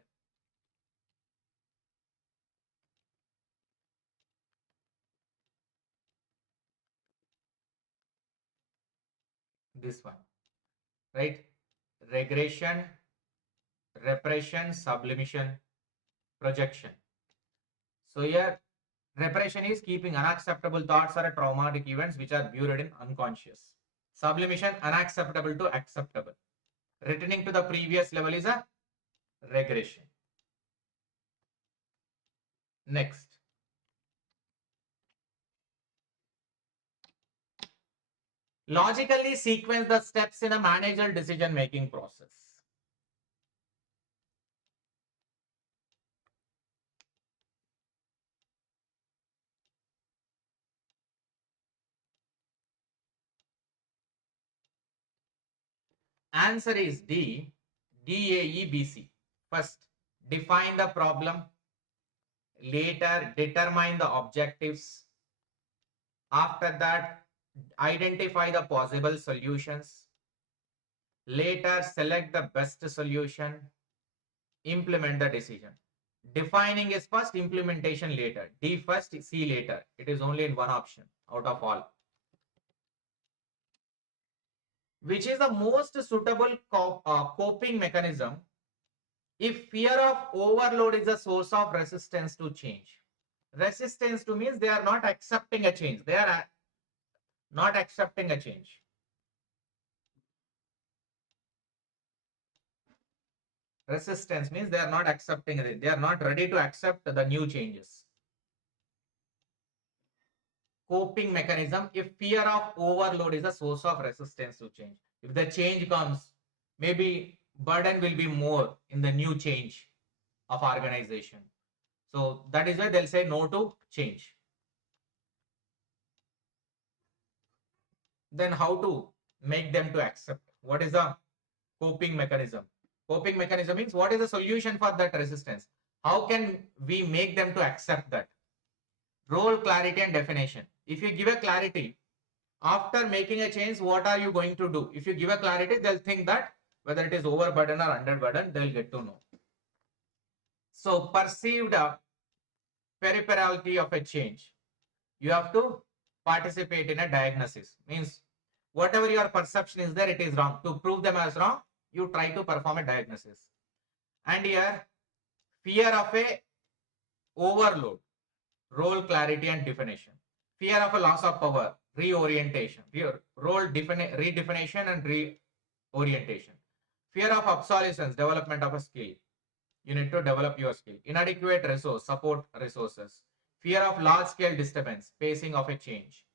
This one, right? Regression, repression, sublimation, projection. So here, repression is keeping unacceptable thoughts or traumatic events which are buried in unconscious. Sublimation, unacceptable to acceptable. Returning to the previous level is a regression. Next. Logically sequence the steps in a managerial decision-making process. Answer is D, DAEBC. First, define the problem. Later, determine the objectives. After that, identify the possible solutions. Later, select the best solution. Implement the decision. Defining is first, implementation later. D first, C later. It is only in one option out of all. Which is the most suitable coping mechanism if fear of overload is a source of resistance to change? Resistance to means they are not accepting a change. They are not accepting a change. Resistance means they are not accepting it. They are not ready to accept the new changes. Coping mechanism if fear of overload is a source of resistance to change. If the change comes, maybe burden will be more in the new change of organization. So that is why they'll say no to change. Then how to make them to accept? What is the coping mechanism? Coping mechanism means what is the solution for that resistance? How can we make them to accept that? Role clarity and definition. If you give a clarity, after making a change, what are you going to do? If you give a clarity, they'll think that whether it is overburden or underburden, they'll get to know. So perceived peripherality of a change. You have to participate in a diagnosis. Means whatever your perception is there, it is wrong. To prove them as wrong, you try to perform a diagnosis. And here, fear of a overload, role clarity and definition. Fear of a loss of power, reorientation. Role redefinition and reorientation. Fear of obsolescence, development of a skill. You need to develop your skill. Inadequate resource, support resources. Fear of large scale disturbance, pacing of a change.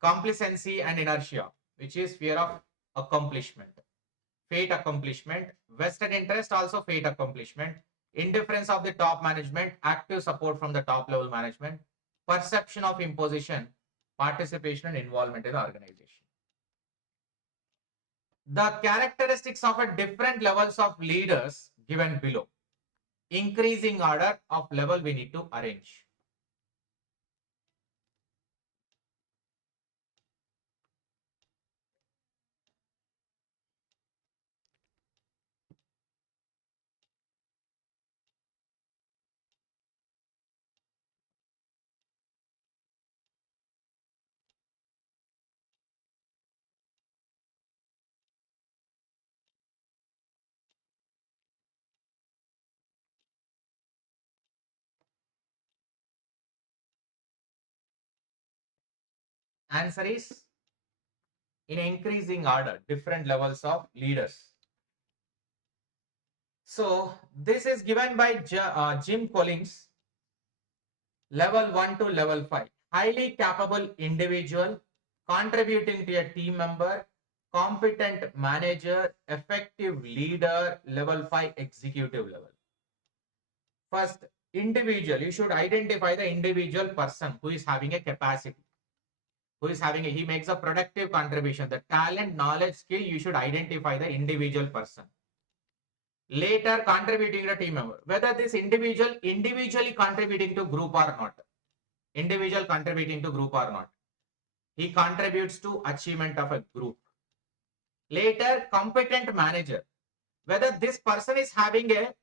Complacency and inertia, which is fear of accomplishment. Fate accomplishment. Vested interest, also fate accomplishment. Indifference of the top management, active support from the top level management. Perception of imposition, participation and involvement in the organization. The characteristics of a different levels of leaders given below. Increasing order of level we need to arrange. Answer is in increasing order, different levels of leaders. So this is given by Jim Collins, level 1 to level 5. Highly capable individual, contributing to a team member, competent manager, effective leader, level 5 executive level. First, individual, you should identify the individual person who is having a capacity, he makes a productive contribution. The talent, knowledge, skill, you should identify the individual person. Later, contributing to a team member, whether this individual individually contributing to group or not. Individual contributing to group or not. He contributes to achievement of a group. Later, competent manager, whether this person is having a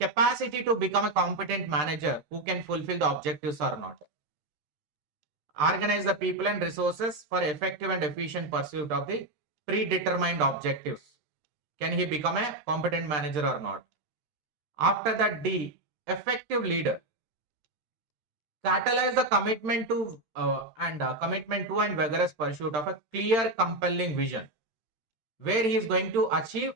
capacity to become a competent manager who can fulfill the objectives or not. Organize the people and resources for effective and efficient pursuit of the predetermined objectives. Can he become a competent manager or not? After that, D, effective leader. Catalyze the commitment to and vigorous pursuit of a clear, compelling vision, where he is going to achieve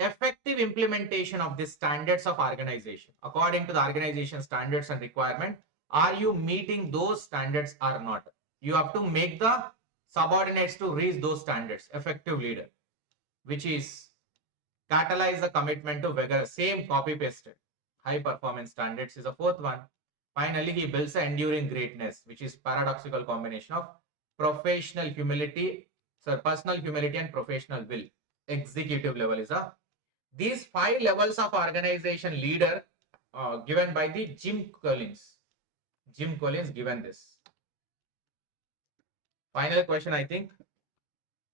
effective implementation of the standards of organization. According to the organization standards and requirement, are you meeting those standards or not? You have to make the subordinates to reach those standards. Effective leader, which is catalyze the commitment to vigorous, same copy pasted. High performance standards is the fourth one. Finally, he builds an enduring greatness, which is paradoxical combination of personal humility and professional will. Executive level is a these 5 levels of organization leader given by the Jim Collins. Jim Collins given this. Final question, I think.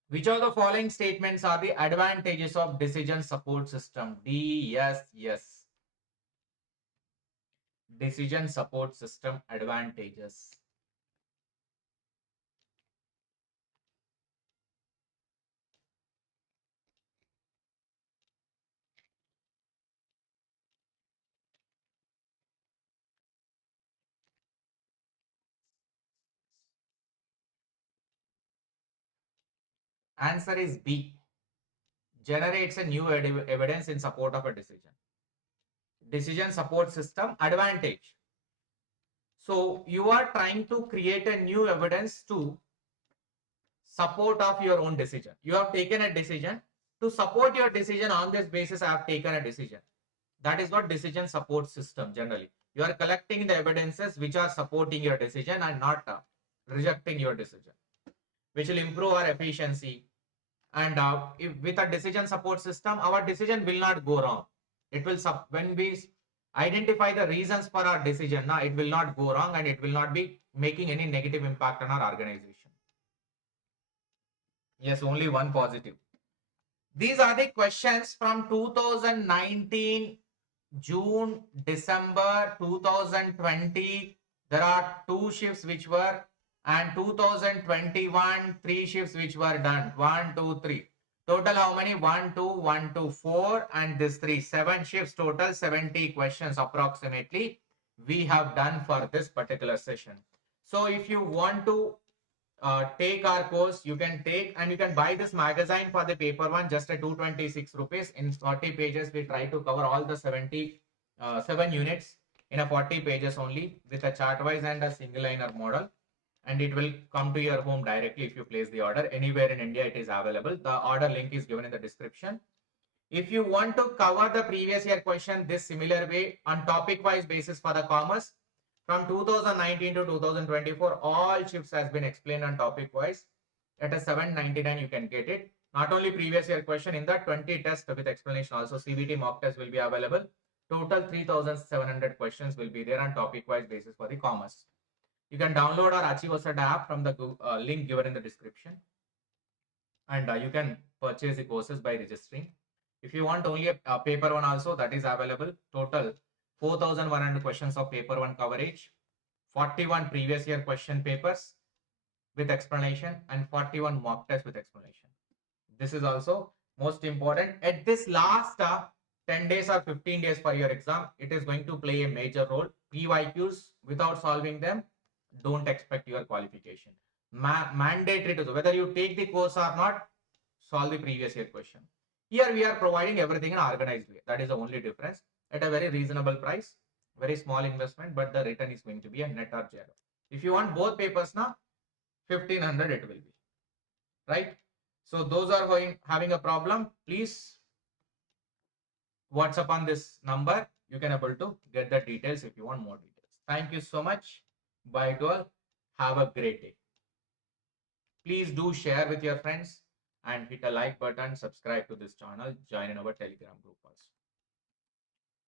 Which of the following statements are the advantages of decision support system? D, yes, yes. Decision support system advantages. Answer is B. Generates a new evidence in support of a decision. Decision support system advantage. So you are trying to create a new evidence to support of your own decision. You have taken a decision. To support your decision, on this basis, I have taken a decision. That is what decision support system generally. You are collecting the evidences which are supporting your decision and not rejecting your decision, which will improve our efficiency. And if with a decision support system, our decision will not go wrong. It will, when we identify the reasons for our decision, now it will not go wrong and it will not be making any negative impact on our organization. Yes, only one positive. These are the questions from 2019, June, December 2020. There are 2 shifts which were, and 2021, 3 shifts which were done. 1, 2, 3. Total how many? 1, 2, 1, 2, 4, and this 3. 7 shifts total, 70 questions approximately we have done for this particular session. So if you want to take our course, you can take, and you can buy this magazine for the paper 1 just at 226 rupees. In 40 pages we try to cover all the 7 units in a 40 pages only, with a chart wise and a single liner model, and it will come to your home directly if you place the order. Anywhere in India it is available. The order link is given in the description. If you want to cover the previous year question this similar way on topic wise basis for the commerce, from 2019 to 2024, all shifts has been explained on topic wise. At a 799 you can get it. Not only previous year question, in the 20 test with explanation also, CBT mock test will be available. Total 3700 questions will be there on topic wise basis for the commerce. You can download our Achieversaddaugcnet app from the link given in the description, and you can purchase the courses by registering. If you want only a paper 1 also, that is available. Total 4100 questions of paper 1 coverage, 41 previous year question papers with explanation, and 41 mock tests with explanation. This is also most important. At this last 10 days or 15 days for your exam, it is going to play a major role. PYQs, without solving them, don't expect your qualification. Mandatory to, whether you take the course or not, solve the previous year question. Here we are providing everything in an organized way. That is the only difference, at a very reasonable price, very small investment, but the return is going to be a NET or JRF. If you want both papers now, 1500 it will be, right? So those are having a problem, please WhatsApp on this number. You can able to get the details if you want more details. Thank you so much. Bye to all. Have a great day. Please do share with your friends and hit a like button, subscribe to this channel, join in our Telegram group also.